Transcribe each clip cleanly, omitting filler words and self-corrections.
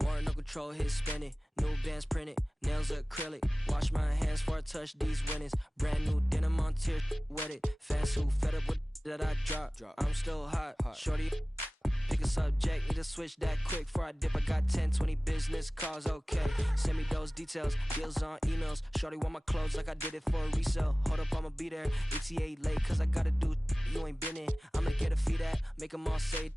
War no control, hit spinning. New bands printed, nails acrylic. Wash my hands before I touch these winnings. Brand new denim on tier, wet it. Fans who fed up with that I drop. I'm still hot. Shorty, pick a subject, need to switch that quick. Before I dip, I got 10, 20 business calls, okay. Send me those details, deals on emails. Shorty want my clothes like I did it for a resale. Hold up, I'ma be there. ETA late, cause I gotta do you ain't been in. I'ma get a fee that, make them all say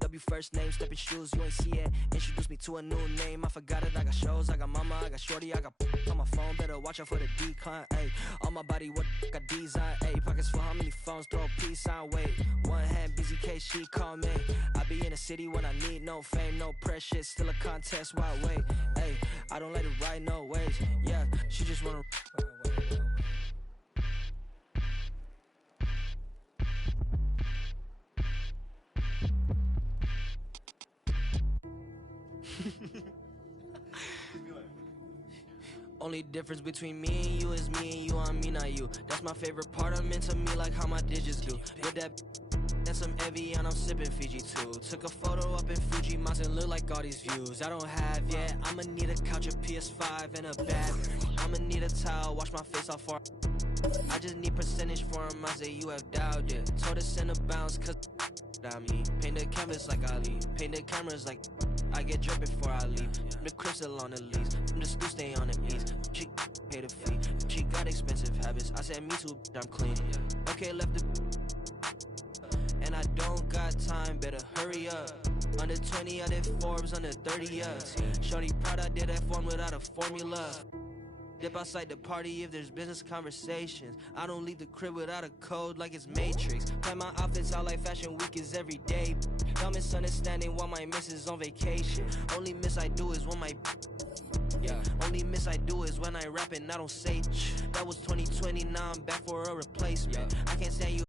W first name, stepping shoes, you ain't see it. Introduce me to a new name, I forgot it. I got shows, I got mama, I got shorty, I got on my phone. Better watch out for the decline, ayy. On my body, what got design, ayy. Pockets full, how many phones, throw a peace sign, wait. One hand, busy case, she call me. I be in the city when I need no fame, no pressure, still a contest, why wait, ayy. I don't let it ride no ways, yeah. She just wanna Only difference between me and you is me and you on me, not you. That's my favorite part, I'm into me like how my digits do. With that and some Evian, I'm sipping Fiji too. Took a photo up in Fuji Mountain, look like all these views I don't have yet. I'ma need a couch, a PS5, and a bed. I'ma need a towel, wash my face off for I just need percentage for him, I say you have doubt, yeah. Told us in the bounce, cause I mean, paint the canvas like Ali, paint the cameras like I get drip before I leave. The crystal on the lease, the school stay on the ease. She pay the fee, she got expensive habits. I said me too, I'm clean. Okay, left the and I don't got time, better hurry up. Under 20, I did Forbes, under 30, Shorty proud I did F1 without a formula. Dip outside the party if there's business conversations. I don't leave the crib without a code like it's Matrix. Plan my outfits out like fashion week is every day. Dumb misunderstanding while my miss is on vacation. Only miss I do is when my only miss I do is when I rap and I don't say that was 2020, now I'm back for a replacement. I can't stand you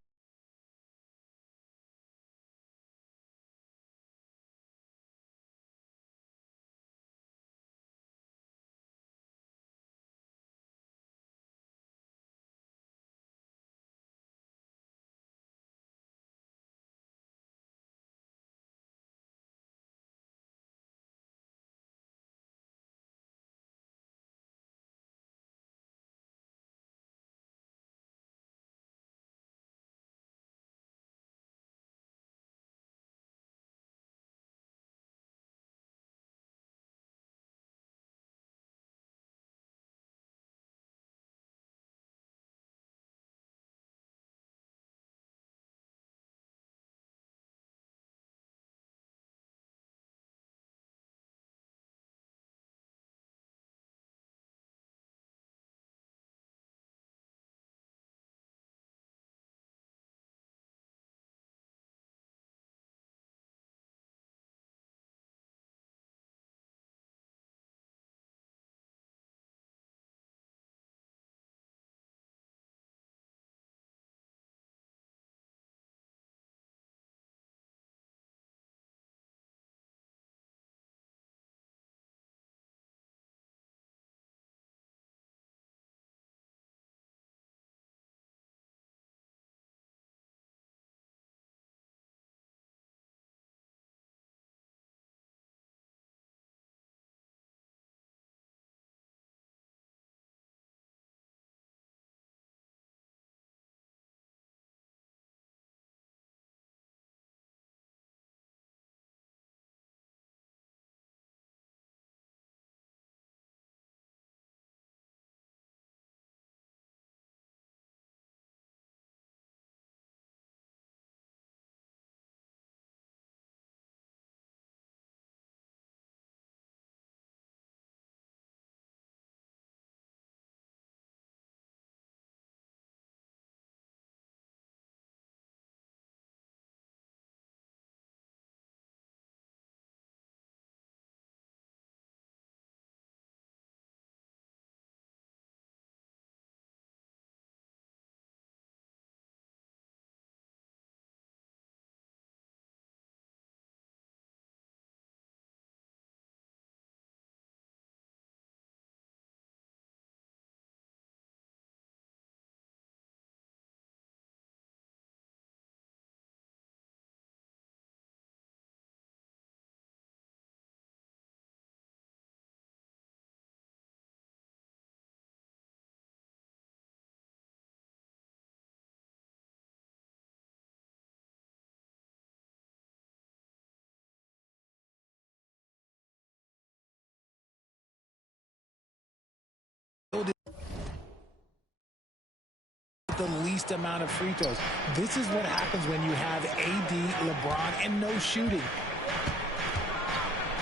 the least amount of free throws. This is what happens when you have AD, LeBron, and no shooting.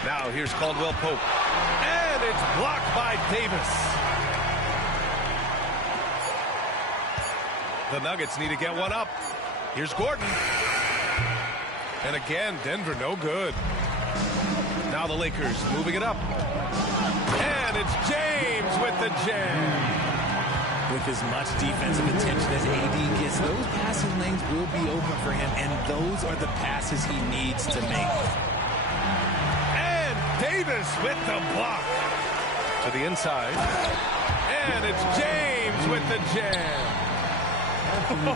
Now here's Caldwell Pope. And it's blocked by Davis. The Nuggets need to get one up. Here's Gordon. And again, Denver no good. Now the Lakers moving it up. And it's James with the jam. With as much defensive attention as AD gets, those passing lanes will be open for him, and those are the passes he needs to make. And Davis with the block. To the inside. And it's James with the jam.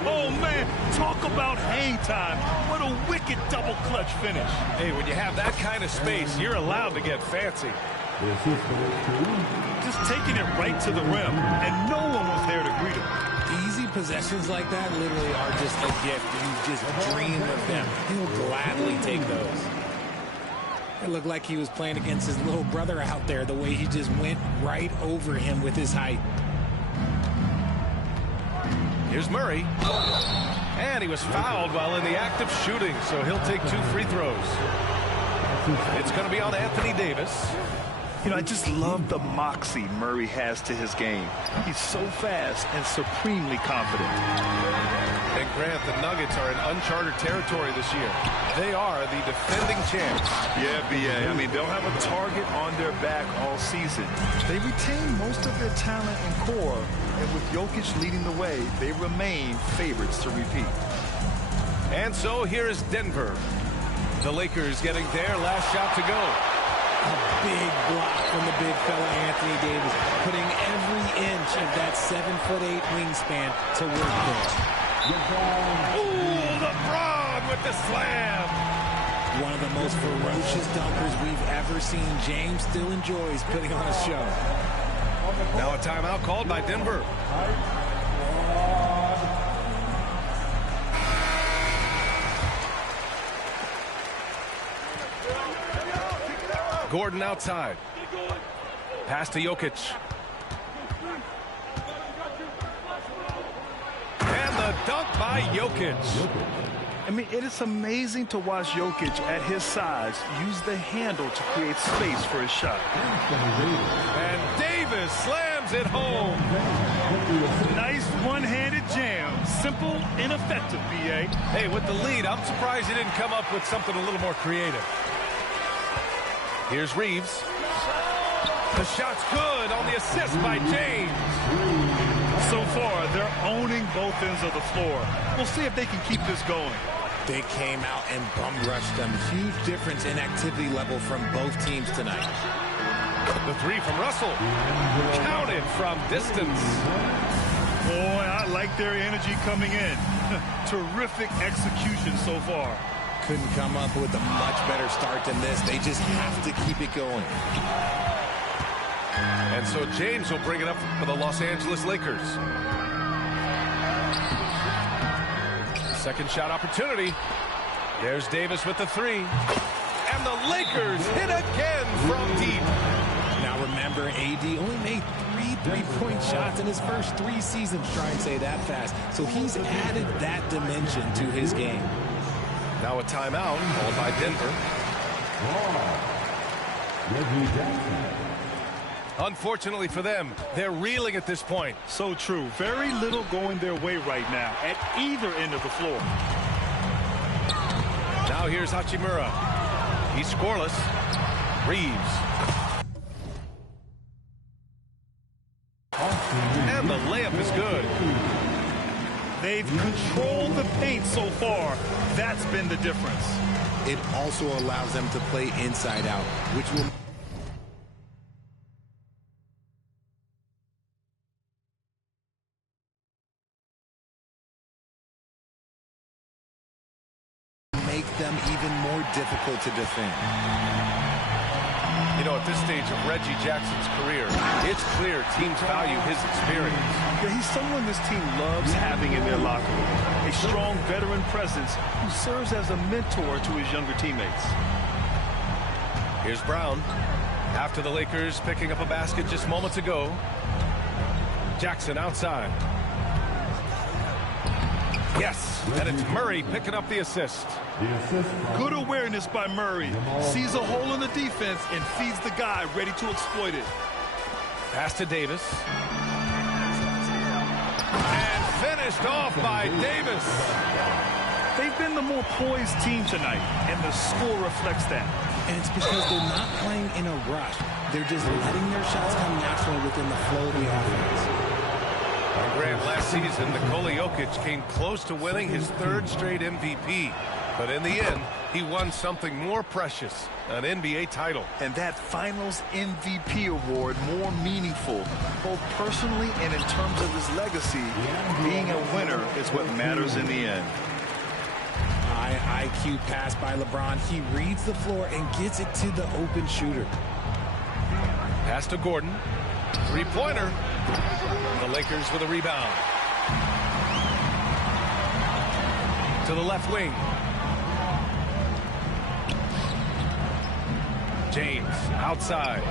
Oh, man, talk about hang time. What a wicked double clutch finish. Hey, when you have that kind of space, you're allowed to get fancy. Just taking it right to the rim, and no one was there to greet him. Easy possessions like that literally are just a gift. You just dream of them. He'll gladly take those. It looked like he was playing against his little brother out there, the way he just went right over him with his height. Here's Murray. And he was fouled while in the act of shooting, so he'll take 2 free throws. It's going to be on Anthony Davis. You know, I just love the moxie Murray has to his game. He's so fast and supremely confident. And Grant, the Nuggets are in uncharted territory this year. They are the defending champs. Yeah, B.A. I mean, they'll have a target on their back all season. They retain most of their talent and core, and with Jokic leading the way, they remain favorites to repeat. And so here is Denver. The Lakers getting their last shot to go. A big block from the big fella Anthony Davis, putting every inch of that 7'8" wingspan to work there. Ooh, LeBron with the slam. One of the most ferocious dunkers we've ever seen. James still enjoys putting on a show. Now a timeout called by Denver. Gordon outside. Pass to Jokic. And the dunk by Jokic. I mean, it is amazing to watch Jokic at his size use the handle to create space for his shot. And Davis slams it home. Nice one-handed jam. Simple and effective, B.A. Hey, with the lead, I'm surprised he didn't come up with something a little more creative. Here's Reeves. The shot's good on the assist by James. So far, they're owning both ends of the floor. We'll see if they can keep this going. They came out and bum rushed them. Huge difference in activity level from both teams tonight. The 3 from Russell. Counted from distance. Boy, I like their energy coming in. Terrific execution so far. Couldn't come up with a much better start than this. They just have to keep it going. And so James will bring it up for the Los Angeles Lakers. Second shot opportunity. There's Davis with the 3. And the Lakers hit again from deep. Now remember, AD only made 3 three-point shots in his first 3 seasons. Try and say that fast. So he's added that dimension to his game. Now a timeout called by Denver. Unfortunately for them, they're reeling at this point. So true. Very little going their way right now at either end of the floor. Now here's Hachimura. He's scoreless. Reeves. And the layup is good. They've controlled the paint so far. That's been the difference. It also allows them to play inside out, which will make them even more difficult to defend. You know, at this stage of Reggie Jackson's career, it's clear teams value his experience. Yeah, he's someone this team loves having in their locker room. A strong veteran presence who serves as a mentor to his younger teammates. Here's Brown. After the Lakers picking up a basket just moments ago. Jackson outside. Yes, and it's Murray picking up the assist. Good awareness by Murray. Sees a hole in the defense and feeds the guy ready to exploit it. Pass to Davis. And finished off by Davis. They've been the more poised team tonight, and the score reflects that. And it's because they're not playing in a rush. They're just letting their shots come naturally within the flow of the offense. Grant, last season, Nikola Jokic came close to winning his third straight MVP. But in the end, he won something more precious, an NBA title. And that Finals MVP award more meaningful, both personally and in terms of his legacy. Being a winner is what matters in the end. High IQ pass by LeBron. He reads the floor and gets it to the open shooter. Pass to Gordon. Three-pointer. The Lakers with a rebound. To the left wing. James outside.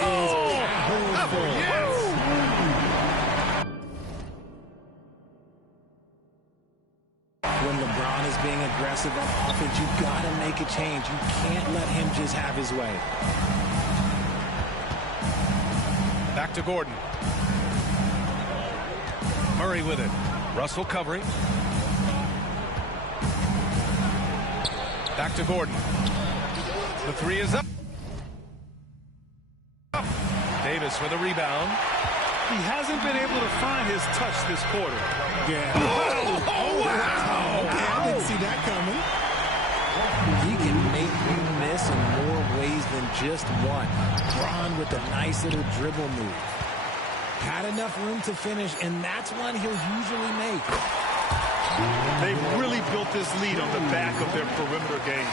Oh! Yes! When LeBron is being aggressive on offense, you gotta make a change. You can't let him just have his way. Back to Gordon. Murray with it. Russell covering. Back to Gordon. The three is up. Davis with a rebound. He hasn't been able to find his touch this quarter. Yeah. Oh, wow! Okay, I didn't see that coming. He can make you miss in more ways than just one. Braun with a nice little dribble move. Had enough room to finish, and that's one he'll usually make. They've really built this lead on the back of their perimeter game.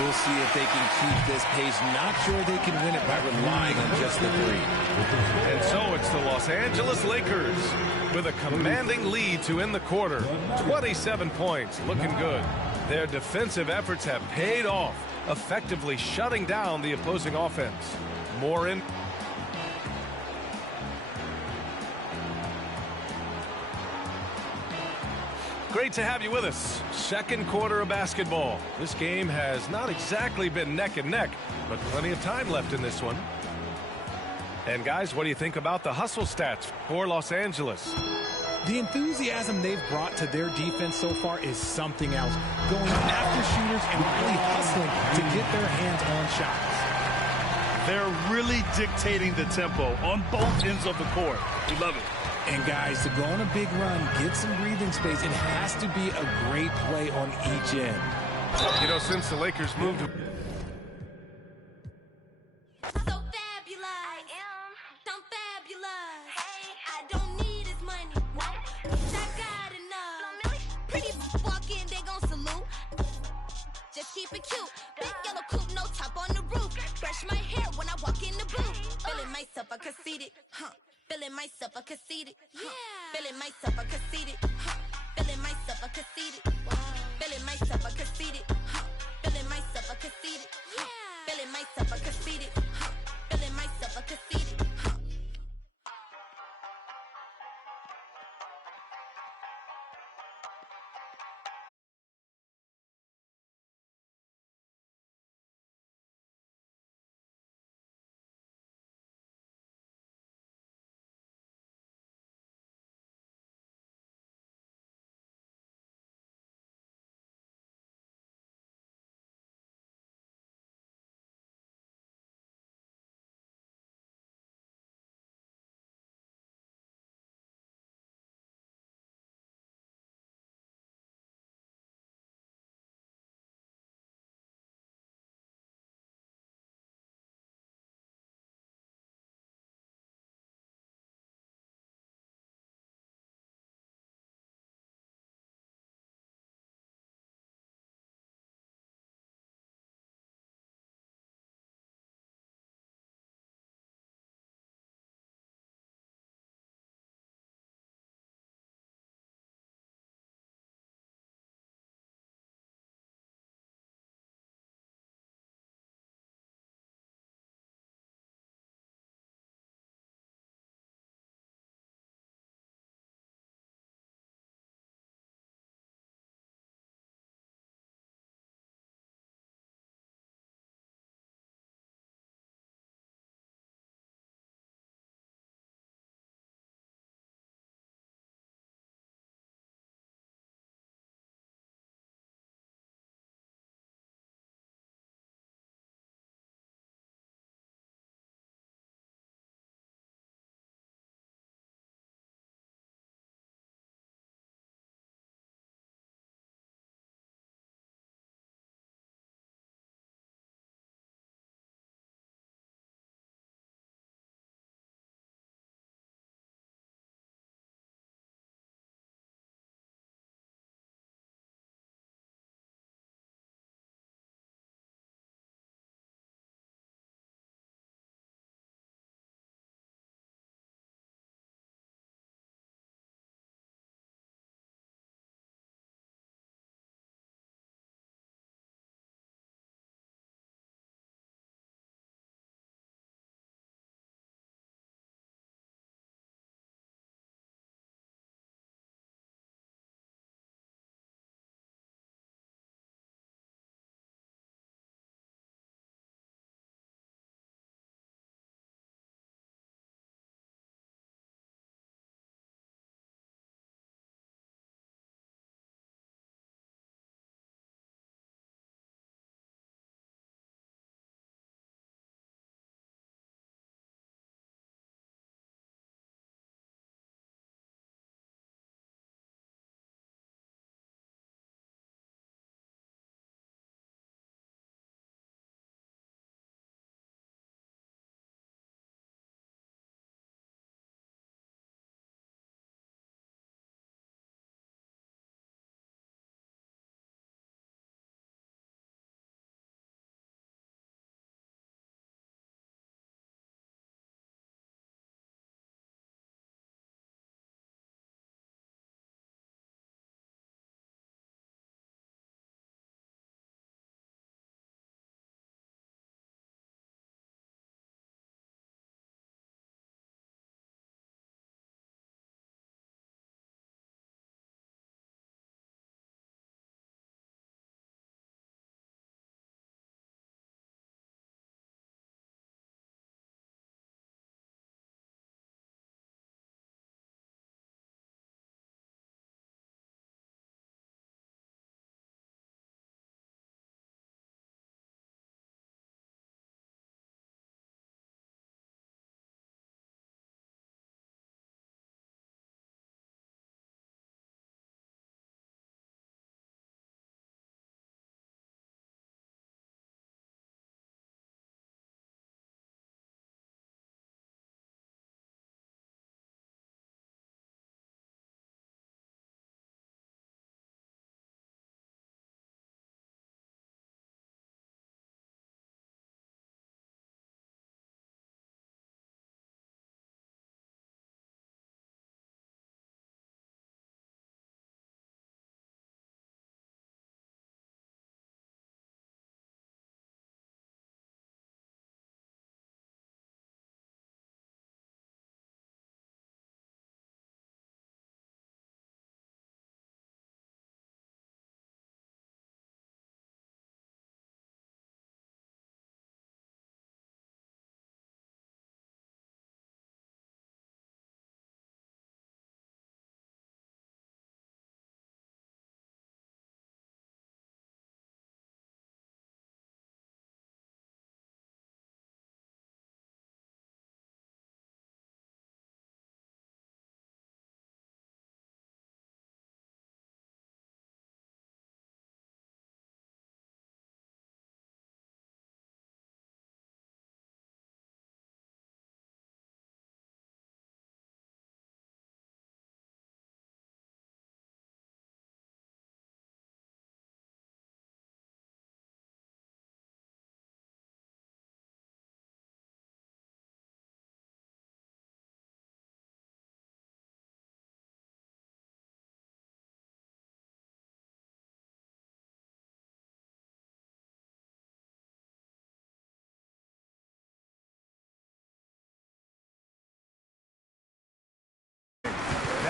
We'll see if they can keep this pace. Not sure they can win it by relying on just the three. And so it's the Los Angeles Lakers with a commanding lead to end the quarter. 27 points, looking good. Their defensive efforts have paid off, effectively shutting down the opposing offense. More in. Great to have you with us. Second quarter of basketball. This game has not exactly been neck and neck, but plenty of time left in this one. And guys, what do you think about the hustle stats for Los Angeles? The enthusiasm they've brought to their defense so far is something else. Going after shooters and really hustling to get their hands on shots. They're really dictating the tempo on both ends of the court. We love it. And guys, to go on a big run, get some breathing space, it has to be a great play on each end. You know, since the Lakers moved to keep it cute. Big yellow coupe, no top on the roof. Brush my hair when I walk in the booth. Feeling myself, I conceited. Feeling myself, I conceited. Feeling myself, I conceited. Feeling myself, I conceited. Feeling myself, I conceited. Feeling myself, I conceited.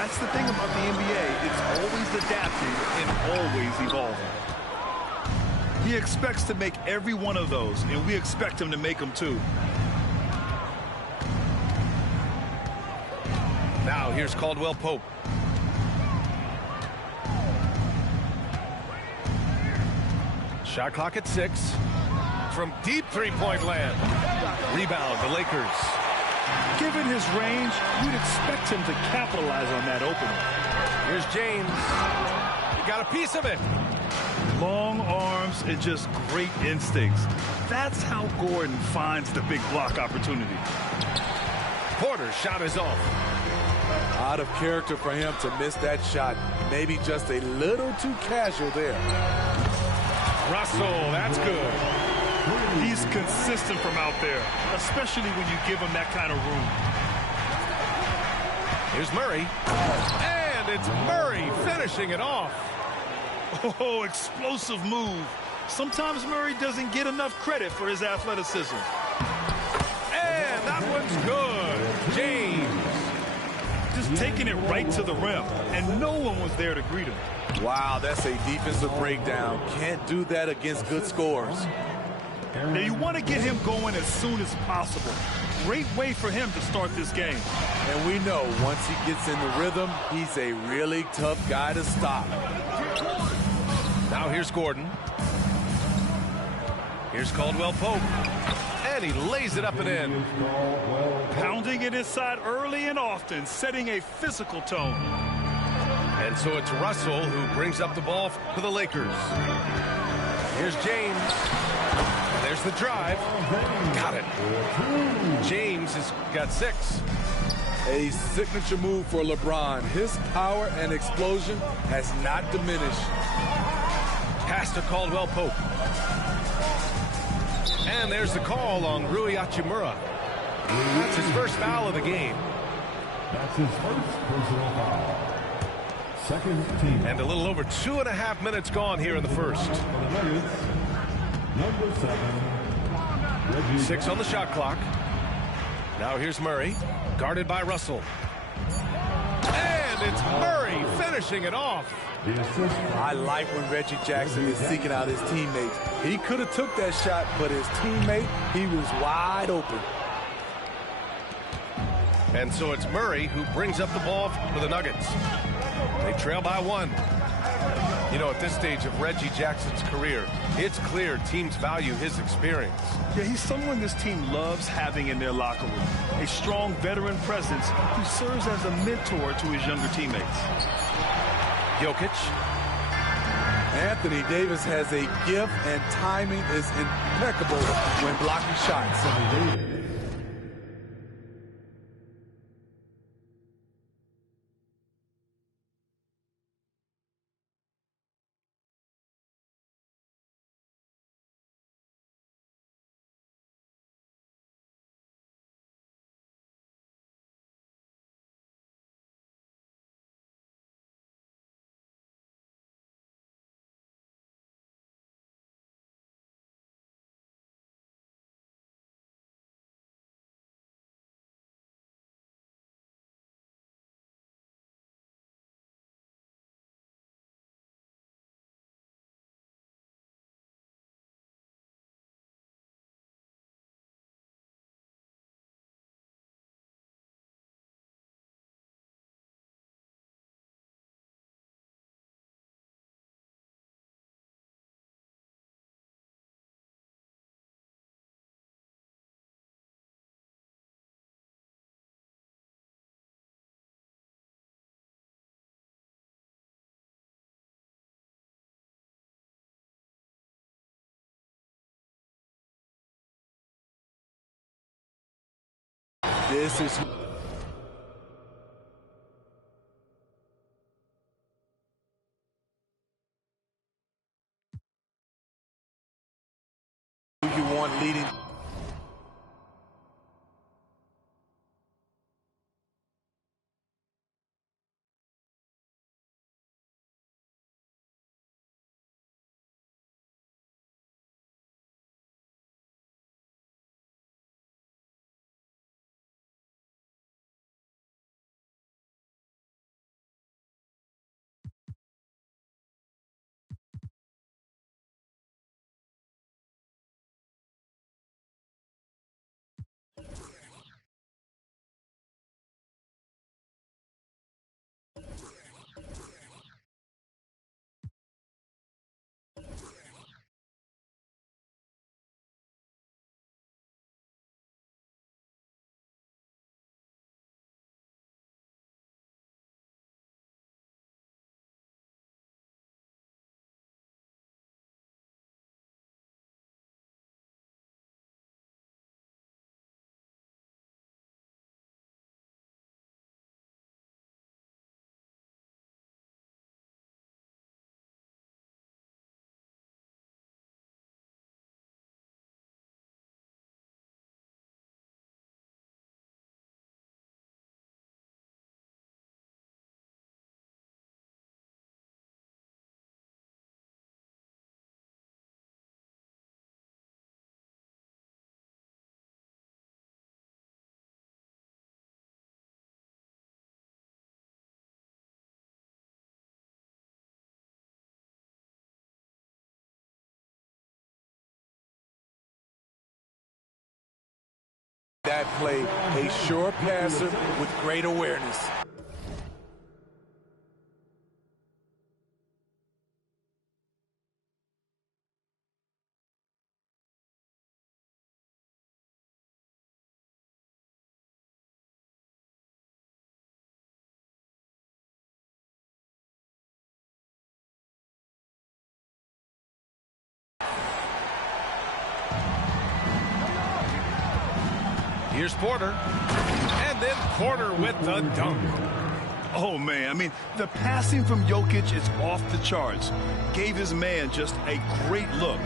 That's the thing about the NBA. It's always adapting and always evolving. He expects to make every one of those, and we expect him to make them too. Now here's Caldwell Pope. Shot clock at 6. From deep three-point land. Rebound, the Lakers. Given his range, you'd expect him to capitalize on that opening. Here's James. He got a piece of it. Long arms and just great instincts. That's how Gordon finds the big block opportunity. Porter's shot is off. Out of character for him to miss that shot. Maybe just a little too casual there. Russell, that's good. He's consistent from out there, especially when you give him that kind of room. Here's Murray. And it's Murray finishing it off. Oh, explosive move. Sometimes Murray doesn't get enough credit for his athleticism. And that one's good. James. Just taking it right to the rim, and no one was there to greet him. Wow, that's a defensive breakdown. Can't do that against good scores. Now, you want to get him going as soon as possible. Great way for him to start this game. And we know once he gets in the rhythm, he's a really tough guy to stop. Now here's Gordon. Here's Caldwell Pope. And he lays it up and in. Pounding it inside early and often, setting a physical tone. And so it's Russell who brings up the ball for the Lakers. Here's James. And there's the drive. Got it. James has got 6. A signature move for LeBron. His power and explosion has not diminished. Pass to Caldwell Pope. And there's the call on Rui Hachimura. That's his first foul of the game. That's his first personal foul. Second team. And a little over 2.5 minutes gone here in the first. For the Nuggets, number 7, Reggie 6 on the shot clock. Now here's Murray, guarded by Russell. And it's Murray finishing it off. The assist. I like when Reggie Jackson is seeking out his teammates. He could have took that shot, but his teammate, he was wide open. And so it's Murray who brings up the ball for the Nuggets. They trail by 1. You know, at this stage of Reggie Jackson's career, it's clear teams value his experience. Yeah, he's someone this team loves having in their locker room. A strong veteran presence who serves as a mentor to his younger teammates. Jokic. Anthony Davis has a gift, and timing is impeccable when blocking shots. This is who you want leading. That play, a sure passer with great awareness. Here's Porter, and then Porter with the dunk. Oh, man, I mean, the passing from Jokic is off the charts. Gave his man just a great look.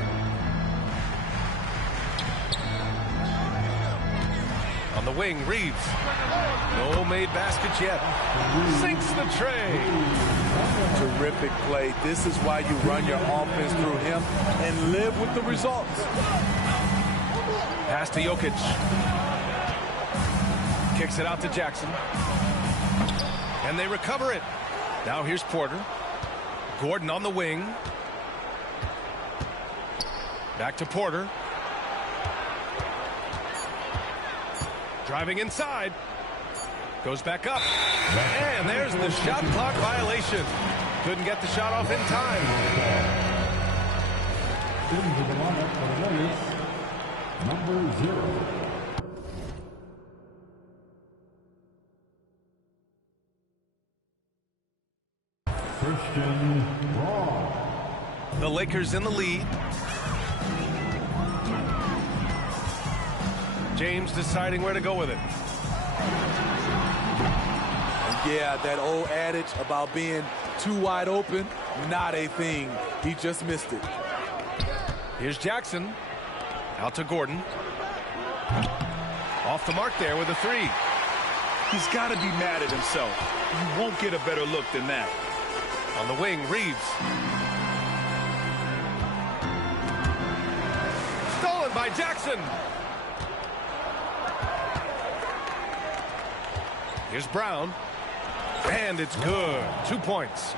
On the wing, Reeves. No made baskets yet. Sinks the tray. Terrific play. This is why you run your offense through him and live with the results. Pass to Jokic. Kicks it out to Jackson. And they recover it. Now here's Porter. Gordon on the wing. Back to Porter. Driving inside. Goes back up. And there's the shot clock violation. Couldn't get the shot off in time. Into the lineup for the Nuggets, number 0. Christian Braun. The Lakers in the lead. James deciding where to go with it. Yeah, that old adage about being too wide open, not a thing. He just missed it. Here's Jackson. Out to Gordon. Off the mark there with a three. He's got to be mad at himself. You won't get a better look than that. On the wing, Reeves. Stolen by Jackson. Here's Brown. And it's good. 2 points.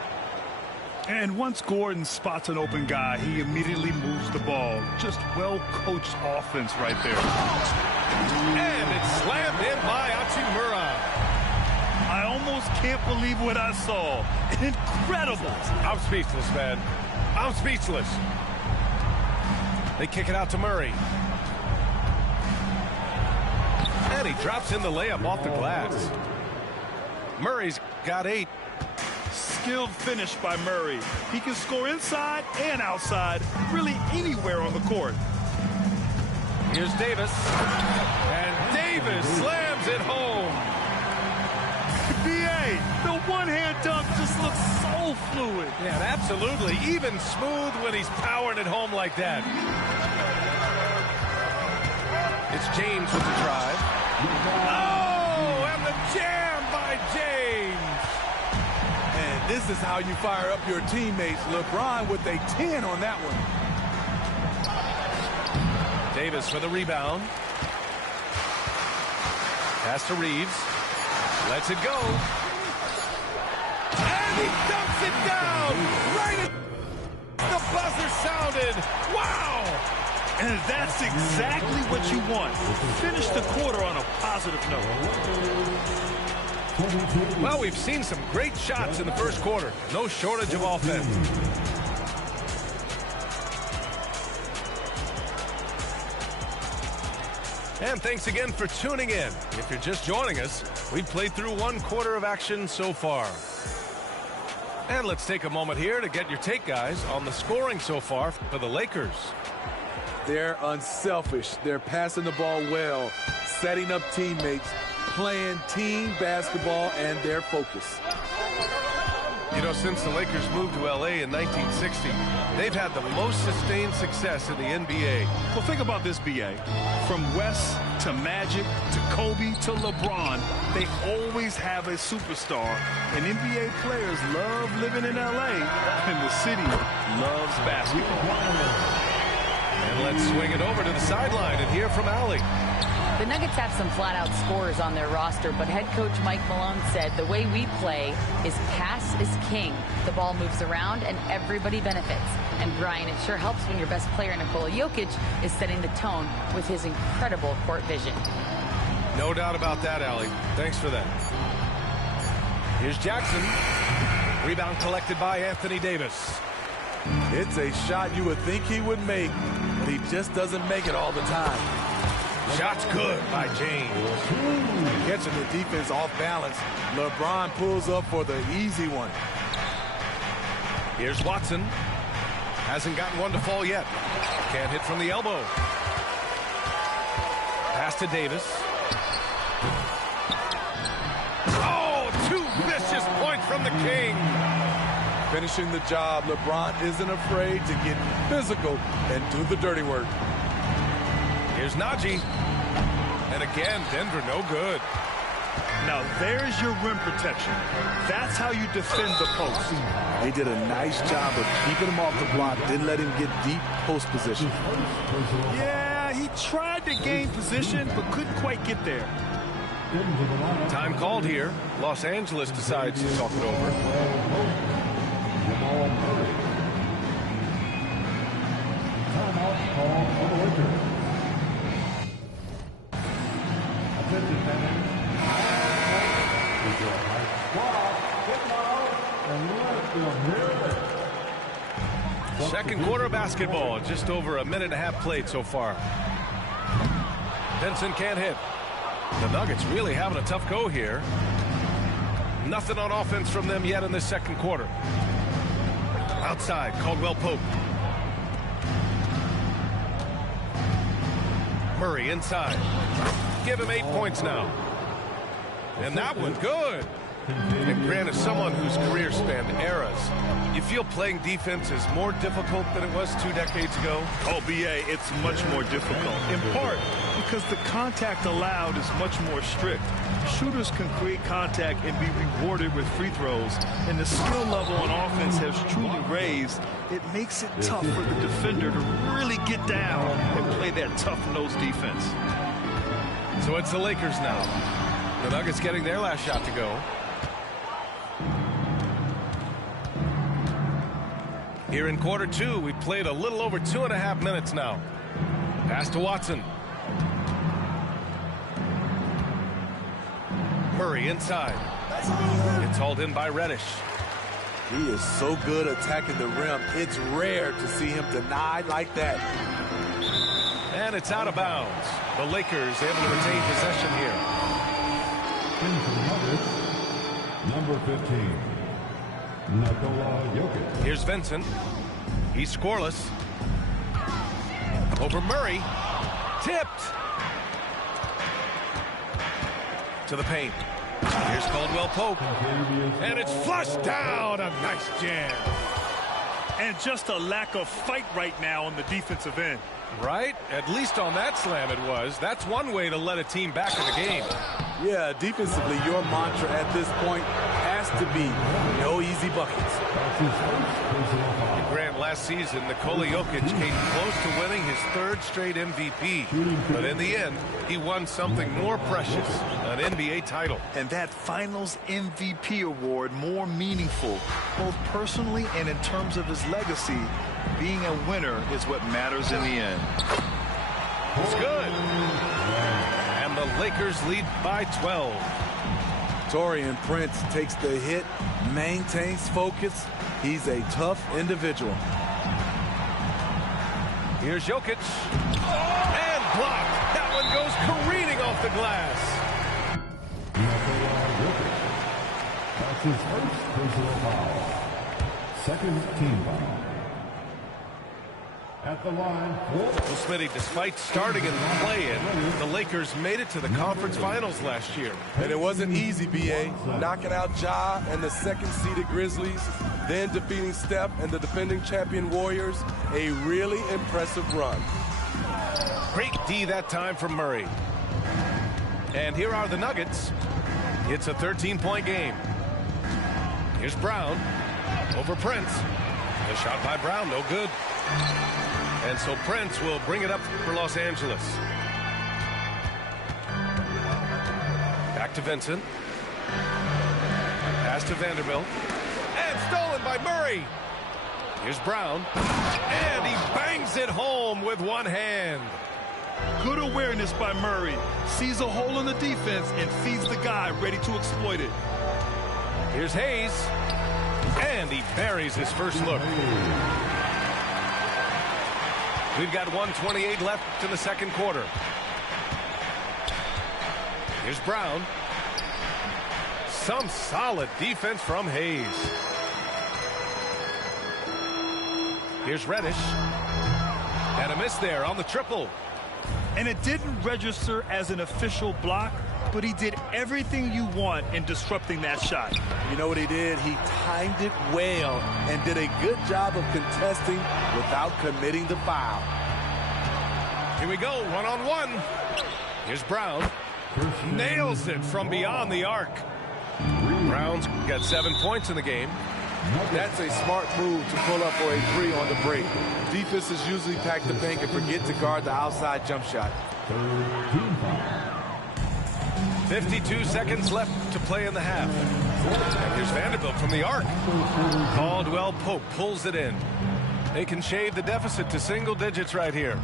And once Gordon spots an open guy, he immediately moves the ball. Just well-coached offense right there. And it's slammed in by Hachimura. I almost can't believe what I saw. Incredible. I'm speechless, man. I'm speechless. They kick it out to Murray. And he drops in the layup off the glass. Murray's got 8. Skilled finish by Murray. He can score inside and outside, really anywhere on the court. Here's Davis. And Davis slams it home. B.A., the one-hand dunk just looks so fluid. Yeah, absolutely. Even smooth when he's powering it home like that. It's James with the drive. Oh, and the jam by James. And this is how you fire up your teammates. LeBron with a 10 on that one. Davis for the rebound. Pass to Reeves. Lets it go. And he dumps it down. Right at the buzzer sounded. Wow. And that's exactly what you want. Finish the quarter on a positive note. Well, we've seen some great shots in the first quarter. No shortage of offense. And thanks again for tuning in. If you're just joining us, we've played through 1 quarter of action so far. And let's take a moment here to get your take, guys, on the scoring so far for the Lakers. They're unselfish. They're passing the ball well, setting up teammates, playing team basketball, and their focus. You know, since the Lakers moved to L.A. in 1960, they've had the most sustained success in the NBA. Well, think about this, B.A. From West to Magic to Kobe to LeBron, they always have a superstar. And NBA players love living in L.A., and the city loves basketball. And let's swing it over to the sideline and hear from Allie. The Nuggets have some flat-out scorers on their roster, but head coach Mike Malone said the way we play is pass is king. The ball moves around and everybody benefits. And Brian, it sure helps when your best player, Nikola Jokic, is setting the tone with his incredible court vision. No doubt about that, Allie. Thanks for that. Here's Jackson. Rebound collected by Anthony Davis. It's a shot you would think he would make, but he just doesn't make it all the time. Shot's good by James. Catching the defense off balance, LeBron pulls up for the easy one. Here's Watson. Hasn't gotten one to fall yet. Can't hit from the elbow. Pass to Davis. Oh, two vicious points from the King. Finishing the job, LeBron isn't afraid to get physical and do the dirty work. Here's Najee. And again, Denver no good. Now there's your rim protection. That's how you defend the post. They did a nice job of keeping him off the block, didn't let him get deep post position. Yeah, he tried to gain position, but couldn't quite get there. Time called here. Los Angeles decides to talk it over. Timeout call for the Lakers. Second quarter of basketball, just over a minute and a half played so far. Benson can't hit. The Nuggets really having a tough go here. Nothing on offense from them yet in this second quarter. Outside, Caldwell Pope. Murray inside. Give him 8 points now. And that one good. And Grant, as someone whose career spanned eras, you feel playing defense is more difficult than it was 2 decades ago? Oh, BA, it's much more difficult, in part because the contact allowed is much more strict. Shooters can create contact and be rewarded with free throws, and the skill level on offense has truly raised. It makes it tough for the defender to really get down and play that tough-nosed defense. So it's the Lakers now. The Nuggets getting their last shot to go. Here in quarter two, we played a little over 2.5 minutes now. Pass to Watson. Murray inside. It's hauled in by Reddish. He is so good attacking the rim. It's rare to see him denied like that. And it's out of bounds. The Lakers able to retain possession here. Into the Nuggets, number 15, Nikola Jokic. Here's Vincent. He's scoreless. Over Murray. Tipped. To the paint. Here's Caldwell Pope. And it's flushed down. A nice jam. And just a lack of fight right now on the defensive end. Right? At least on that slam it was. That's one way to let a team back in the game. Yeah, defensively, your mantra at this point has to be no easy buckets. Grant, last season, Nikola Jokic came close to winning his 3rd straight MVP. But in the end, he won something more precious, an NBA title. And that Finals MVP award more meaningful, both personally and in terms of his legacy. Being a winner is what matters in the end. It's good. And the Lakers lead by 12. Taurean Prince takes the hit, maintains focus. He's a tough individual. Here's Jokic. And blocked. That one goes careening off the glass. Nikola Jokic. That's his first personal foul. Second team foul. At the line. Well, Smitty, despite starting in the play-in, the Lakers made it to the conference finals last year. And it wasn't easy, B.A. Knocking out Ja and the second-seeded Grizzlies, then defeating Steph and the defending champion Warriors. A really impressive run. Great D that time from Murray. And here are the Nuggets. It's a 13-point game. Here's Brown over Prince. The shot by Brown, no good. And so Prince will bring it up for Los Angeles. Back to Vincent. Pass to Vanderbilt. And stolen by Murray. Here's Brown. And he bangs it home with one hand. Good awareness by Murray. Sees a hole in the defense and feeds the guy ready to exploit it. Here's Hayes. And he buries his first look. We've got 1:28 left in the second quarter. Here's Brown. Some solid defense from Hayes. Here's Reddish. And a miss there on the triple. And it didn't register as an official block, but he did everything you want in disrupting that shot. You know what he did? He timed it well and did a good job of contesting without committing the foul. Here we go, one-on-one. Here's Brown. Nails it from beyond the arc. Brown's got 7 points in the game. That's a smart move to pull up for a three on the break. Defenses usually pack the paint and forget to guard the outside jump shot. 52 seconds left to play in the half. And here's Vanderbilt from the arc. Caldwell Pope pulls it in. They can shave the deficit to single digits right here.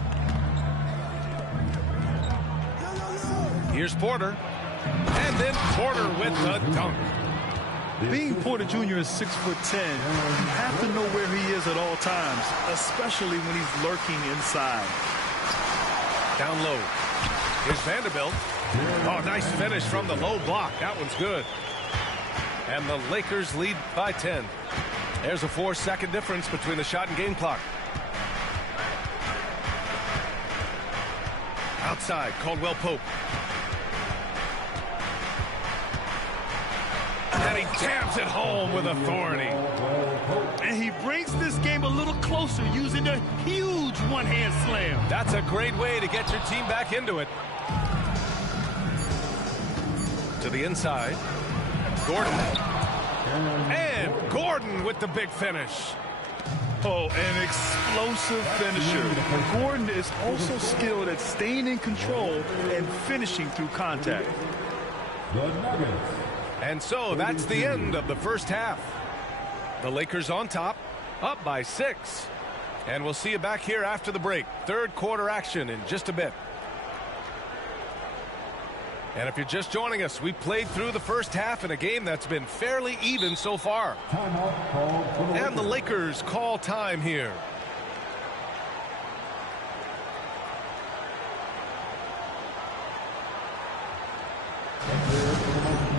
Here's Porter. And then Porter with the dunk. Being Porter Jr. is 6'10", you have to know where he is at all times, especially when he's lurking inside. Down low. Here's Vanderbilt. Oh, nice finish from the low block. That one's good. And the Lakers lead by 10. There's a 4-second difference between the shot and game clock. Outside, Caldwell Pope. And he jams it home with authority. And he brings this game a little closer using a huge one-hand slam. That's a great way to get your team back into it. To the inside. Gordon. And Gordon with the big finish. Oh, an explosive finisher. Gordon is also skilled at staying in control and finishing through contact. The Nuggets. And so that's the end of the first half. The Lakers on top, up by 6. And we'll see you back here after the break. Third quarter action in just a bit. And if you're just joining us, we played through the first half in a game that's been fairly even so far. Timeout called for the And the Lakers call time here.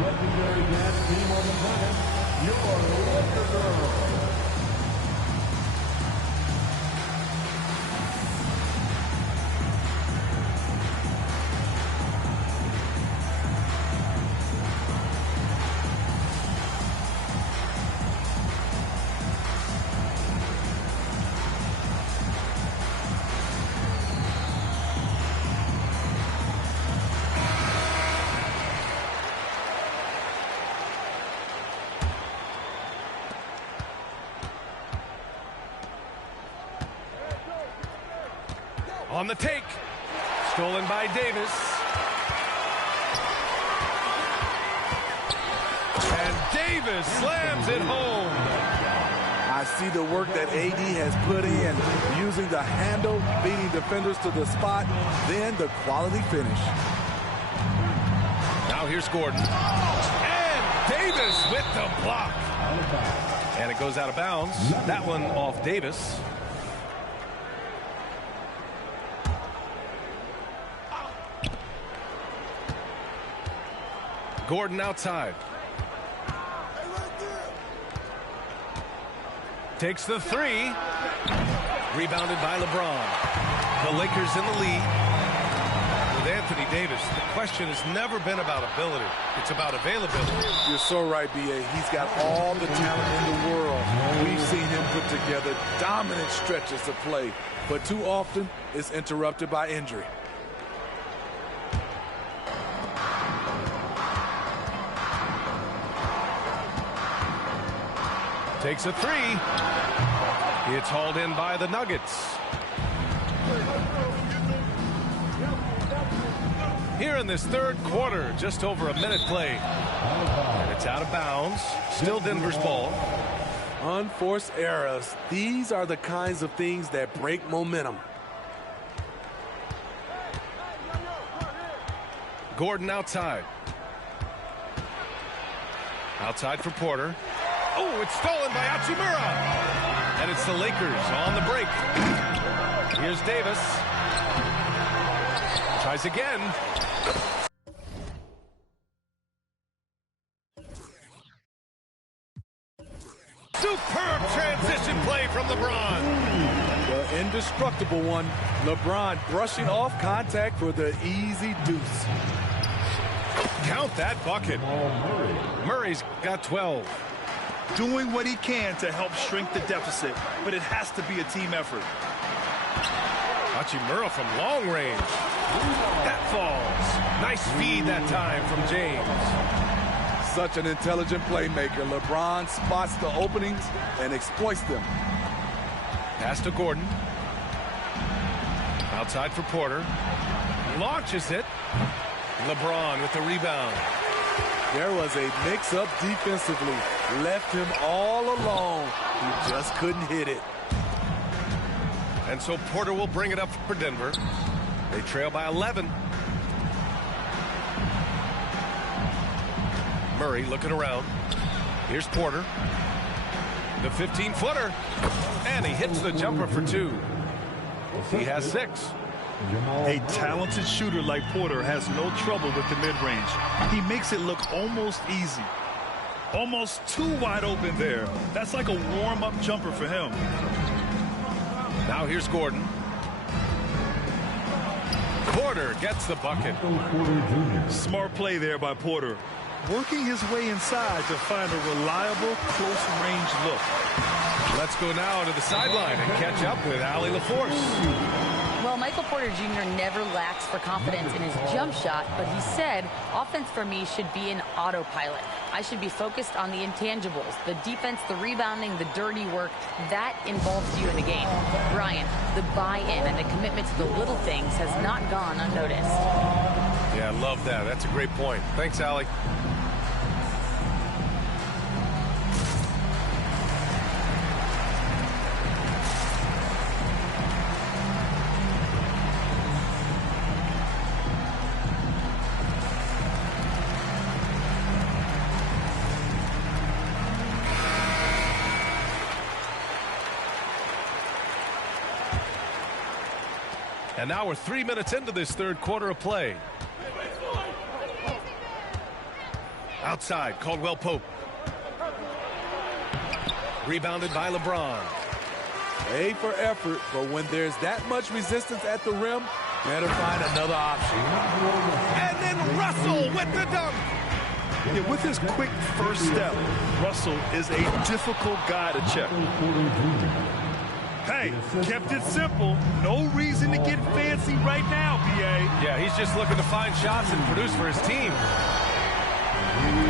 legendary dance team on the planet, your Laker Girls. On the take. Stolen by Davis. And Davis slams it home. I see the work that AD has put in, using the handle, beating defenders to the spot, then the quality finish. Now here's Gordon. And Davis with the block. And it goes out of bounds. That one off Davis. Gordon outside. Takes the three. Rebounded by LeBron. The Lakers in the lead. With Anthony Davis, the question has never been about ability. It's about availability. You're so right, B.A. He's got all the talent in the world. We've seen him put together dominant stretches of play, but too often it's interrupted by injury. Takes a three. It's hauled in by the Nuggets. Here in this third quarter, just over a minute played. And it's out of bounds. Still Denver's ball. Unforced errors. These are the kinds of things that break momentum. Gordon outside. Outside for Porter. Oh, it's stolen by Hachimura. And it's the Lakers on the break. Here's Davis. Tries again. Superb transition play from LeBron. The indestructible one. LeBron brushing off contact for the easy deuce. Count that bucket. Murray's got 12. Doing what he can to help shrink the deficit, but it has to be a team effort. Hachimura from long range. That falls. Nice feed that time from James. Such an intelligent playmaker. LeBron spots the openings and exploits them. Pass to Gordon. Outside for Porter. Launches it. LeBron with the rebound. There was a mix-up defensively. Left him all alone. He just couldn't hit it. And so Porter will bring it up for Denver. They trail by 11. Murray looking around. Here's Porter. The 15-footer. And he hits the jumper for 2. He has 6. A talented shooter like Porter has no trouble with the mid-range. He makes it look almost easy. Almost too wide open there. That's like a warm-up jumper for him. Now here's Gordon. Porter gets the bucket. Smart play there by Porter. Working his way inside to find a reliable close-range look. Let's go now to the sideline and catch up with Allie LaForce. Well, Michael Porter Jr. never lacks for confidence in his jump shot, but he said, offense for me should be an autopilot. I should be focused on the intangibles, the defense, the rebounding, the dirty work. That involves you in the game. Brian, the buy-in and the commitment to the little things has not gone unnoticed. Yeah, I love that. That's a great point. Thanks, Allie. And now we're 3 minutes into this third quarter of play. Outside, Caldwell Pope. Rebounded by LeBron. A for effort, but when there's that much resistance at the rim, better find another option. And then Russell with the dunk. Yeah, with his quick first step, Russell is a difficult guy to check. Hey, kept it simple. No reason to get fancy right now, B.A. Yeah, he's just looking to find shots and produce for his team.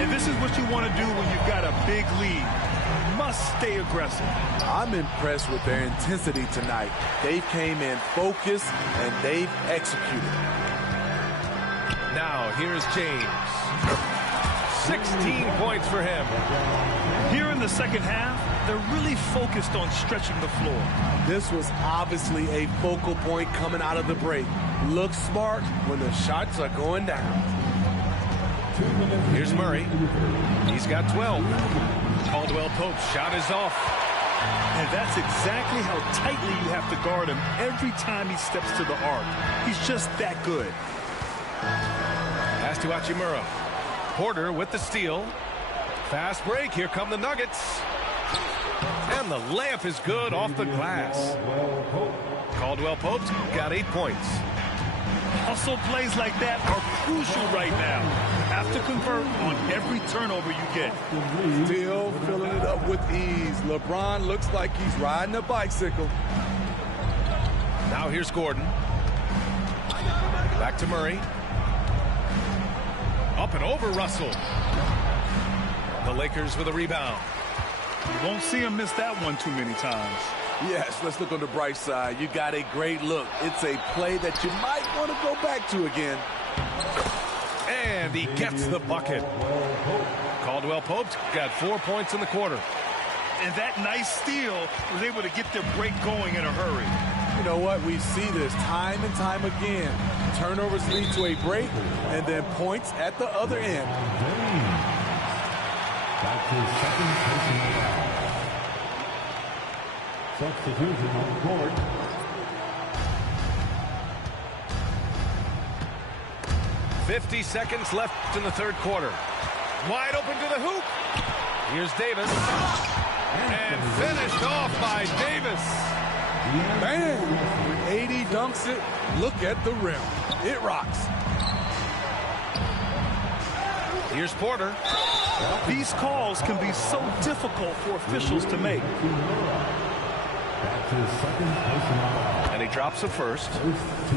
And this is what you want to do when you've got a big lead. You must stay aggressive. I'm impressed with their intensity tonight. They came in focused and they've executed. Now, here's James. 16 points for him. Here in the second half, they're really focused on stretching the floor. This was obviously a focal point coming out of the break. Look smart when the shots are going down. Here's Murray. He's got 12. Caldwell Pope's shot is off. And that's exactly how tightly you have to guard him every time he steps to the arc. He's just that good. Pass to Hachimura. Porter with the steal. Fast break. Here come the Nuggets. And the layup is good off the glass. Caldwell Pope's got 8 points. Hustle plays like that are crucial right now. Have to convert on every turnover you get. Still filling it up with ease. LeBron looks like he's riding a bicycle. Now here's Gordon. Back to Murray. Up and over Russell. The Lakers with a rebound. You won't see him miss that one too many times. Yes, let's look on the bright side. You got a great look. It's a play that you might want to go back to again. And he gets the bucket. Caldwell Pope's got 4 points in the quarter. And that nice steal was able to get their break going in a hurry. You know what? We see this time and time again. Turnovers lead to a break, and then points at the other end. That's his second personal foul. Substitution on the court. 50 seconds left in the third quarter. Wide open to the hoop. Here's Davis. And finished off by Davis. Man, when AD dunks it, look at the rim. It rocks. Here's Porter. These calls can be so difficult for officials to make. That's his second personal foul. And he drops a first.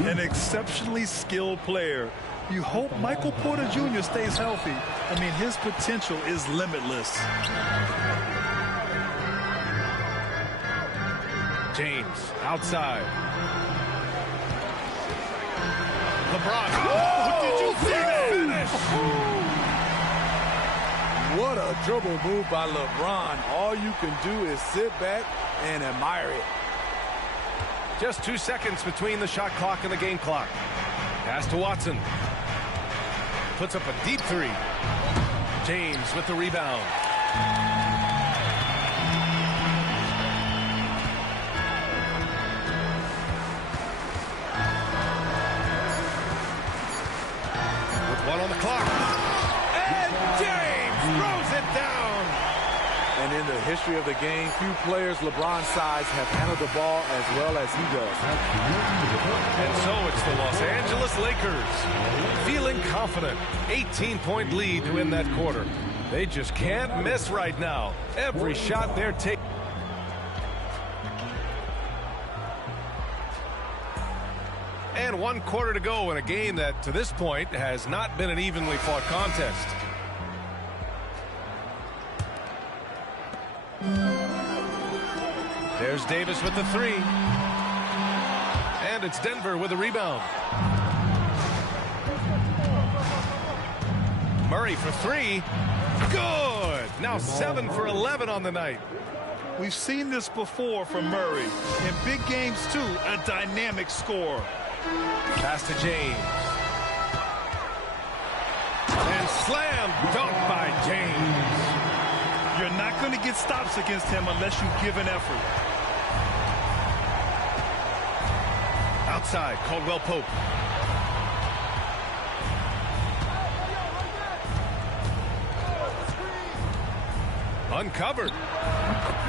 An exceptionally skilled player. You hope Michael Porter Jr. stays healthy. I mean, his potential is limitless. James outside. LeBron. Oh, did you see that finish? What a dribble move by LeBron. All you can do is sit back and admire it. Just 2 seconds between the shot clock and the game clock. Pass to Watson. Puts up a deep three. James with the rebound. With 1 on the clock. And James throws it down. And in the history of the game, few players LeBron's size have handled the ball as well as he does. And so it's the Los Angeles Lakers feeling confident. 18-point lead to win that quarter. They just can't miss right now. Every shot they're taking. And 1 quarter to go in a game that, to this point, has not been an evenly fought contest. There's Davis with the three. And it's Denver with a rebound. Murray for three. Good. Now 7 for 11 on the night. We've seen this before from Murray. In big games, too, a dynamic scorer. Pass to James. And slam dunk by James. You're not going to get stops against him unless you give an effort. Outside, Caldwell Pope. Uncovered.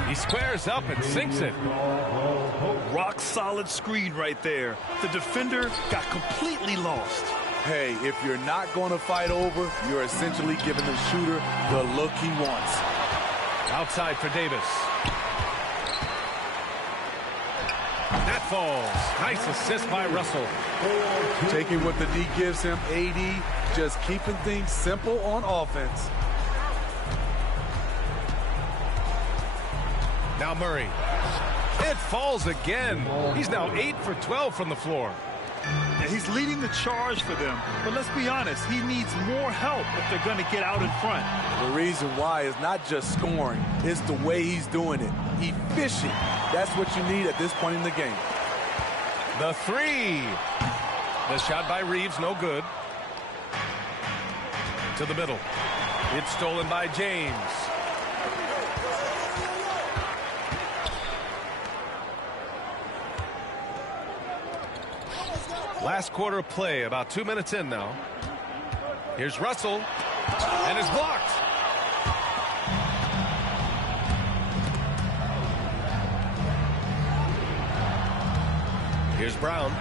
He squares up and sinks it. Rock solid screen right there. The defender got completely lost. Hey, if you're not going to fight over, you're essentially giving the shooter the look he wants. Outside for Davis. That falls. Nice assist by Russell. Taking what the D gives him, AD just keeping things simple on offense. Now Murray. It falls again. He's now 8 for 12 from the floor. He's leading the charge for them. But let's be honest, he needs more help if they're going to get out in front. The reason why is not just scoring. It's the way he's doing it. Efficient. That's what you need at this point in the game. The three. The shot by Reeves, no good. To the middle. It's stolen by James. Last quarter of play, about 2 minutes in now. Here's Russell, and it's blocked. Here's Brown.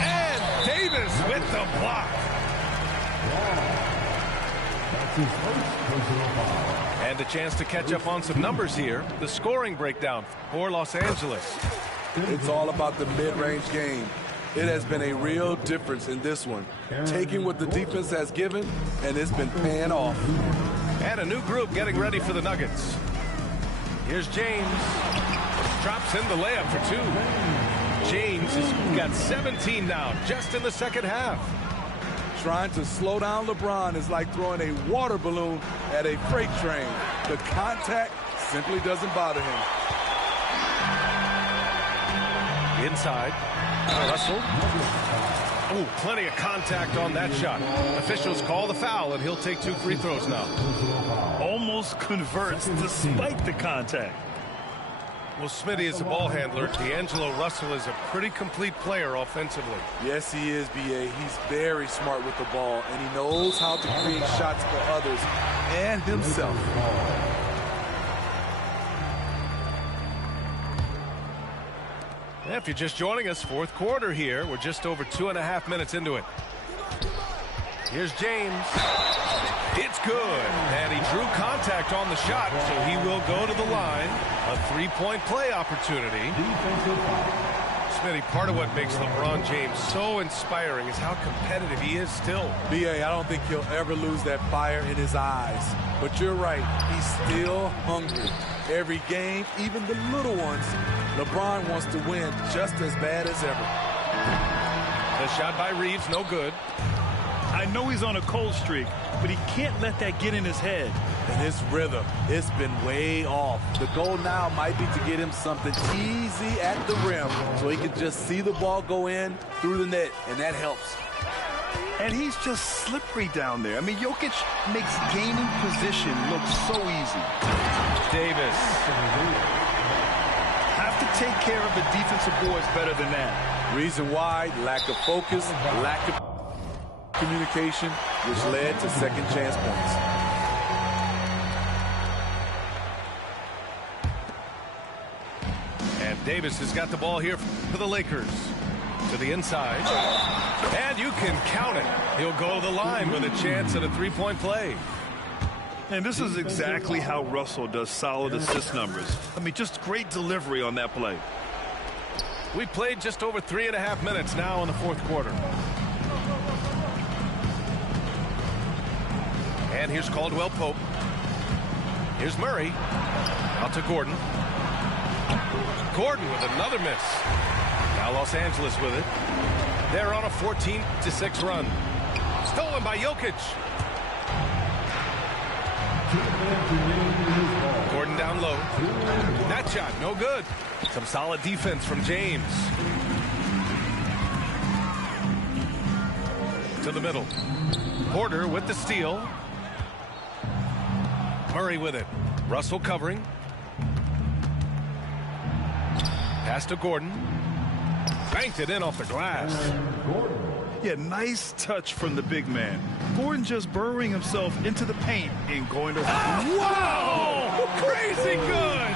And Davis with the block. That's his first personal foul. And a chance to catch up on some numbers here. The scoring breakdown for Los Angeles. It's all about the mid-range game. It has been a real difference in this one. Taking what the defense has given, and it's been paying off. And a new group getting ready for the Nuggets. Here's James. Drops in the layup for two. James has got 17 now, just in the second half. Trying to slow down LeBron is like throwing a water balloon at a freight train. The contact simply doesn't bother him. Inside. Russell. Oh, plenty of contact on that shot. Officials call the foul, and he'll take 2 free throws now. Almost converts despite the contact. Well, Smitty is a ball handler. D'Angelo Russell is a pretty complete player offensively. Yes, he is, B.A. He's very smart with the ball, and he knows how to create shots for others and himself. If you're just joining us, fourth quarter here. We're just over 2.5 minutes into it. Here's James. It's good. And he drew contact on the shot, so he will go to the line. A 3-point play opportunity. Smitty, part of what makes LeBron James so inspiring is how competitive he is still. B.A., I don't think he'll ever lose that fire in his eyes. But you're right, he's still hungry. Every game, even the little ones, LeBron wants to win just as bad as ever. The shot by Reeves, no good. I know he's on a cold streak, but he can't let that get in his head. And his rhythm, it's been way off. The goal now might be to get him something easy at the rim so he can just see the ball go in through the net, and that helps. And he's just slippery down there. I mean, Jokic makes gaining position look so easy. Davis. Have to take care of the defensive boards better than that. Reason why, lack of focus, lack of communication, which led to second chance points. And Davis has got the ball here for the Lakers. To the inside. And you can count it. He'll go to the line with a chance at a 3-point play. And this is exactly how Russell does solid assist numbers. I mean, just great delivery on that play. We played just over 3.5 minutes now in the fourth quarter. And here's Caldwell Pope. Here's Murray. Out to Gordon. Gordon with another miss. Now Los Angeles with it. They're on a 14-6 run. Stolen by Jokic. Gordon down low. That shot, no good. Some solid defense from James. To the middle. Porter with the steal. Murray with it. Russell covering. Pass to Gordon. Banked it in off the glass. Yeah, nice touch from the big man. Gordon just burrowing himself into the paint and going to... Wow! Crazy good!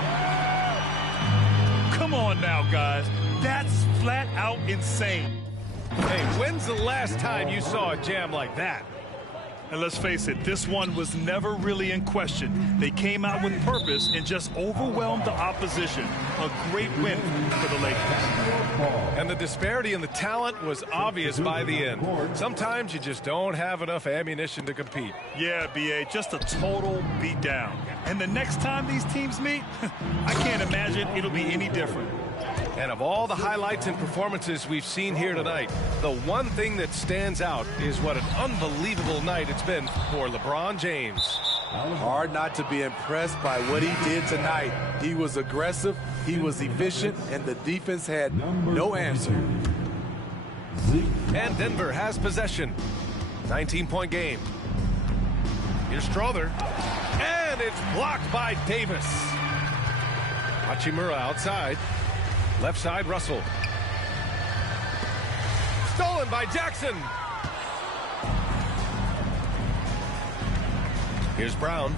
Come on now, guys. That's flat out insane. Hey, when's the last time you saw a jam like that? And let's face it, this one was never really in question. They came out with purpose and just overwhelmed the opposition. A great win for the Lakers. And the disparity in the talent was obvious by the end. Sometimes you just don't have enough ammunition to compete. Yeah, B.A., just a total beatdown. And the next time these teams meet, I can't imagine it'll be any different. And of all the highlights and performances we've seen here tonight, the one thing that stands out is what an unbelievable night it's been for LeBron James. Hard not to be impressed by what he did tonight. He was aggressive, he was efficient, and the defense had no answer. And Denver has possession. 19-point game. Here's Strother. And it's blocked by Davis. Hachimura outside. Left side, Russell. Stolen by Jackson. Here's Brown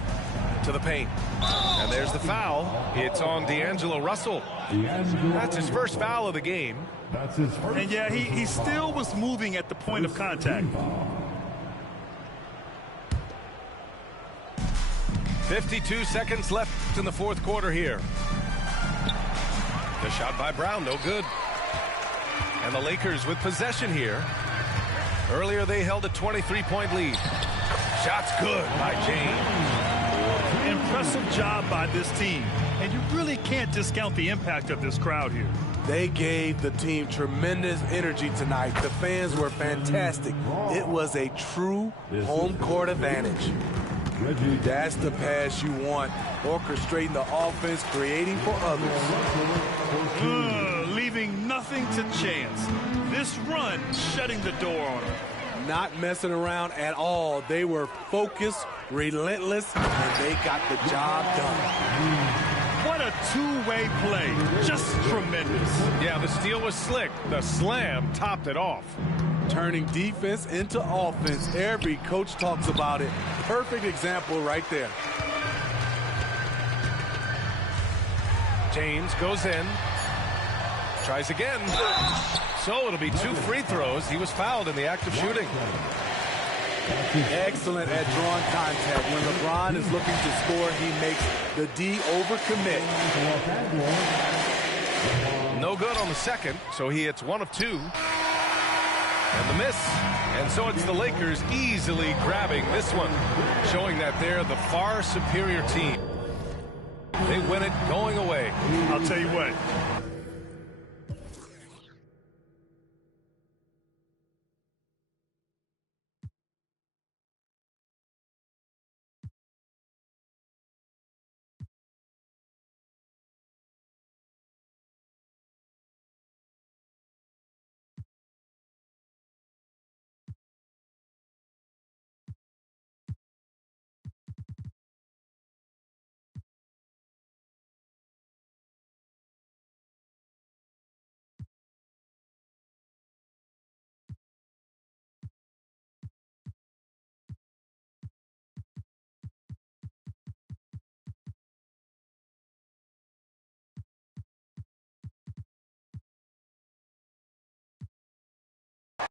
to the paint. And there's the foul. It's on D'Angelo Russell. That's his first foul of the game. And yeah, he still was moving at the point of contact. 52 seconds left in the fourth quarter here. The shot by Brown, no good. And the Lakers with possession here. Earlier they held a 23-point lead. Shot's good by James. Impressive job by this team. And you really can't discount the impact of this crowd here. They gave the team tremendous energy tonight. The fans were fantastic. It was a true home court advantage. That's the pass you want. Orchestrating the offense, creating for others. Leaving nothing a chance. This run shutting the door on him. Not messing around at all. They were focused, relentless, and they got the job done. What a two-way play. Just tremendous. Yeah, the steal was slick. The slam topped it off. Turning defense into offense. Every coach talks about it. Perfect example right there. James goes in. Tries again. So it'll be 2 free throws. He was fouled in the act of shooting. Excellent at drawing contact. When LeBron is looking to score, he makes the D overcommit. No good on the second, so he hits 1 of 2. And the miss. And so it's the Lakers easily grabbing this one, showing that they're the far superior team. They win it going away. I'll tell you what.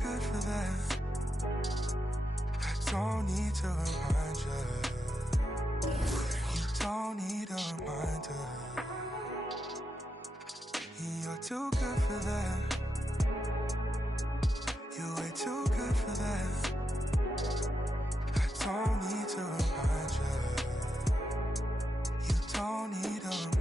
Good for that. Don't need to remind you. You don't need a reminder. You're too good for that. You're way too good for that. Don't need to remind you. You don't need a reminder.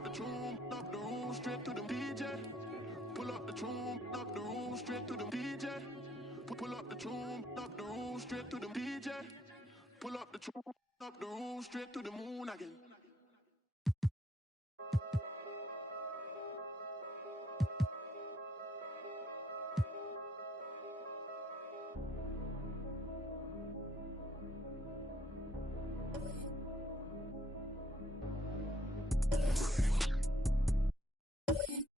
up the tune, up the room, straight to the DJ. Pull up the tune, up the room, straight to the DJ. Pull up the tune, up the room, straight to the DJ. Pull up the tune, up the room, straight to the moon again.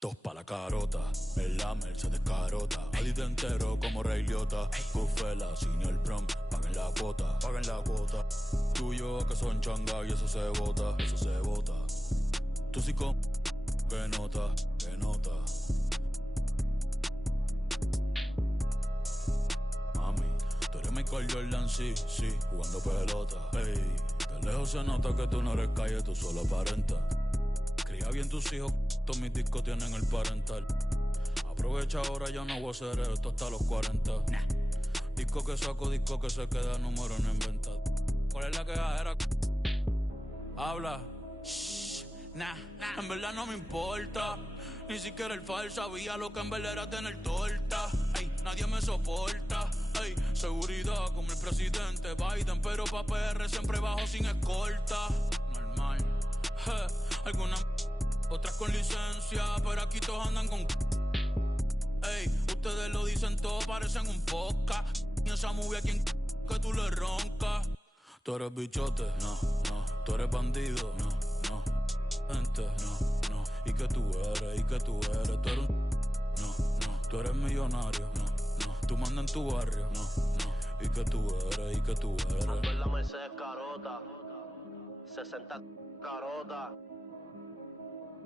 Dos pa' la carota, el Lamer se descarota. Adito entero como Rey Liotta. Cufela, sin el prom, paguen la cuota, paguen la cuota. Tú y yo que son changa y eso se bota, eso se bota. Tú sí con que nota, que nota. Mami, tú eres Michael Jordan, sí, sí, jugando pelota. Ey, de lejos se nota que tú no eres calle, tú solo aparentas. Cría bien tus hijos, todos mis discos tienen el parental. Aprovecha ahora, ya no voy a hacer esto hasta los 40. Nah. Disco que saco, disco que se queda, número no inventado. ¿Cuál es la quejadera? Habla. Shh, nah, en verdad no me importa. Ni siquiera el fal sabía lo que en verdad era tener torta. Ey, nadie me soporta. Ey, seguridad como el presidente Biden, pero pa' PR siempre bajo sin escolta. Normal. Algunas, otras con licencia, pero aquí todos andan con. Ey, ustedes lo dicen todo, parecen un podcast. Y esa movie a quien que tú le roncas. Tú eres bichote, no, no. Tú eres bandido, no, no. Gente, no, no. ¿Y que tú eres? ¿Y que tú eres? Tú eres un. No, no. Tú eres millonario, no, no. Tú mandas en tu barrio, no, no. ¿Y que tú eres? ¿Y que tú eres? Ando en la Mercedes carota, 60 carota.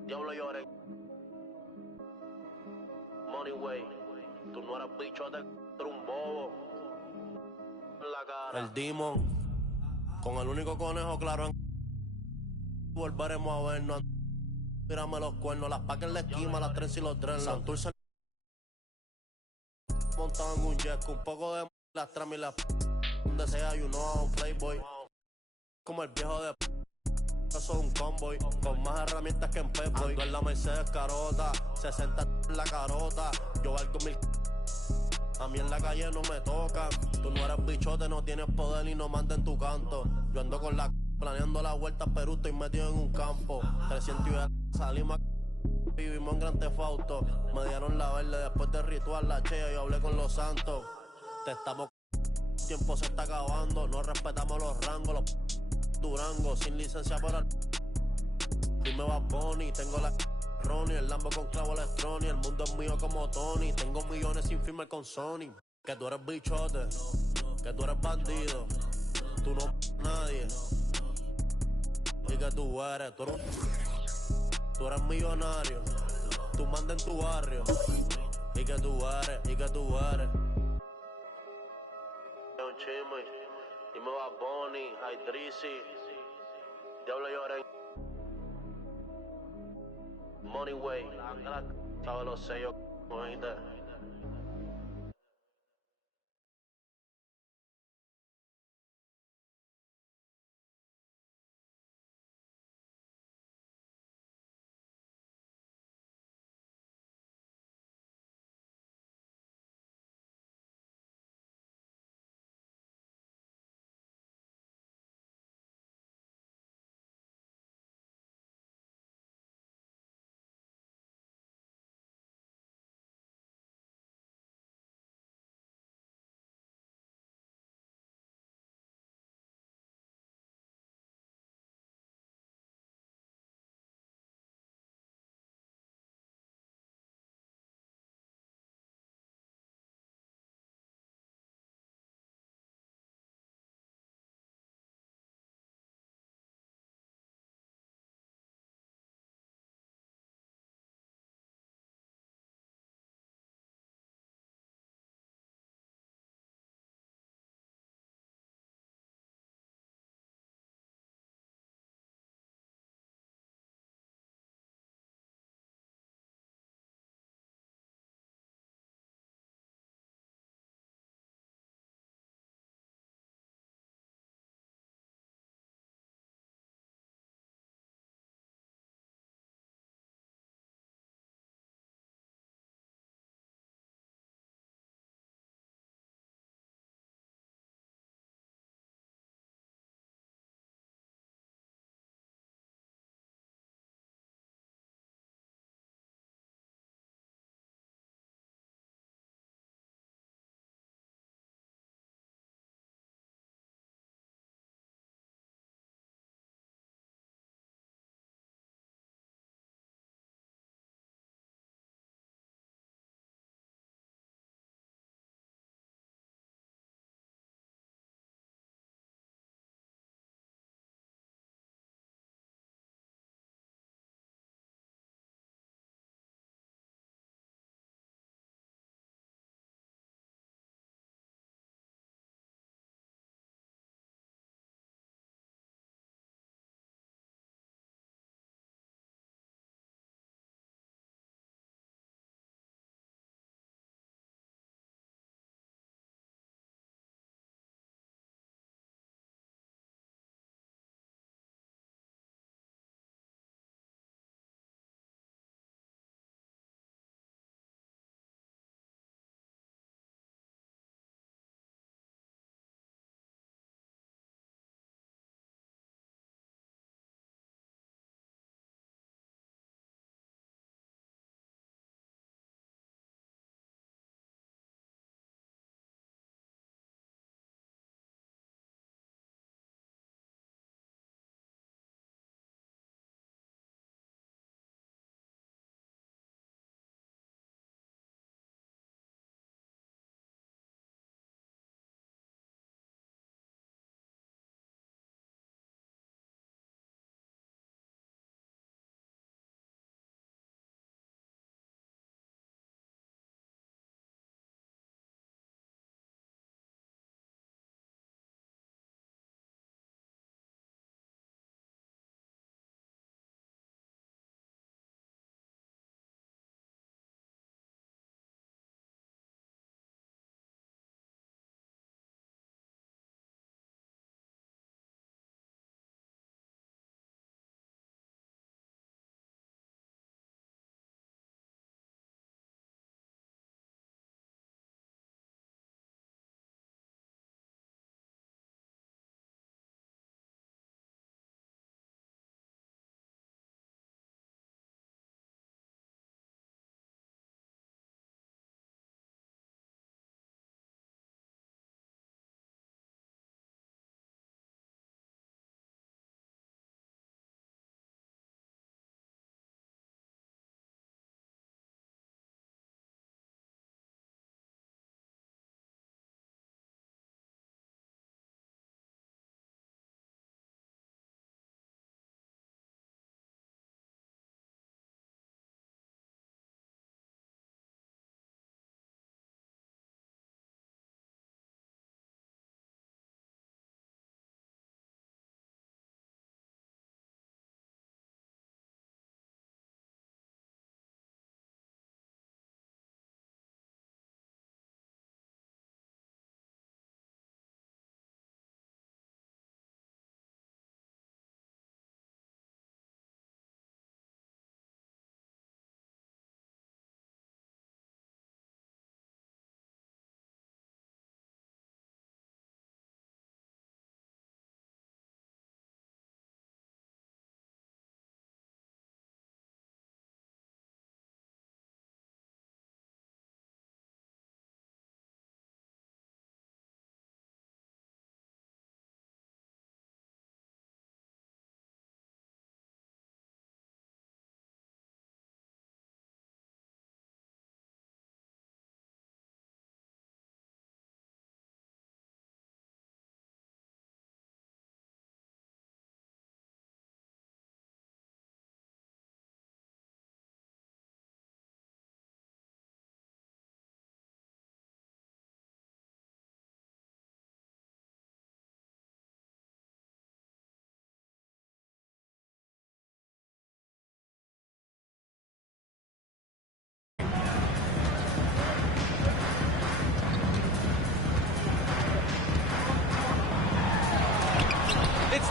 Diablo lloré. Money way. Tú no eres bichote, tú eres un bobo. En la cara. El Demon. Con el único conejo claro en. Volveremos a vernos. Mírame los cuernos, las pacas en la esquina, las trenzas y los dreadlocks. Santurce montado en un jet con un poco de las tramas y las donde sea, you know, un playboy. Como el viejo de soy un convoy, con más herramientas que en Pep-Boy. Ando en la Mercedes carota, 60 en la carota. Yo valgo 1000. A mí en la calle no me tocan. Tú no eres bichote, no tienes poder y no manda en tu canto. Yo ando con la planeando la vuelta, pero estoy metido en un campo. 300 y salimos vivimos en Gran Tefauto. Me dieron la verde después del ritual, la chea, yo hablé con los santos. Te estamos tiempo se está acabando. No respetamos los rangos, los Durango, sin licencia para el. Dime va Bonnie, tengo la Ronnie, el Lambo con clavo electrónico. El mundo es mío como Tony, tengo millones sin firmar con Sony. Que tú eres bichote, que tú eres bandido, tú no nadie. Y que tú eres millonario, tú mandas en tu barrio. Y que tú eres, y que tú eres. Un chisme, dime va Bonnie, Idrisi, Diablo lloré. Money way, sabes los sellos, oíste.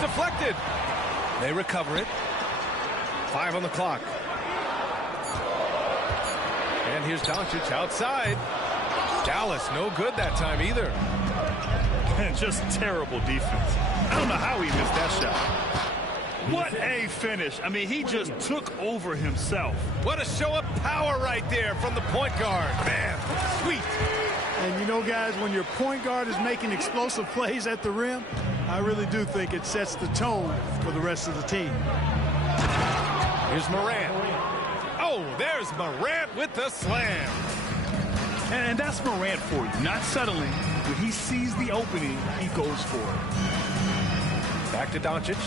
deflected. They recover it. 5 on the clock. And here's Doncic outside. Dallas, no good that time either. And just terrible defense. I don't know how he missed that shot. What a finish. I mean, he just took over himself. What a show of power right there from the point guard. Man, sweet. And you know, guys, when your point guard is making explosive plays at the rim, I really do think it sets the tone for the rest of the team. Here's Morant. Oh, there's Morant with the slam. And that's Morant for you. Not settling. When he sees the opening, he goes for it. Back to Doncic.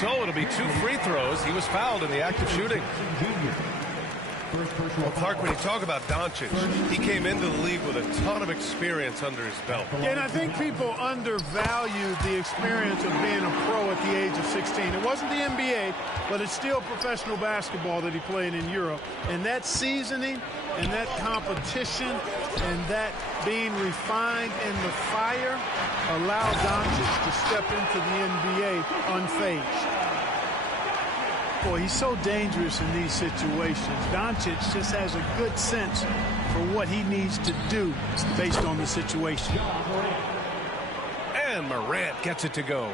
So it'll be 2 free throws. He was fouled in the act of shooting. Well, Clark, when you talk about Doncic, he came into the league with a ton of experience under his belt. Yeah, and I think people undervalue the experience of being a pro at the age of 16. It wasn't the NBA, but it's still professional basketball that he played in Europe. And that seasoning and that competition and that being refined in the fire allowed Doncic to step into the NBA unfazed. Boy, he's so dangerous in these situations. Doncic just has a good sense for what he needs to do based on the situation. And Morant gets it to go.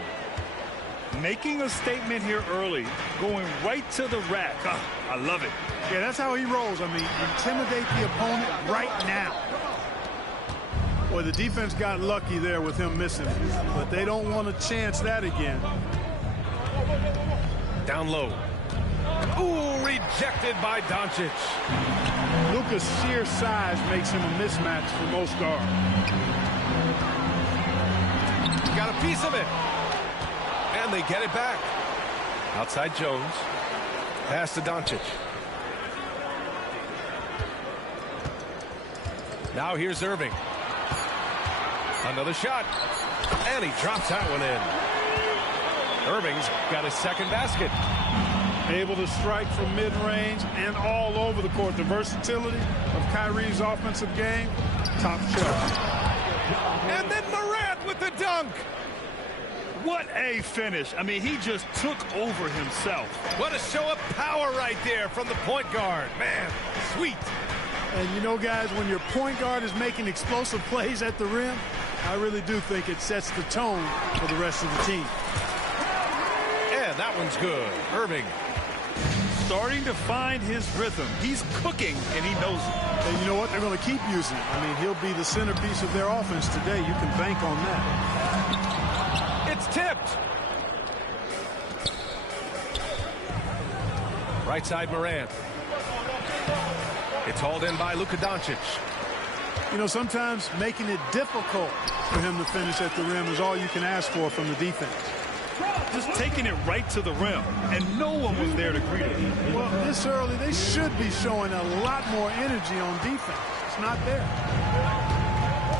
Making a statement here early, going right to the rack. Oh, I love it. Yeah, that's how he rolls. I mean, intimidate the opponent right now. Boy, the defense got lucky there with him missing, but they don't want to chance that again. Down low. Ooh, rejected by Doncic. Luka's sheer size makes him a mismatch for most guards. Got a piece of it. And they get it back. Outside Jones. Pass to Doncic. Now here's Irving. Another shot. And he drops that one in. Irving's got his second basket. Able to strike from mid-range and all over the court. The versatility of Kyrie's offensive game, top shelf. And then Morant with the dunk. What a finish. I mean, he just took over himself. What a show of power right there from the point guard. Man, sweet. And you know, guys, when your point guard is making explosive plays at the rim, I really do think it sets the tone for the rest of the team. And that one's good. Irving. Starting to find his rhythm. He's cooking, and he knows it. And you know what? They're going to keep using him. I mean, he'll be the centerpiece of their offense today. You can bank on that. It's tipped. Right side Morant. It's hauled in by Luka Doncic. You know, sometimes making it difficult for him to finish at the rim is all you can ask for from the defense. Just taking it right to the rim, and no one was there to greet him. Well, this early, they should be showing a lot more energy on defense. It's not there.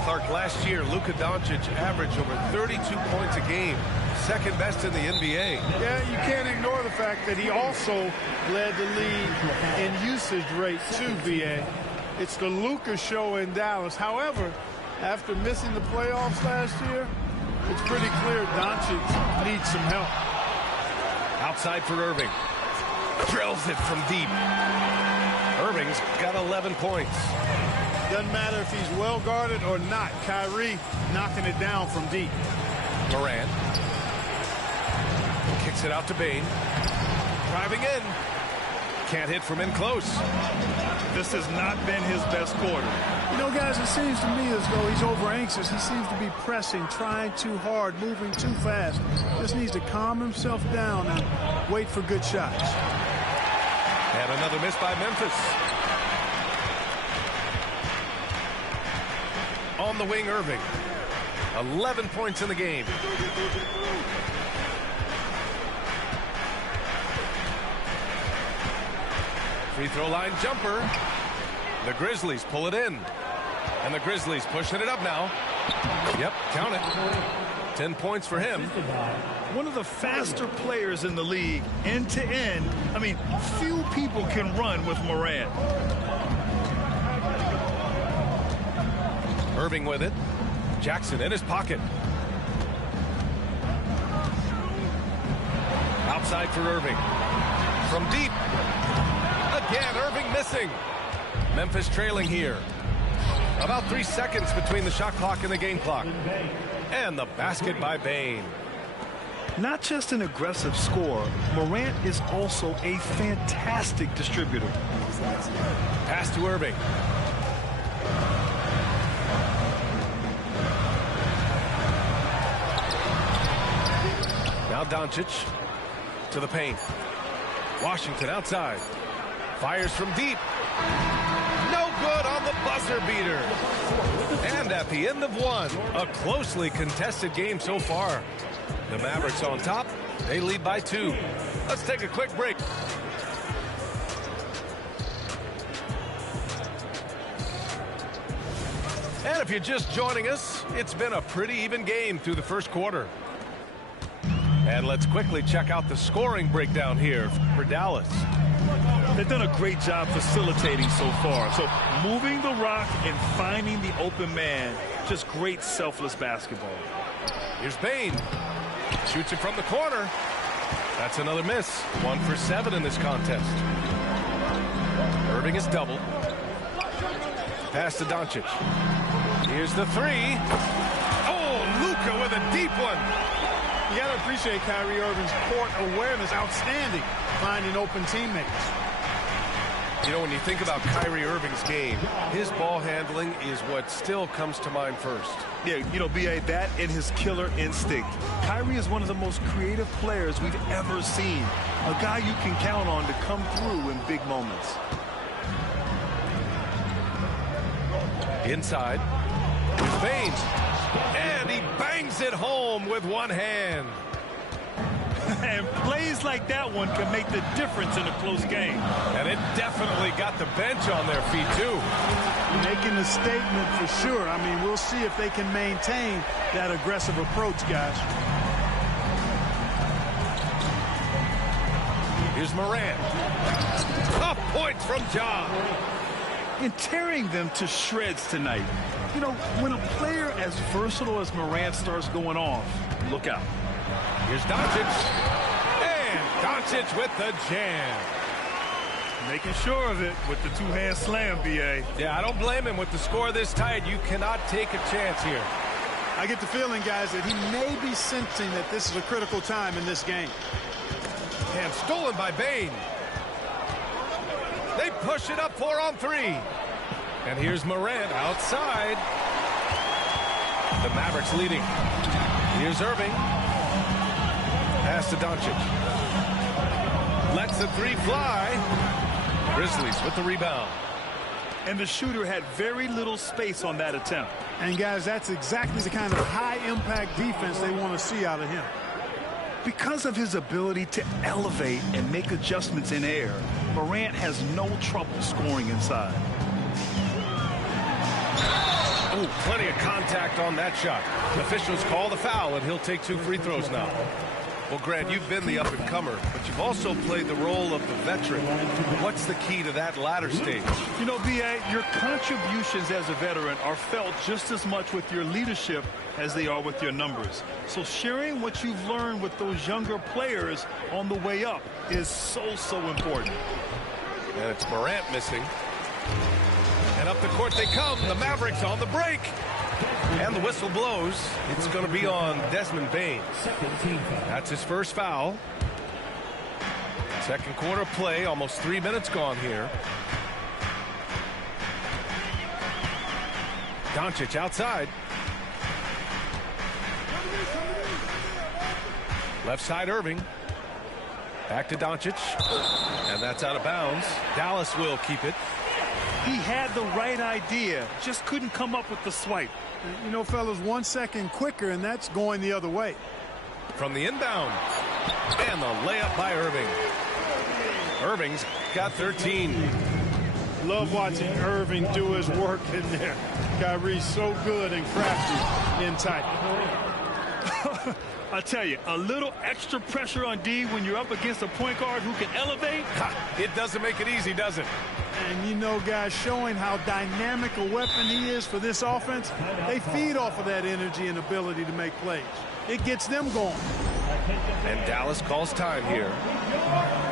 Clark, last year, Luka Doncic averaged over 32 points a game, second best in the NBA. Yeah, you can't ignore the fact that he also led the league in usage rate too, VA. It's the Luka show in Dallas. However, after missing the playoffs last year, it's pretty clear Doncic needs some help. Outside for Irving. Drills it from deep. Irving's got 11 points. Doesn't matter if he's well guarded or not. Kyrie knocking it down from deep. Morant. Kicks it out to Bane. Driving in. Can't hit from in close. This has not been his best quarter. You know, guys, it seems to me as though he's over anxious. He seems to be pressing, trying too hard, moving too fast. Just needs to calm himself down and wait for good shots. And another miss by Memphis. On the wing, Irving. 11 points in the game. Free throw line jumper. The Grizzlies pull it in. And the Grizzlies pushing it up now. Yep, count it. 10 points for him. One of the faster players in the league, end to end. I mean, few people can run with Morant. Irving with it. Jackson in his pocket. Outside for Irving. From deep. Again, Irving missing. Memphis trailing here. About 3 seconds between the shot clock and the game clock. And the basket by Bane. Not just an aggressive scorer, Morant is also a fantastic distributor. Pass to Irving. Now Doncic to the paint. Washington outside. Fires from deep. No good on the buzzer beater. And at the end of one, a closely contested game so far. The Mavericks on top. They lead by 2. Let's take a quick break. And if you're just joining us, it's been a pretty even game through the first quarter. And let's quickly check out the scoring breakdown here for Dallas. They've done a great job facilitating so far. So moving the rock and finding the open man, just great selfless basketball. Here's Bane. Shoots it from the corner. That's another miss. 1 for 7 in this contest. Irving is doubled. Pass to Doncic. Here's the 3. Oh, Luka with a deep one. You got to appreciate Kyrie Irving's court awareness. Outstanding. Finding open teammates. You know, when you think about Kyrie Irving's game, his ball handling is what still comes to mind first. Yeah, you know, B.A., that and his killer instinct. Kyrie is one of the most creative players we've ever seen. A guy you can count on to come through in big moments. Inside. With Bane. And he bangs it home with one hand. And plays like that one can make the difference in a close game. And it definitely got the bench on their feet, too. Making a statement for sure. I mean, we'll see if they can maintain that aggressive approach, guys. Here's Morant. Tough points from Ja. And tearing them to shreds tonight. You know, when a player as versatile as Morant starts going off, look out. Here's Doncic. And Doncic with the jam. Making sure of it with the two-hand slam, B.A. Yeah, I don't blame him. With the score this tight, you cannot take a chance here. I get the feeling, guys, that he may be sensing that this is a critical time in this game. And stolen by Bane. They push it up 4 on 3. And here's Morant outside. The Mavericks leading. Here's Irving. Pass to Doncic. Lets the 3 fly. Grizzlies with the rebound. And the shooter had very little space on that attempt. And, guys, that's exactly the kind of high-impact defense they want to see out of him. Because of his ability to elevate and make adjustments in air, Morant has no trouble scoring inside. Oh, plenty of contact on that shot. Officials call the foul, and he'll take 2 free throws now. Well, Grant, you've been the up-and-comer, but you've also played the role of the veteran. What's the key to that latter stage? You know, B.A., your contributions as a veteran are felt just as much with your leadership as they are with your numbers. So sharing what you've learned with those younger players on the way up is so important. And it's Morant missing. And up the court they come. The Mavericks on the break. And the whistle blows. It's going to be on Desmond Bane. That's his first foul. Second quarter play. Almost 3 minutes gone here. Doncic outside. Left side Irving. Back to Doncic. And that's out of bounds. Dallas will keep it. He had the right idea, just couldn't come up with the swipe. You know, fellas, 1 second quicker, and that's going the other way. From the inbound. And the layup by Irving. Irving's got 13. Love watching Irving do his work in there. Kyrie's so good and crafty in tight. I tell you, a little extra pressure on D when you're up against a point guard who can elevate. It doesn't make it easy, does it? And you know, guys, showing how dynamic a weapon he is for this offense, they feed off of that energy and ability to make plays. It gets them going. And Dallas calls time here.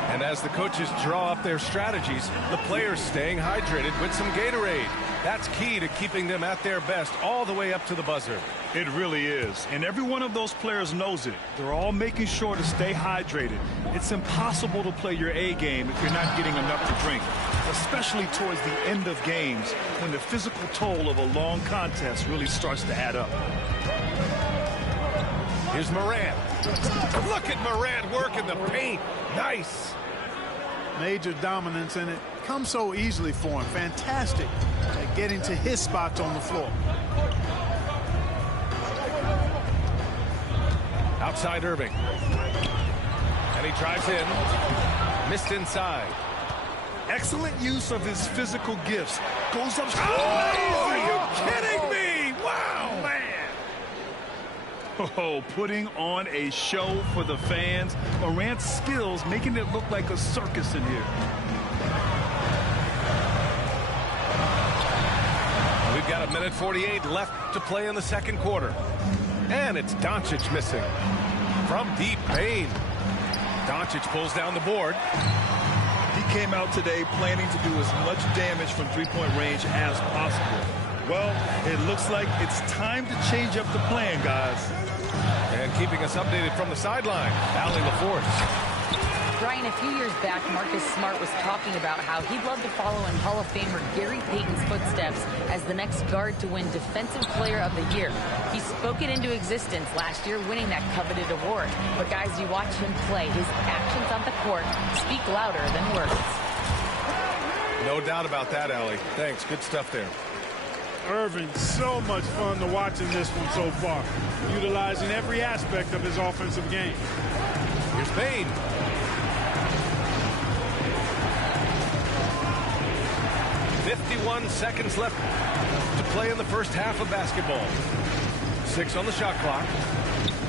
And as the coaches draw up their strategies, the players staying hydrated with some Gatorade. That's key to keeping them at their best all the way up to the buzzer. It really is. And every one of those players knows it. They're all making sure to stay hydrated. It's impossible to play your A game if you're not getting enough to drink, especially towards the end of games when the physical toll of a long contest really starts to add up. Here's Morant. Look at Morant work in the paint. Nice. Major dominance, and it comes so easily for him. Fantastic at getting to his spots on the floor. Outside Irving. And he drives in. Missed inside. Excellent use of his physical gifts. Goes up. Oh, are you kidding me? Wow, man. Oh, putting on a show for the fans. Morant's skills making it look like a circus in here. We've got 1:48 left to play in the second quarter. And it's Doncic missing. From deep, Payne. Doncic pulls down the board. He came out today planning to do as much damage from three-point range as possible. Well, it looks like it's time to change up the plan, guys. And keeping us updated from the sideline, Allie LaForce. Brian, a few years back, Marcus Smart was talking about how he'd love to follow in Hall of Famer Gary Payton's footsteps as the next guard to win Defensive Player of the Year. He spoke it into existence last year, winning that coveted award. But guys, you watch him play, his actions on the court speak louder than words. No doubt about that, Allie. Thanks. Good stuff there. Irving, so much fun to watch in this one so far, utilizing every aspect of his offensive game. Here's Payne. Seconds left to play in the first half of basketball. 6 on the shot clock.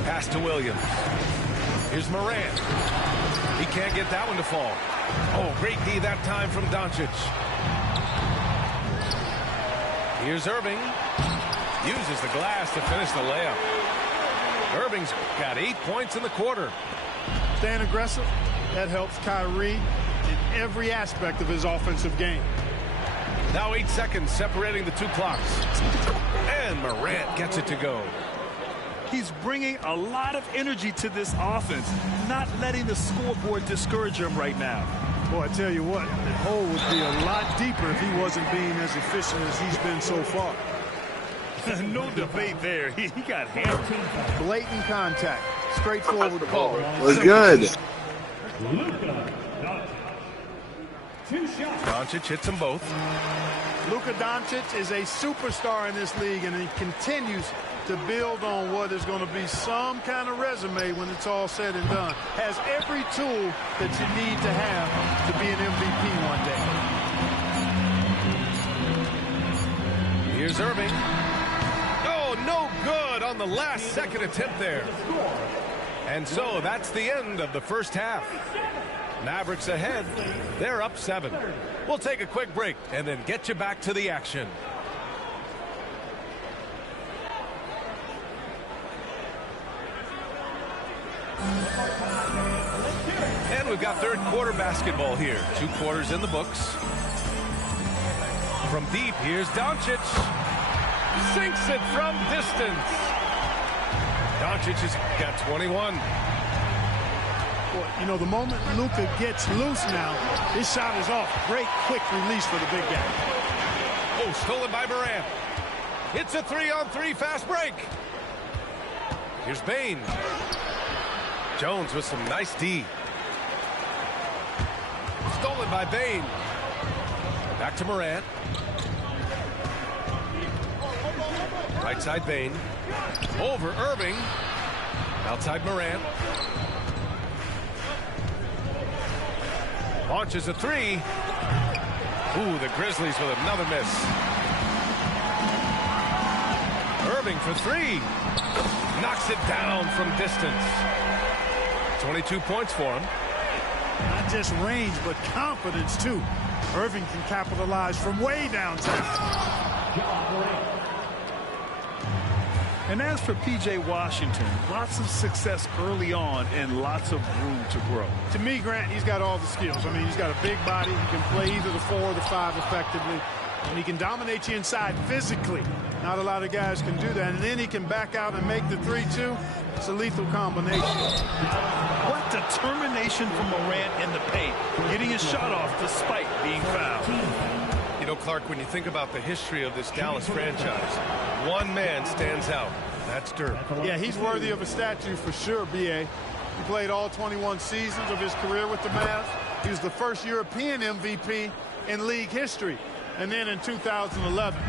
Pass to Williams. Here's Morant. He can't get that one to fall. Oh, great D that time from Doncic. Here's Irving. Uses the glass to finish the layup. Irving's got 8 points in the quarter. Staying aggressive, that helps Kyrie in every aspect of his offensive game. Now 8 seconds separating the two clocks. And Morant gets it to go. He's bringing a lot of energy to this offense, not letting the scoreboard discourage him right now. Boy, I tell you what, the hole would be a lot deeper if he wasn't being as efficient as he's been so far. No debate there. He got hammered. Blatant contact. Straightforward ball. Was good. Doncic hits them both. Luka Doncic is a superstar in this league, and he continues to build on what is going to be some kind of resume when it's all said and done. Has every tool that you need to have to be an MVP one day. Here's Irving. Oh, no good on the last second attempt there. And so that's the end of the first half. Mavericks ahead. They're up 7. We'll take a quick break and then get you back to the action. And we've got third quarter basketball here. 2 quarters in the books. From deep, here's Doncic. Sinks it from distance. Doncic has got 21. You know, the moment Luka gets loose now, his shot is off. Great quick release for the big guy. Oh, stolen by Morant. It's a 3-on-3 fast break. Here's Payne. Jones with some nice D. Stolen by Payne. Back to Morant. Right side Payne. Over Irving. Outside Morant. Launches a 3. Ooh, the Grizzlies with another miss. Irving for three. Knocks it down from distance. 22 points for him. Not just range, but confidence, too. Irving can capitalize from way downtown. And as for P.J. Washington, lots of success early on and lots of room to grow. To me, Grant, he's got all the skills. I mean, he's got a big body. He can play either the 4 or the 5 effectively. And he can dominate you inside physically. Not a lot of guys can do that. And then he can back out and make the 3-2. It's a lethal combination. What determination from Morant in the paint, getting his shot off despite being fouled. You know, Clark, when you think about the history of this Dallas franchise, one man stands out. That's Dirk. Yeah, he's worthy of a statue for sure, B.A. He played all 21 seasons of his career with the Mavs. He was the first European MVP in league history. And then in 2011,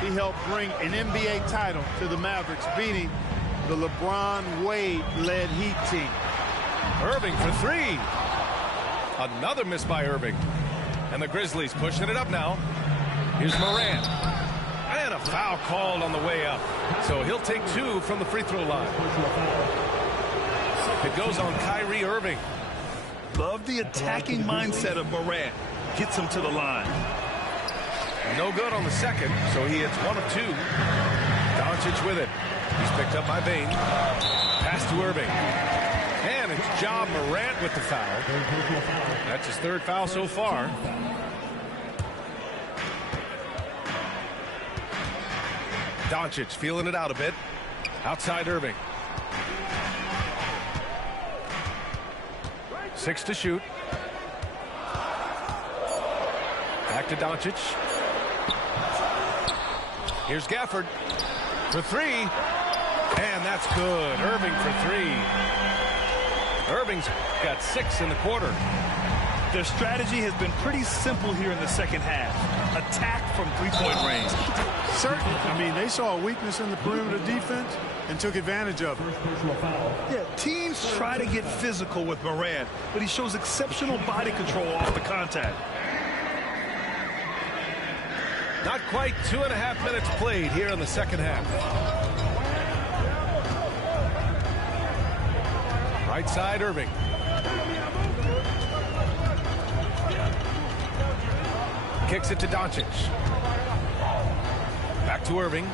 he helped bring an NBA title to the Mavericks, beating the LeBron-Wade-led Heat team. Irving for three. Another miss by Irving. And the Grizzlies pushing it up now. Here's Morant. And a foul called on the way up. So he'll take 2 from the free throw line. It goes on Kyrie Irving. Love the attacking mindset of Morant. Gets him to the line. No good on the second, so he hits 1 of 2. Doncic with it. He's picked up by Bane. Pass to Irving. And it's Ja Morant with the foul. That's his 3rd foul so far. Doncic feeling it out a bit. Outside Irving. 6 to shoot. Back to Doncic. Here's Gafford for 3. And that's good. Irving for 3. Irving's got 6 in the quarter. Their strategy has been pretty simple here in the second half. Attack from 3-point range. Certainly. I mean, they saw a weakness in the perimeter defense and took advantage of it. Yeah, teams try to get physical with Morant, but he shows exceptional body control off the contact. Not quite 2.5 minutes played here in the second half. Right side, Irving. Kicks it to Doncic. Back to Irving.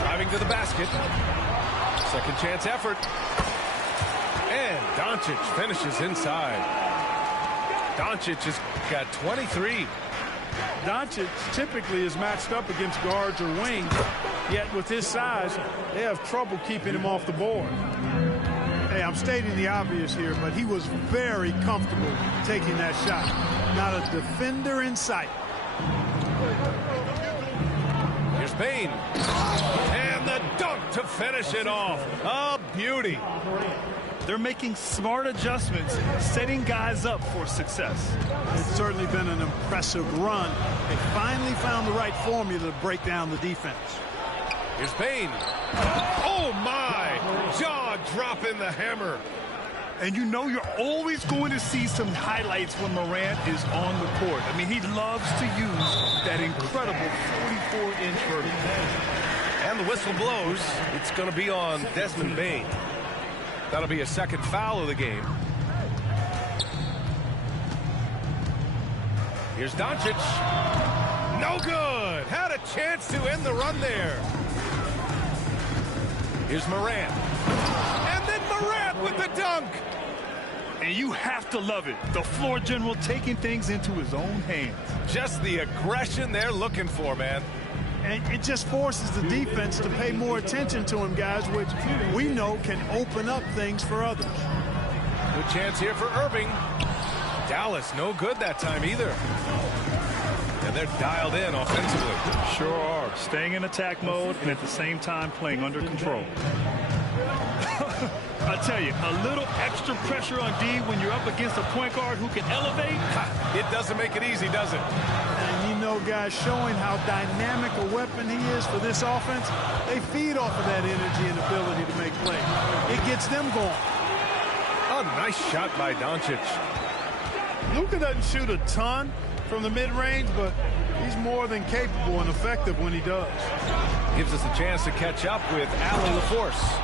Driving to the basket. Second chance effort. And Doncic finishes inside. Doncic has got 23. Doncic typically is matched up against guards or wings, yet with his size, they have trouble keeping him off the board. Hey, I'm stating the obvious here, but he was very comfortable taking that shot. Not a defender in sight. Here's Bane. And the dunk to finish it off. A beauty. They're making smart adjustments, setting guys up for success. It's certainly been an impressive run. They finally found the right formula to break down the defense. Here's Bane. Oh, my. Jaw dropping the hammer. And you know you're always going to see some highlights when Morant is on the court. I mean, he loves to use that incredible 44-inch vertical. And the whistle blows. It's going to be on Desmond Bane. That'll be a second foul of the game. Here's Doncic. No good. Had a chance to end the run there. Here's Morant. And then Morant with the dunk. And you have to love it. The floor general taking things into his own hands. Just the aggression they're looking for, man. And it just forces the defense to pay more attention to him, guys, which we know can open up things for others. Good chance here for Irving. Dallas, no good that time either. And they're dialed in offensively. Sure are. Staying in attack mode and at the same time playing under control. I tell you, a little extra pressure on D when you're up against a point guard who can elevate. It doesn't make it easy, does it? And you know, guys, showing how dynamic a weapon he is for this offense, they feed off of that energy and ability to make plays. It gets them going. A nice shot by Doncic. Luka doesn't shoot a ton from the mid-range, but He's more than capable and effective when he does. Gives us a chance to catch up with Allie LaForce.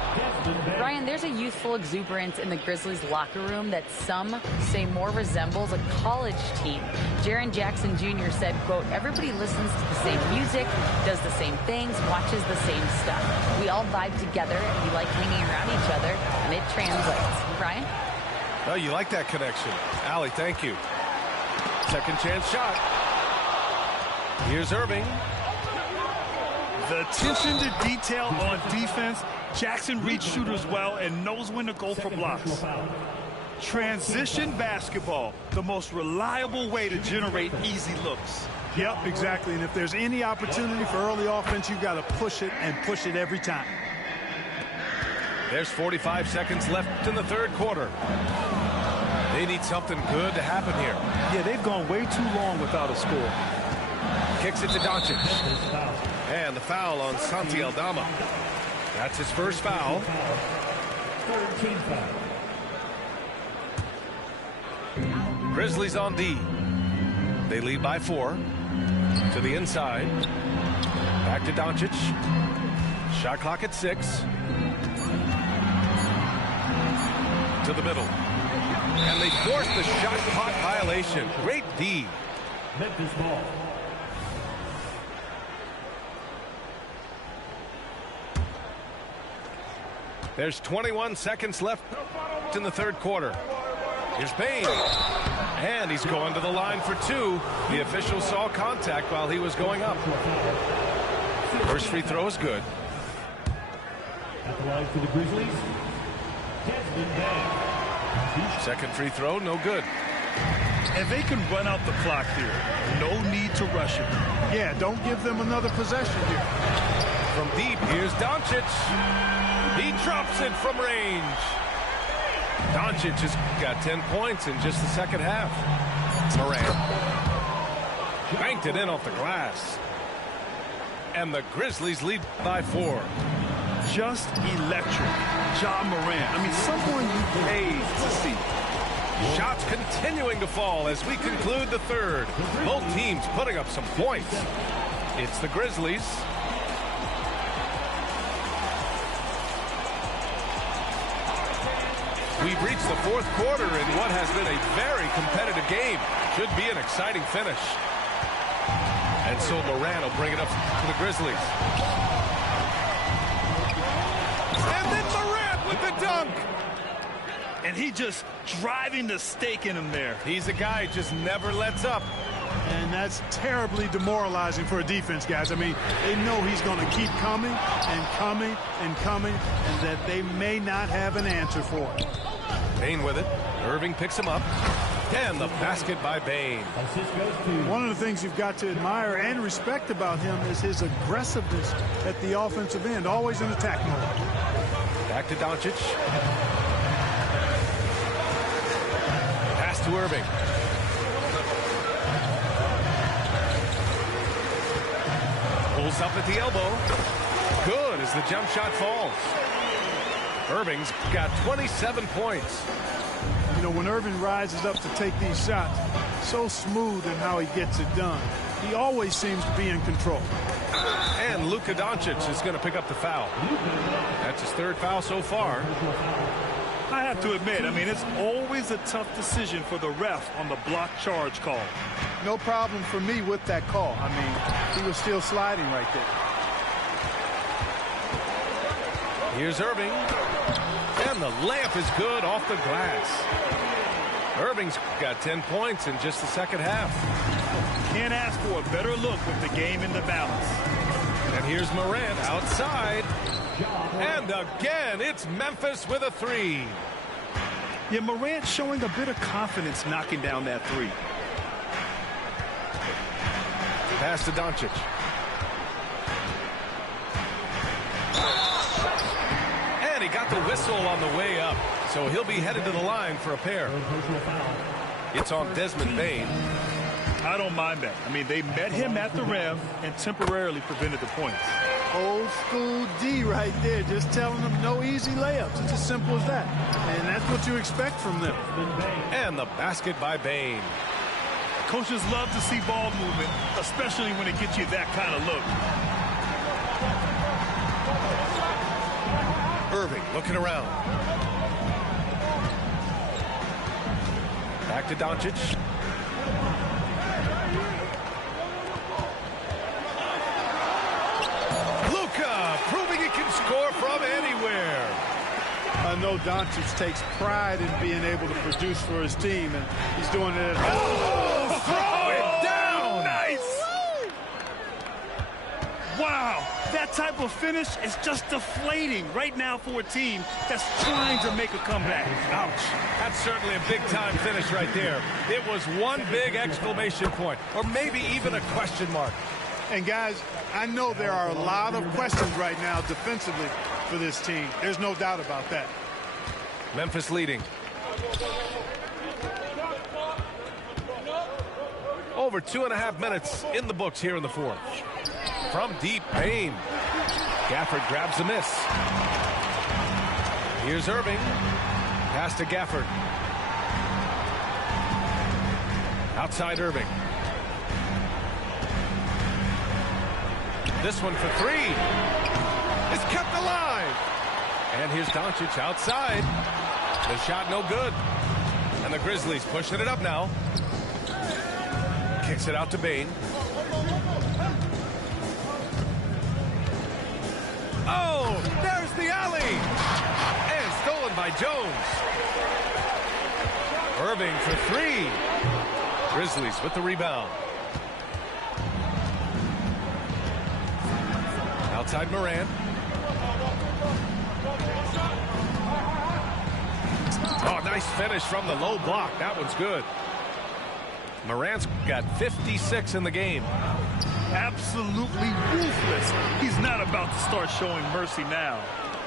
Ryan, there's a youthful exuberance in the Grizzlies locker room that some say more resembles a college team. Jaren Jackson Jr. said, quote, everybody listens to the same music, does the same things, watches the same stuff. We all vibe together and we like hanging around each other, and it translates. Ryan? Oh, you like that connection. Allie, thank you. Second chance shot. Here's Irving. The attention to detail on defense. Jackson reads shooters well and knows when to go for blocks. Transition basketball, the most reliable way to generate easy looks. Yep, exactly. And if there's any opportunity for early offense, you've got to push it and push it every time. There's 45 seconds left in the third quarter. They need something good to happen here. Yeah, they've gone way too long without a score. Kicks it to Doncic. And the foul on Santi Aldama. That's his first foul. Grizzlies on D. They lead by 4. To the inside. Back to Doncic. Shot clock at 6. To the middle. And they force the shot clock violation. Great D. Memphis ball. There's 21 seconds left in the third quarter. Here's Bane. And he's going to the line for 2. The official saw contact while he was going up. First free throw is good. At the line for the Grizzlies, Desmond Bane. Second free throw, no good. And they can run out the clock here. No need to rush it. Yeah, don't give them another possession here. From deep, here's Doncic. He drops it from range. Doncic has got 10 points in just the second half. Morant banked it in off the glass. And the Grizzlies lead by 4. Just electric. Ja Morant. I mean, someone you paid to see. Shots continuing to fall as we conclude the third. Both teams putting up some points. It's the Grizzlies. We've reached the fourth quarter in what has been a very competitive game. Should be an exciting finish. And so Morant will bring it up to the Grizzlies. And then Morant with the dunk. And he just driving the stake in him there. He's a guy who just never lets up. And that's terribly demoralizing for a defense, guys. I mean, they know he's going to keep coming and coming and coming, and that they may not have an answer for it. Bane with it. Irving picks him up. And the basket by Bane. One of the things you've got to admire and respect about him is his aggressiveness at the offensive end, always in attack mode. Back to Doncic. Pass to Irving. Pulls up at the elbow. Good as the jump shot falls. Irving's got 27 points. You know, when Irving rises up to take these shots, so smooth in how he gets it done. He always seems to be in control. And Luka Doncic is going to pick up the foul. That's his third foul so far. I have to admit, I mean, it's always a tough decision for the ref on the block charge call. No problem for me with that call. I mean, he was still sliding right there. Here's Irving. And the layup is good off the glass. Irving's got 10 points in just the second half. Can't ask for a better look with the game in the balance. And here's Morant outside. And again, it's Memphis with a 3. Yeah, Morant showing a bit of confidence knocking down that 3. Pass to Doncic. And he got the whistle on the way up. So he'll be headed to the line for a pair. It's on Desmond Bane. I don't mind that. I mean, they met him at the rim and temporarily prevented the points. Old school D right there, just telling them no easy layups. It's as simple as that. And that's what you expect from them. And the basket by Bane. Coaches love to see ball movement, especially when it gets you that kind of look. Irving looking around. Back to Doncic. Luka proving he can score from anywhere. I know Doncic takes pride in being able to produce for his team, and he's doing it at home. Oh, throw it down! Nice! Wow, that type of finish is just deflating right now for a team that's trying to make a comeback. Ouch. That's certainly a big-time finish right there. It was one big exclamation point, or maybe even a question mark. And guys, I know there are a lot of questions right now defensively for this team. There's no doubt about that. Memphis leading. Over 2.5 minutes in the books here in the fourth. From deep, Payne. Gafford grabs the miss. Here's Irving. Pass to Gafford. Outside Irving. This one for three. It's kept alive. And here's Doncic outside. The shot no good. And the Grizzlies pushing it up now. Kicks it out to Bane. Oh, there's the alley. And stolen by Jones. Irving for three. Grizzlies with the rebound. Outside Morant. Oh, nice finish from the low block. That one's good. Morant's got 56 in the game. Absolutely ruthless. He's not about to start showing mercy now.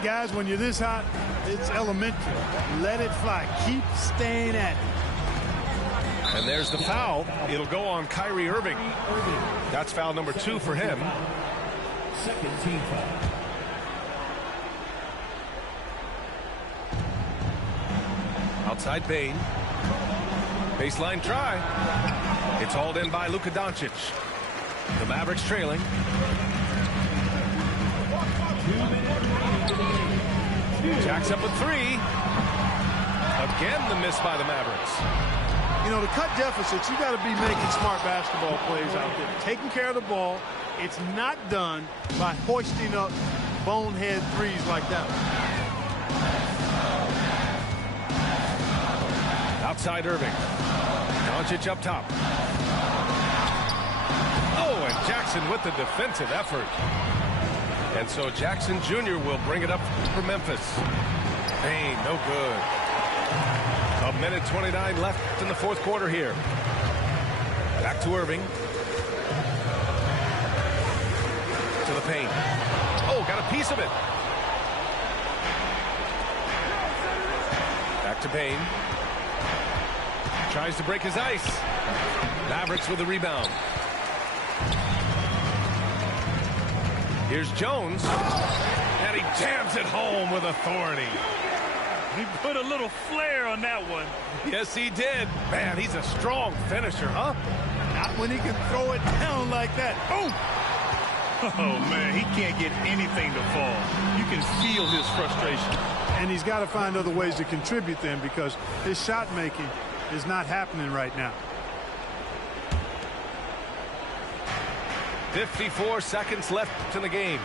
Guys, when you're this hot, it's elementary. Let it fly. Keep staying at it. And there's the foul. It'll go on Kyrie Irving. That's foul number 2 for him. Second team foul. Outside Bane. Baseline try. It's hauled in by Luka Doncic. The Mavericks trailing. Jacks up with three. Again, the miss by the Mavericks. You know, to cut deficits, you got to be making smart basketball plays out there. Taking care of the ball. It's not done by hoisting up bonehead threes like that. Outside Irving. Doncic up top. Oh, and Jackson with the defensive effort. And so Jackson Jr. will bring it up for Memphis. Payne, no good. 1:29 left in the fourth quarter here. Back to Irving. To the paint. Oh, got a piece of it. Back to Payne. Tries to break his ice. Mavericks with the rebound. Here's Jones. And he jams it home with authority. He put a little flair on that one. Yes, he did. Man, he's a strong finisher, huh? Not when he can throw it down like that. Boom! Oh, man, he can't get anything to fall. You can feel his frustration. And he's got to find other ways to contribute then, because his shot making is not happening right now. 54 seconds left in the game.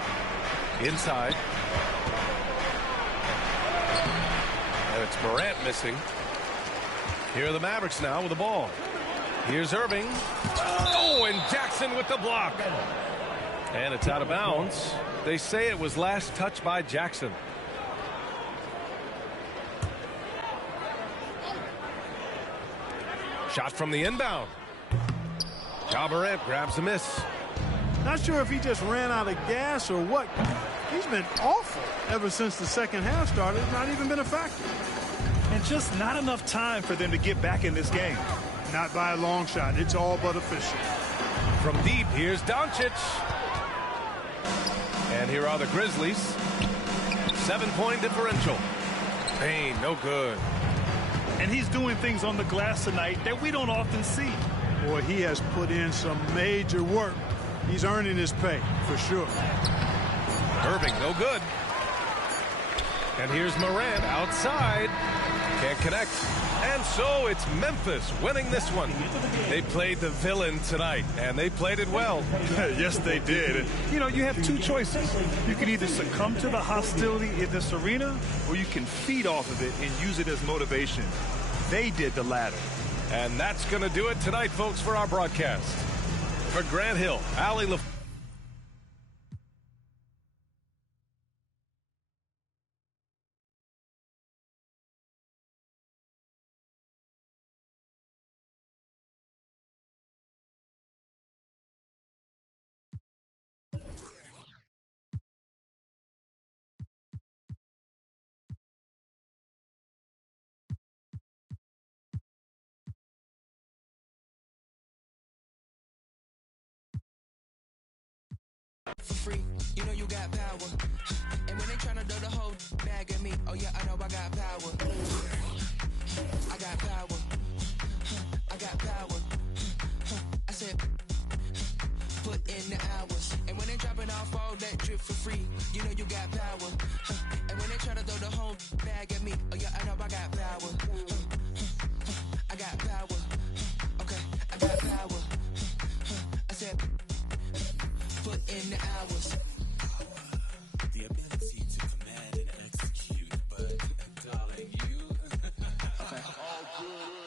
Inside. And it's Morant missing. Here are the Mavericks now with the ball. Here's Irving. Oh, and Jackson with the block. And it's out of bounds. They say it was last touched by Jackson. Shot from the inbound. Ja Morant grabs the miss. Not sure if he just ran out of gas or what. He's been awful ever since the second half started. It's not even been a factor. And just not enough time for them to get back in this game. Not by a long shot. It's all but official. From deep, here's Doncic. And here are the Grizzlies. 7-point differential. Payne, no good. And he's doing things on the glass tonight that we don't often see. Boy, he has put in some major work. He's earning his pay, for sure. Irving, no good. And here's Moran outside. Can't connect. And so it's Memphis winning this one. They played the villain tonight, and they played it well. Yes, they did. And, you know, you have two choices. You can either succumb to the hostility in this arena, or you can feed off of it and use it as motivation. They did the latter. And that's going to do it tonight, folks, for our broadcast. For Grant Hill, Allie LaFleur. For free, you know you got power. And when they tryna throw the whole bag at me, oh yeah, I know I got power. I got power. I got power. I said, put in the hours. And when they dropping off all that drip for free, you know you got power. And when they tryna throw the whole bag at me, oh yeah, I know I got power. I got power. Okay, I got power. I said, put in the hours. The ability to command and execute, but darling, you. Okay.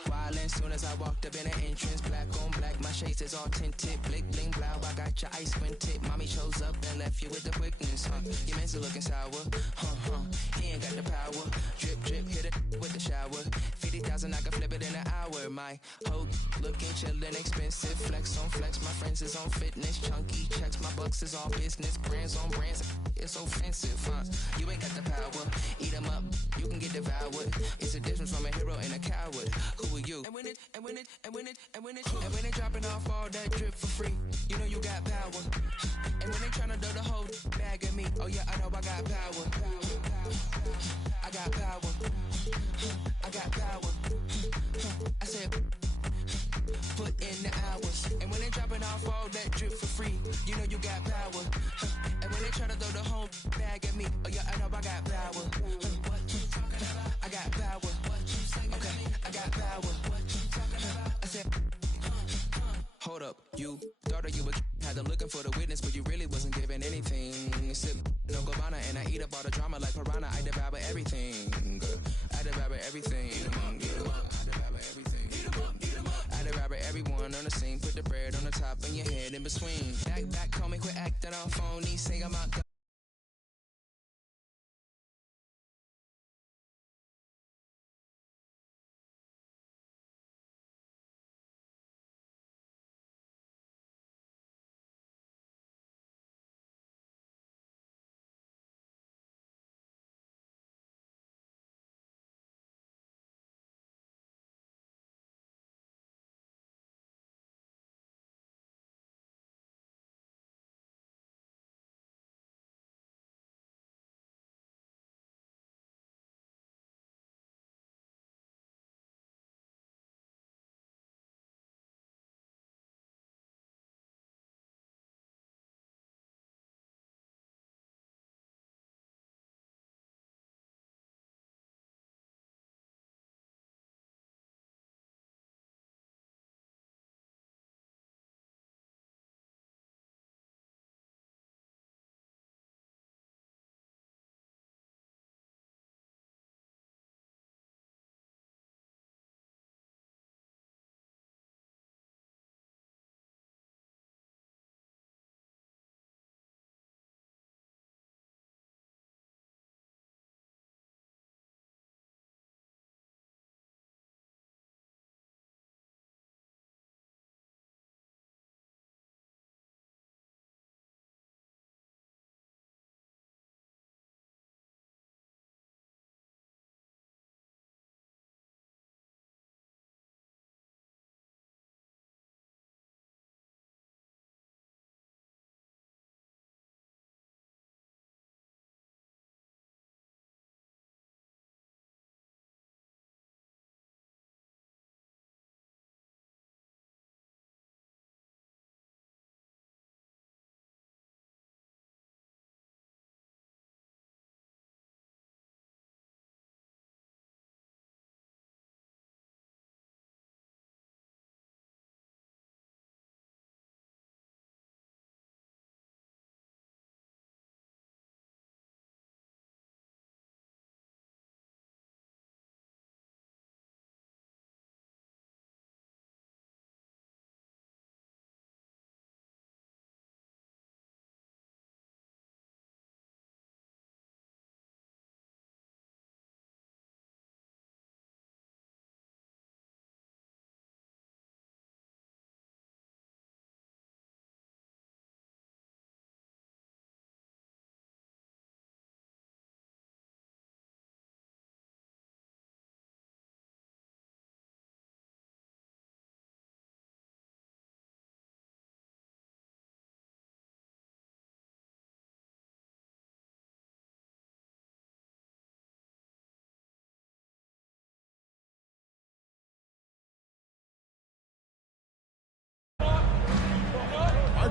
Violent soon as I walked up in the entrance, black on black, my shades is all tinted, blick bling blow, I got your ice squinted. Mommy shows up and left you with the quickness, huh? Your man's looking sour, he ain't got the power. Drip drip, hit it with the shower. 50,000, I can flip it in an hour. My hoe looking chillin', expensive, flex on flex. My friends is on fitness, chunky checks. My bucks is on business, brands on brands. It's offensive, huh? You ain't got the power. Eat 'em up, you can get devoured. It's a difference from a hero and a coward. Who are you? And when they dropping off all that drip for free, you know you got power. And when they tryna throw the whole bag at me, oh yeah, I know I got power. I got power. I got power. I said, put in the hours. And when they dropping off all that drip for free, you know you got power. And when they try to throw the whole bag at me, oh yeah, I know I got power. I got power. Okay, I got power. I said, hold up, you thought you were had them looking for the witness, but you really wasn't giving anything. Sip no Gabbana and I eat up all the drama like piranha. I devour everything. I devour everything. I devour everyone on the scene. Put the bread on the top and your head in between. Back, call me, quit acting all phony. Say I'm out.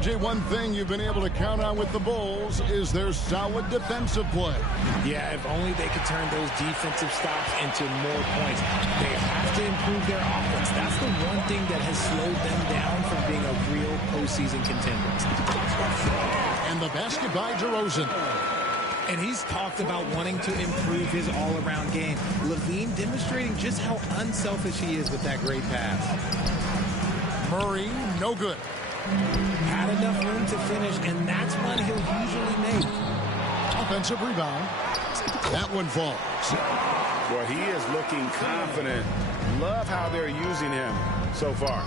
TJ, one thing you've been able to count on with the Bulls is their solid defensive play. Yeah, if only they could turn those defensive stops into more points. They have to improve their offense. That's the one thing that has slowed them down from being a real postseason contender. And the basket by DeRozan. And he's talked about wanting to improve his all-around game. LaVine demonstrating just how unselfish he is with that great pass. Murray, no good. Had enough room to finish, and that's one he'll usually make. Offensive rebound. That one falls. Well, he is looking confident. Love how they're using him so far.